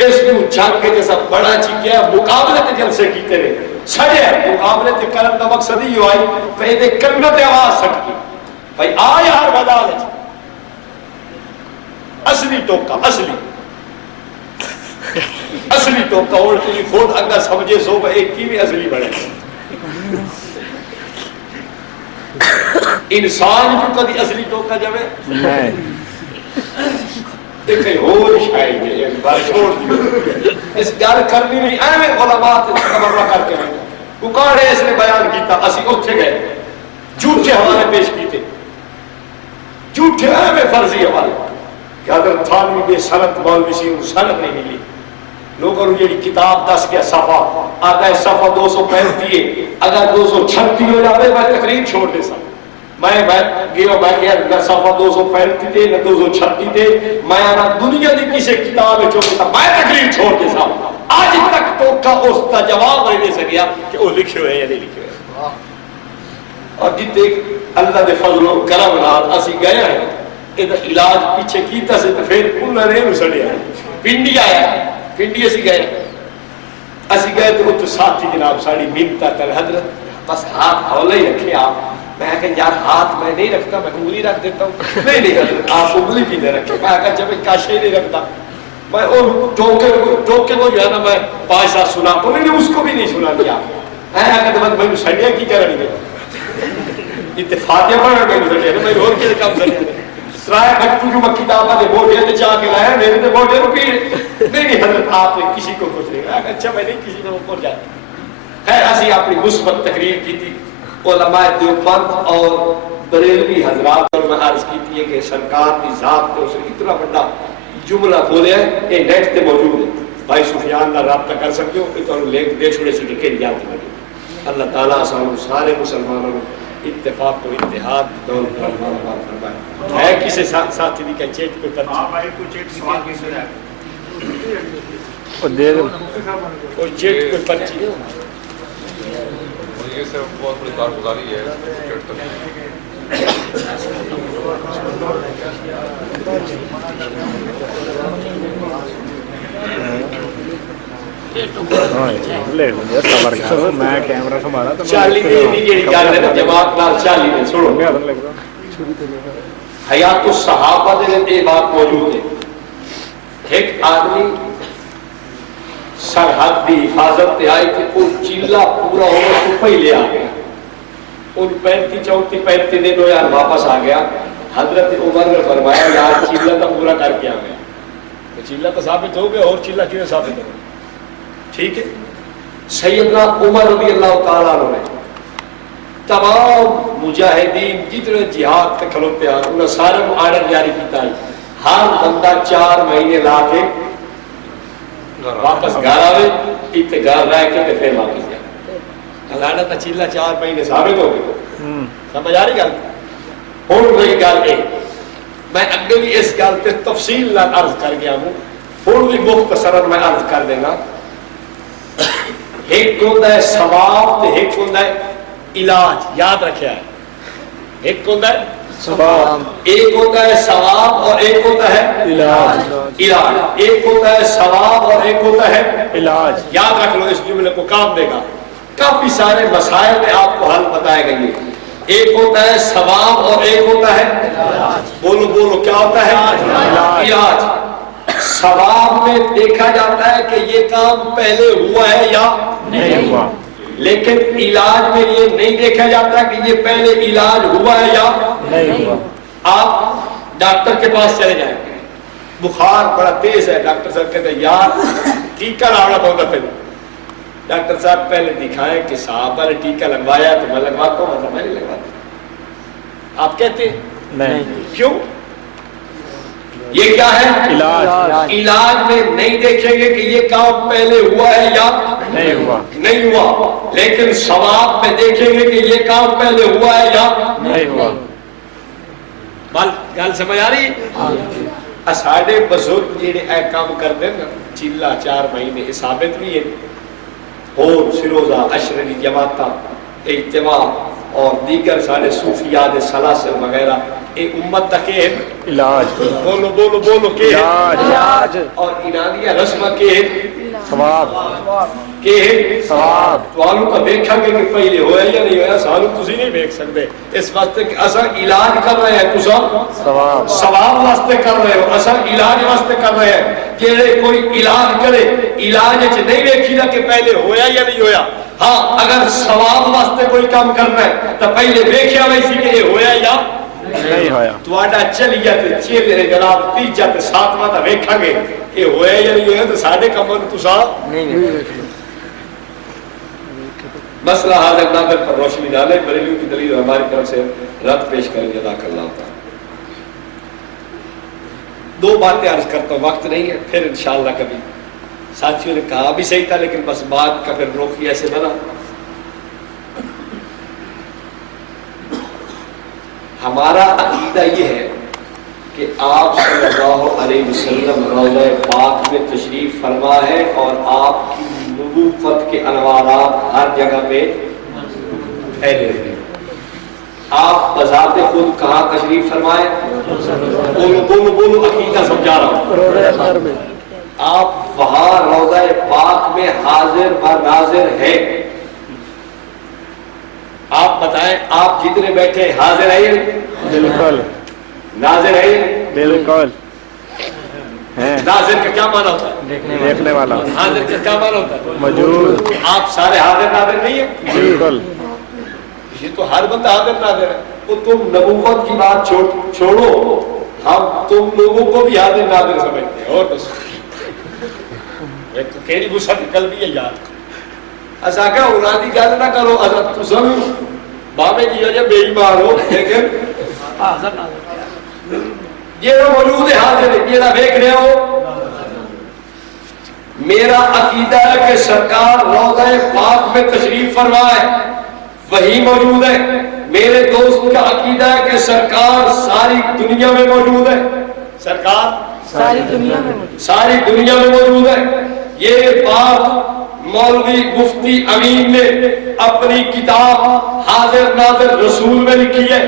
اس کو جنگ کے جیسا بڑا چی کیا مقابلے تے جلسے کیتے رہے سڑے مقابلے تے کرن دا مقصد ہی ہوئی پہلے کرنا تے آواز سکتی بھائی آیا ہر بدال ہے اصلی ٹوکا اصلی ٹوکا اور تھی خود اگر سمجھے سو ایک کی بھی اصلی بڑھے انسان جو کدی اصلی ٹوکا جب ہے دیکھیں اور شاید ہے بار چھوڑ دیو اس گل کرنی نہیں ایویں علماء تبرہ کر کے اکاڑے اس نے بیان کیتا اسی اتھے گئے جھوٹے حوالے پیش کیتے جھوٹے ایویں فرضی حوالے کہ حضرت تھانوی بے سنت مولوی سی ان سنت نہیں ملی لوگوں نے یہ کتاب دس کیا صفحہ آتا ہے صفحہ 235 ہے اگر 236 ہو جاوے میں تقریر چھوڑ دے سا میں گیا میں کیا نہ صفحہ 235 تے نہ 236 تے میں آنا دنیا دی کسی کتاب ہے چوکتا میں تقریر چھوڑ دے سا آج تک ٹوکا اس کا جواب نہیں دے سکیا کہ وہ لکھے ہوئے یا نہیں لکھے ہوئے اور جتے اللہ دے فضل و کرم نال اسی گئے ہیں ادھر علاج پیچھے کیتا سے تو پھر انہوں نے سڑیا پنڈی آیا پنڈی اسی گئے تو اتو ساتھی جناب ساڑی منتا کر حضرت بس ہاتھ حولے ہی رکھے آپ میں کہا یار ہاتھ میں نہیں رکھتا میں انگلی رکھ دیتا ہوں نہیں حضرت آپ انگلی بھی نہیں رکھے میں کہا جب کاشے نہیں رکھتا میں ٹوکے کو جو ہے نا میں 5 سال سنا انہوں نے اس کو بھی نہیں سنا دیا میں نے سڑیا کی کرنی ہے اتفاقیہ پڑھا میں نے سڑیا میں اور کیا کام سڑیا سرائے بھٹو جو مکی دعوہ دے بوٹے تے چاہ کے لایا میرے تے بوٹے رو پیڑ نہیں حضرت آپ نے کسی کو کچھ نہیں کہا اچھا میں نہیں کسی کو اوپر جاتا خیر اسی اپنی مثبت تقریر کی تھی علماء دیوبند اور بریلوی حضرات اور میں عرض کی تھی کہ سرکار کی ذات نے اسے اتنا بڑا جملہ بولے ہیں یہ نیٹ تے موجود ہے بھائی سفیان نہ رابطہ کر سکتے ہو تو لینک دے چھوڑے سے کہ یاد لگے اللہ تعالیٰ سارے مسلمانوں اتفاق و اتحاد دور فرمائے ہے کسی ساتھی دی کہ چیٹ کوئی پرچی بھائی کوئی چیٹ سوال کیسے ہے کوئی چیٹ کوئی پرچی یہ سب بہت بڑی کارگزاری ہے چیٹ تک لے لو صبر کرو میں کیمرہ سنبھالا تو چالی دے دی جڑی گل ہے نا جماعت نال چالی دے سنو حیات الصحابہ دے یہ بات موجود ہے. ایک آدمی سرحد کی حفاظت تے آئی کہ وہ چیلا پورا ہو تو پہلے آ گیا. ان 35 دن ہو یار واپس آ گیا. حضرت عمر نے فرمایا یار چیلا تو پورا کر کے آ گیا. چیلا تو ثابت ہو گیا اور چیلا کیوں ثابت ہو. ٹھیک ہے. سیدنا عمر رضی اللہ تعالیٰ عنہ نے تمام مجاہدین جتنے جہاد تے کھلوتے ہیں انہیں سارے آرڈر جاری کیتا ہے ہر بندہ 4 مہینے لا کے واپس گھر آوے اتنے گھر رہ کے پھر واپس جائے. اللہ تو چیلا 4 مہینے ثابت ہو گئے. سمجھ آ رہی گل. ہوں رہی گل ہے میں اگے بھی اس گل تے تفصیل نال عرض کر گیا ہوں. ہوں بھی مختصراً میں عرض کر دینا. ایک ہوتا ہے ثواب تے ایک ہوتا ہے علاج. یاد رکھیا ہے ایک ہوتا ہے ثواب ایک ہوتا ہے ثواب اور ایک ہوتا ہے علاج. ایک ہوتا ہے ثواب اور ایک ہوتا ہے علاج. یاد رکھ لو اس جملے کو کام دے گا. کافی سارے مسائل میں آپ کو حل بتائے گئے. ایک ہوتا ہے ثواب اور ایک ہوتا ہے بولو بولو کیا ہوتا ہے علاج. ثواب میں دیکھا جاتا ہے کہ یہ کام پہلے ہوا ہے یا نہیں ہوا. لیکن علاج میں یہ نہیں دیکھا جاتا کہ یہ پہلے علاج ہوا ہے یا نہیں ہوا. آپ ڈاکٹر کے پاس چلے جائیں گے بخار بڑا تیز ہے. ڈاکٹر صاحب کہتے ہیں یار ٹیکا لانا پڑتا پہلے. ڈاکٹر صاحب پہلے دکھائیں کہ صاحب نے ٹیکا لگوایا تو میں لگواتا ہوں میں نہیں لگواتا. آپ کہتے ہیں نہیں. کیوں؟ یہ کیا ہے علاج. علاج میں نہیں دیکھیں گے کہ یہ کام پہلے ہوا ہے یا نہیں ہوا. لیکن ثواب میں دیکھیں گے کہ یہ کام پہلے ہوا ہے یا نہیں ہوا. گل سمجھ آ رہی. ساڈے بزرگ جڑے اے کام کرتے نا چیلا 4 مہینے ثابت بھی ہے. اور سروزہ اشرری جماعت اجتماع اور دیگر سارے صوفیات سلاسل وغیرہ ایک امت تک ہے علاج. بولو بولو بولو کہ علاج. اور انادیہ رسم کے ثواب کے ثواب. تو کا دیکھا گے کہ پہلے ہویا یا نہیں ہویا سالو تسی نہیں دیکھ سکتے. اس واسطے کہ اسا علاج کر رہے ہیں تسا ثواب واسطے کر رہے ہو. اسا علاج واسطے کر رہے ہیں. جڑے کوئی علاج کرے علاج وچ نہیں دیکھی دا کہ پہلے ہویا یا نہیں ہویا. ہاں اگر ثواب واسطے کوئی کام کرنا ہے تو پہلے دیکھیا ویسی کہ یہ ہویا یا نہیں ہویا. تواڈا چلی جاتے چیلے جناب تیجا تے ساتواں تا ویکھاں گے کہ ہویا یا نہیں ہویا تو ساڈے کماں نوں تسا نہیں. مسئلہ حاضر ناظر پر روشنی ڈالے. بریلیوں کی دلیل ہماری طرف سے رد پیش کریں. جزاک اللہ تعالی. 2 باتیں عرض کرتا ہوں وقت نہیں ہے پھر انشاءاللہ کبھی. ساتھیوں نے کہا بھی صحیح تھا لیکن بس بات کا پھر روکی ایسے بنا. ہمارا عقیدہ یہ ہے کہ آپ صلی اللہ علیہ وسلم روضہ پاک میں تشریف فرما ہے اور آپ کی نبوت کے انوارات ہر جگہ پہ پھیلے ہوئے. آپ بذات خود کہاں تشریف فرمائے. بولو بولو بولو عقیدہ سمجھا رہا ہوں. آپ وہاں روضہ پاک میں حاضر و ناظر ہیں. آپ بتائیں آپ جتنے بیٹھے حاضر ہیں بالکل ناظر ہیں بالکل. ناظر کا کیا معنی ہوتا ہے دیکھنے والا. حاضر کا کیا معنی ہوتا ہے موجود. آپ سارے حاضر ناظر نہیں ہیں بالکل. یہ تو ہر بندہ حاضر ناظر ہے. تو تم نبوت کی بات چھوڑو ہم تم لوگوں کو بھی حاضر ناظر سمجھتے ہیں. اور بس ایک تو کیڑی غصہ نکل بھی ہے یار. ایسا کیا انہاں دی گل نہ کرو. حضرت تسم بابے جی ہو جائے بے ایمان ہو لیکن حاضر ناظر یہ موجود ہے حاضر ہے. یہ دیکھ رہے ہو. میرا عقیدہ ہے کہ سرکار روضہ پاک میں تشریف فرمائے وہی موجود ہے. میرے دوست کا عقیدہ ہے کہ سرکار ساری دنیا میں موجود ہے. سرکار ساری دنیا میں موجود ہے. یہ بات مولوی مفتی امین نے اپنی کتاب حاضر ناظر رسول میں لکھی ہے.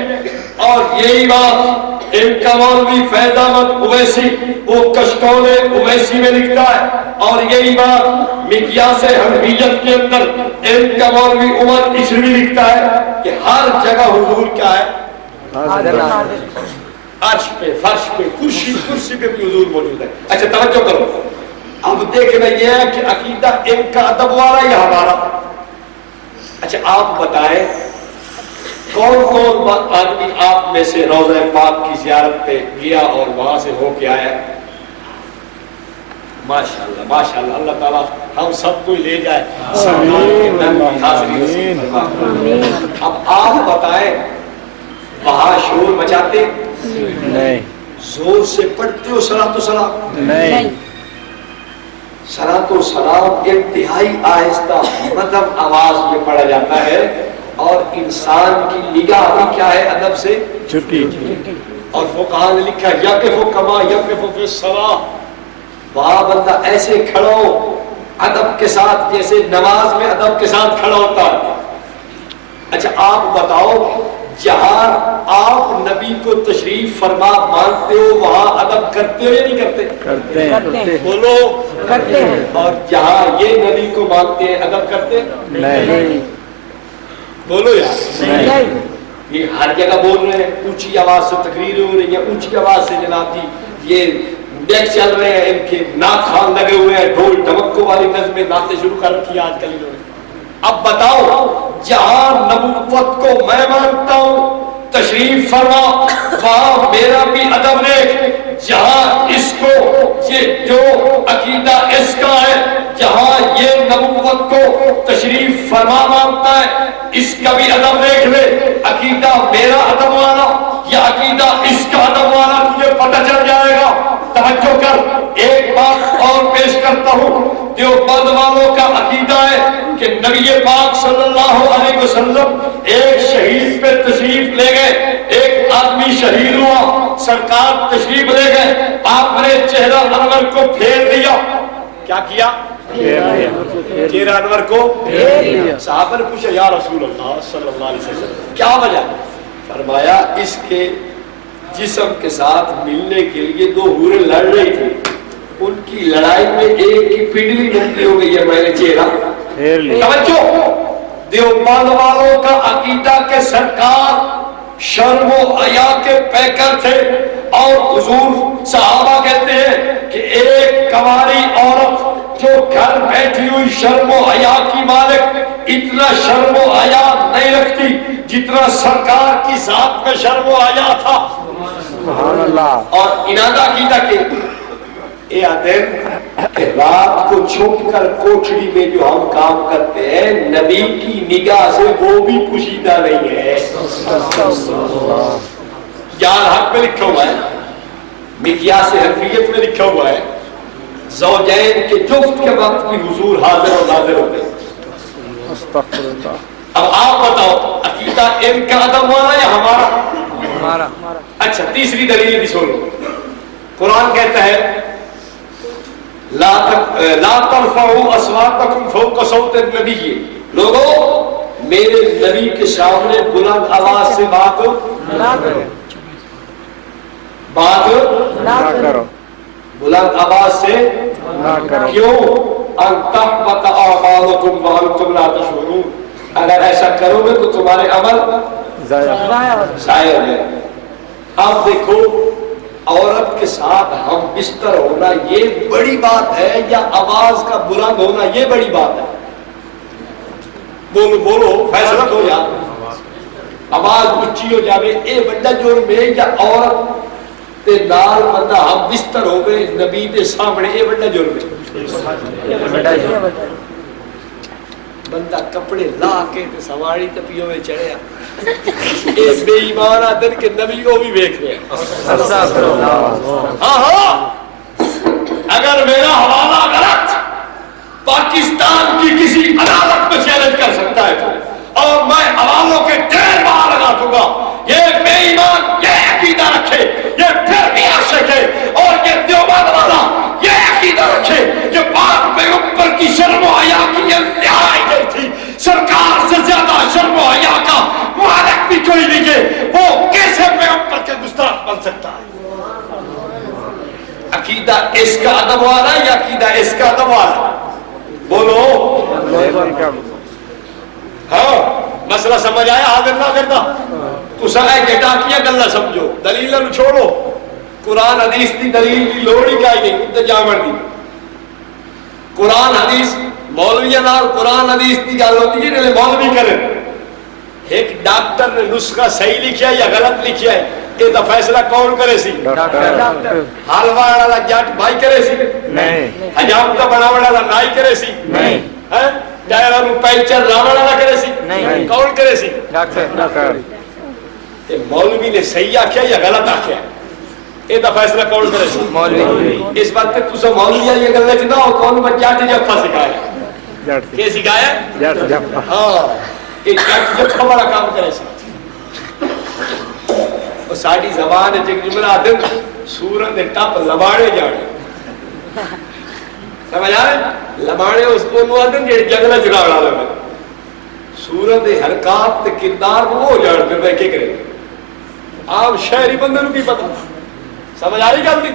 اور یہی بات ان کا مولوی فیض احمد اویسی وہ کشکول اویسی میں لکھتا ہے، اور یہی بات مقیاس حنفیت کے اندر ان کا مولوی عمر عشری لکھتا ہے کہ ہر جگہ حضور کیا ہے، عرش پہ، فرش پہ، کرسی پہ بھی حضور موجود ہے۔ اچھا توجہ کرو، اب دیکھنا یہ ہے کہ عقیدہ ان کا ادب والا یا ہمارا؟ اچھا آپ بتائیں کون کون آدمی آپ میں سے روضہ پاک کی زیارت پہ گیا اور وہاں سے ہو کے آیا؟ ماشاءاللہ ماشاءاللہ، اللہ تعالیٰ ہم سب کو لے جائے حاضری۔ اب آپ بتائیں وہاں شور مچاتے نہیں، زور سے پڑھتے ہو صلاۃ و سلام؟ نہیں، صلاۃ و سلام انتہائی آہستہ مدھم آواز میں پڑھا جاتا ہے، اور انسان کی نگاہ بھی کیا ہے، ادب سے چھٹی، اور فقہاء نے لکھا یقف کما یقف فی الصلاۃ، وہاں بندہ ایسے کھڑا ہو ادب کے ساتھ جیسے نماز میں ادب کے ساتھ کھڑا ہوتا ہے۔ اچھا آپ بتاؤ جہاں آپ نبی کو تشریف فرما مانتے ہو وہاں ادب کرتے ہو یا نہیں کرتے؟ کرتے ہیں، بولو کرتے ہیں۔ اور جہاں یہ نبی کو مانتے ہیں ادب کرتے؟ نہیں، بولو یار، یہ ہر جگہ بول رہے ہیں، اونچی آواز سے تقریر ہو رہی ہے، اونچی آواز سے جناب جی یہ ڈیک چل رہے ہیں، ان کے نعت خوان لگے ہوئے ہیں، ڈھول ڈھمکوں والی نظمیں نعتیں شروع کر رکھی ہیں آج کل انہوں نے۔ اب بتاؤ جہاں نبوت کو میں مانتا ہوں تشریف فرما وہاں میرا بھی ادب دیکھ، جہاں اس کو یہ جو عقیدہ اس کا ہے جہاں یہ نبوت کو تشریف فرما مانتا ہے اس کا بھی ادب دیکھ لے، عقیدہ میرا ادب والا یا عقیدہ اس کا ادب والا تجھے پتہ چل جائے گا۔ توجہ کر، ایک بات اور پیش کرتا ہوں، دیوبند والوں کا عقیدہ ہے کہ نبی پاک صلی اللہ علیہ وسلم ایک شہید پہ تشریف لے گئے، ایک آدمی شہید ہوا، سرکار تشریف لے گئے، آپ نے چہرہ انور کو پھیر دیا۔ کیا کیا؟ چہرہ انور کو پھیر دیا۔ صحابہ نے پوچھا یا رسول اللہ صلی اللہ علیہ وسلم کیا وجہ؟ فرمایا اس کے جسم کے ساتھ ملنے کے لیے دو حوریں لڑ رہی تھی، ان کی لڑائی میں ایک کی پنڈلی نکلی ہو گئی ہے، میں نے چہرہ پھیر لیا۔ توجہ، دیوبند والوں کا عقیدہ کے سرکار شرم و حیا کے پیکر تھے، اور حضور صحابہ کہتے ہیں کہ ایک کنواری عورت جو گھر بیٹھی ہوئی شرم و حیا کی مالک اتنا شرم و حیا نہیں رکھتی جتنا سرکار کی ذات میں شرم و حیا تھا۔ سبحان اللہ۔ اور انادہ عقیدہ کے اے آدم کہ رات کو چھپ کر کوٹھڑی میں جو ہم کام کرتے ہیں نبی کی نگاہ سے وہ بھی پوشیدہ نہیں ہے۔ یار حق میں لکھا ہوا ہے، مقیاس حنفیت میں لکھا ہوا ہے، زوجین کے جفت کے وقت بھی حضور حاضر و ناظر ہوتے ہیں۔ استغفر اللہ۔ اب آپ بتاؤ عقیدہ ان کا ادب والا یا ہمارا؟ اچھا تیسری دلیل بھی سن لو، قرآن کہتا ہے لا ترفعوا اصواتکم فوق صوت النبی، لوگوں میرے نبی کے سامنے بلند آواز سے بات نہ کرو، بلند آواز سے نہ کرو۔ کیوں؟ ان تحبط اعمالکم وانتم لا تشعرون، اگر ایسا کرو گے تو تمہارے عمل ضائع ہو جائے۔ اب دیکھو عورت کے ساتھ ہم بستر ہونا یہ بڑی بات ہے یا آواز کا بلند ہونا یہ بڑی بات ہے؟ بولو بولو فیصلہ دو یار، آواز اونچی ہو جاوے اے بڑا جرم ہے یا عورت تے نال بندہ ہم بستر ہوئے نبی دے سامنے اے بڑا جرم ہے؟ بندہ کپڑے لا کے تے سواری تے پیو میں چڑھیا اے بے ایمان آدن کے نبی کو بھی دیکھ رہے ہیں۔ ہاں اگر میرا حوالہ غلط پاکستان کی کسی عدالت میں چیلنج کر سکتا ہے تو، اور میں حوالوں کے ڈھیر باہر لگا دوں گا یہ بے ایمان یہ عقیدہ رکھے، یہ پھر بھی عاشق ہے، اور یہ دیوبند والا یہ عقیدہ رکھے کہ پاک پیغمبر کی شرم و حیا کی انتہا نہیں تھی، سرکار سے زیادہ شرم و حیا کا مالک بھی کوئی نہیں ہے، وہ کیسے عقیدہ اس کا ادب والا ہے یا عقیدہ اس کا ادب والا ہے؟ بولو ہاں مسئلہ سمجھ آیا؟ حاضر نہ کرتا تو سارے گٹا کیا گلا سمجھو، دلیل نو چھوڑو، قرآن حدیث دی دلیل دی لوڑ ہی کائی نہیں، اتنے جامن دی قرآن حدیث مولویاں نال قرآن حدیث دی گل ہوتی ہے جلے مولوی کرے. ایک ڈاکٹر نے نسخہ صحیح لکھیا یا غلط لکھیا ہے یہ دا فیصلہ کون کرے سی؟ حلوہ والا جٹ بھائی کرے سی؟ نہیں. حجام کا بناون والا نائی کرے سی؟ نہیں. ٹائر نو پنچر لاون والا کرے سی؟ نہیں. کون کرے سی؟ ڈاکٹر. مولوی نے صحیح آکھیا یا غلط آکھیا یہ دا فیصلہ کون کرے سی؟ مولوی. اس بات تے تساں مولوی یہ گل وچ نہ ہو کون جٹ جفا سکھایا کہ سکھایا جٹ جفا. ہاں یہ جٹ جفا والا کام کرے سی. اور ساری زبان ایک جملہ آدھے سورت دے ٹپ لباڑے جانے سمجھ آ رہے؟ لباڑے اس کو آدھے جی جنگل چراڑا لگے سورت دے حرکات تے کردار کو وہ جان پھر میں کیا کرے آپ شہری بندے نو کی پتہ سمجھ آ رہی گل دی؟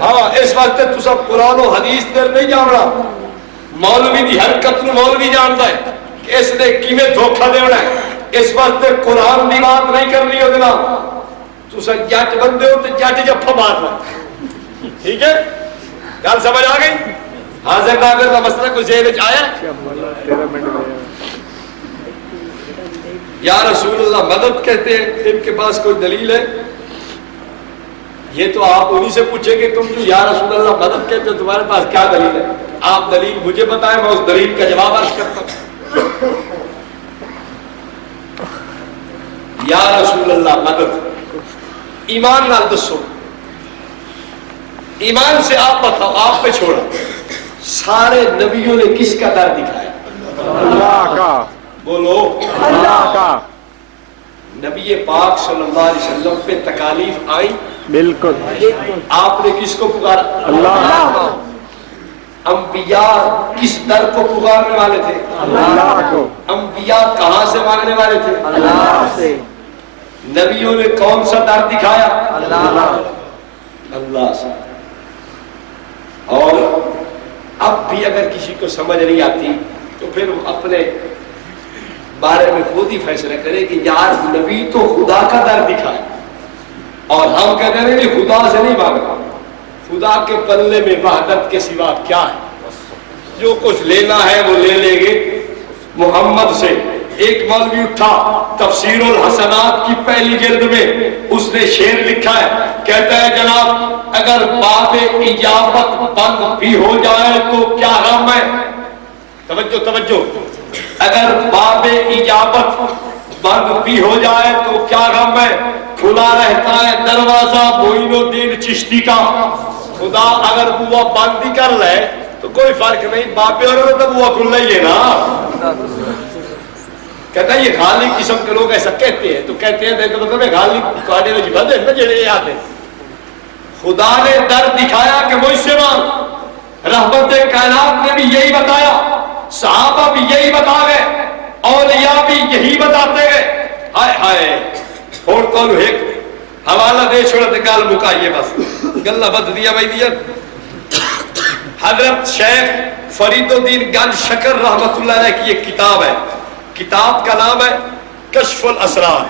ہاں اس وقت تو سب قرآن و حدیث در نہیں جاننا مولوی دی حرکت نو مولوی جانتا ہے کہ اس نے کیویں دھوکا دینا ہے. اس وقت قرآن دی بات نہیں کرنی ہو دینا تو سر جٹ بندے ہو تو جٹ جفا مارنا. ٹھیک ہے گل سمجھ آ گئی؟ حاضر ناظر کا مسئلہ کوئی ذہن وچ آیا؟ یا رسول اللہ مدد کہتے ہیں ان کے پاس کوئی دلیل ہے؟ یہ تو آپ انہی سے پوچھیں کہ تم جو یا رسول اللہ مدد کہتے ہو تمہارے پاس کیا دلیل ہے؟ آپ دلیل مجھے بتائیں میں اس دلیل کا جواب عرض کرتا ہوں. یا رسول اللہ مدد ایمان نال دسو ایمان سے آپ بتاؤ آپ پہ چھوڑا سارے نبیوں نے کس کا در دکھایا؟ اللہ کا. بولو اللہ کا. نبی پاک صلی اللہ علیہ وسلم پہ تکالیف آئی بالکل. آپ نے کس کو پکارا؟ اللہ. انبیاء کس در کو پکارنے والے تھے؟ اللہ کو. انبیاء کہاں سے مانگنے والے تھے؟ اللہ سے. نبیوں نے کون سا در دکھایا؟ اللہ. اللہ سے. اور اب بھی اگر کسی کو سمجھ نہیں آتی تو پھر وہ اپنے بارے میں خود ہی فیصلہ کرے کہ یار نبی تو خدا کا در دکھائے اور ہم کہتے ہیں کہ خدا سے نہیں مانگنا. خدا کے پلے میں وحدت کے سوا کیا ہے؟ جو کچھ لینا ہے وہ لے لیں گے محمد سے. ایک مولوی اٹھا تفسیر الحسنات کی پہلی جلد میں اس نے شعر لکھا ہے کہتا ہے جناب اگر باب اجابت بند بھی ہو جائے تو کیا غم ہے. توجہ توجہ. اگر باب اجابت بند بھی ہو جائے تو کیا غم ہے. کھلا رہتا ہے دروازہ معین الدین چشتی کا. خدا اگر بوا بند بھی کر لے تو کوئی فرق نہیں باپے اور تو بوا کھلا ہی ہے نا. کہتا ہے یہ غالب قسم کے لوگ ایسا کہتے ہیں تو کہتے ہیں دیکھو تو غالب کاڑے میں جبا دے نا جڑے یاد ہیں. خدا نے در دکھایا کہ مجھ سے مانگ. رحمت کائنات نے بھی یہی بتایا صحابہ بھی یہی بتا گئے اولیاء بھی یہی بتاتے گئے. ہائے ہائے اور کون ایک حوالہ دے چھوڑا تے گل مکائیے بس گلا بد دیا بھائی دیا. حضرت شیخ فرید الدین گنج شکر رحمت اللہ علیہ کی ایک کتاب ہے. کتاب کا نام ہے کشف الاسرار.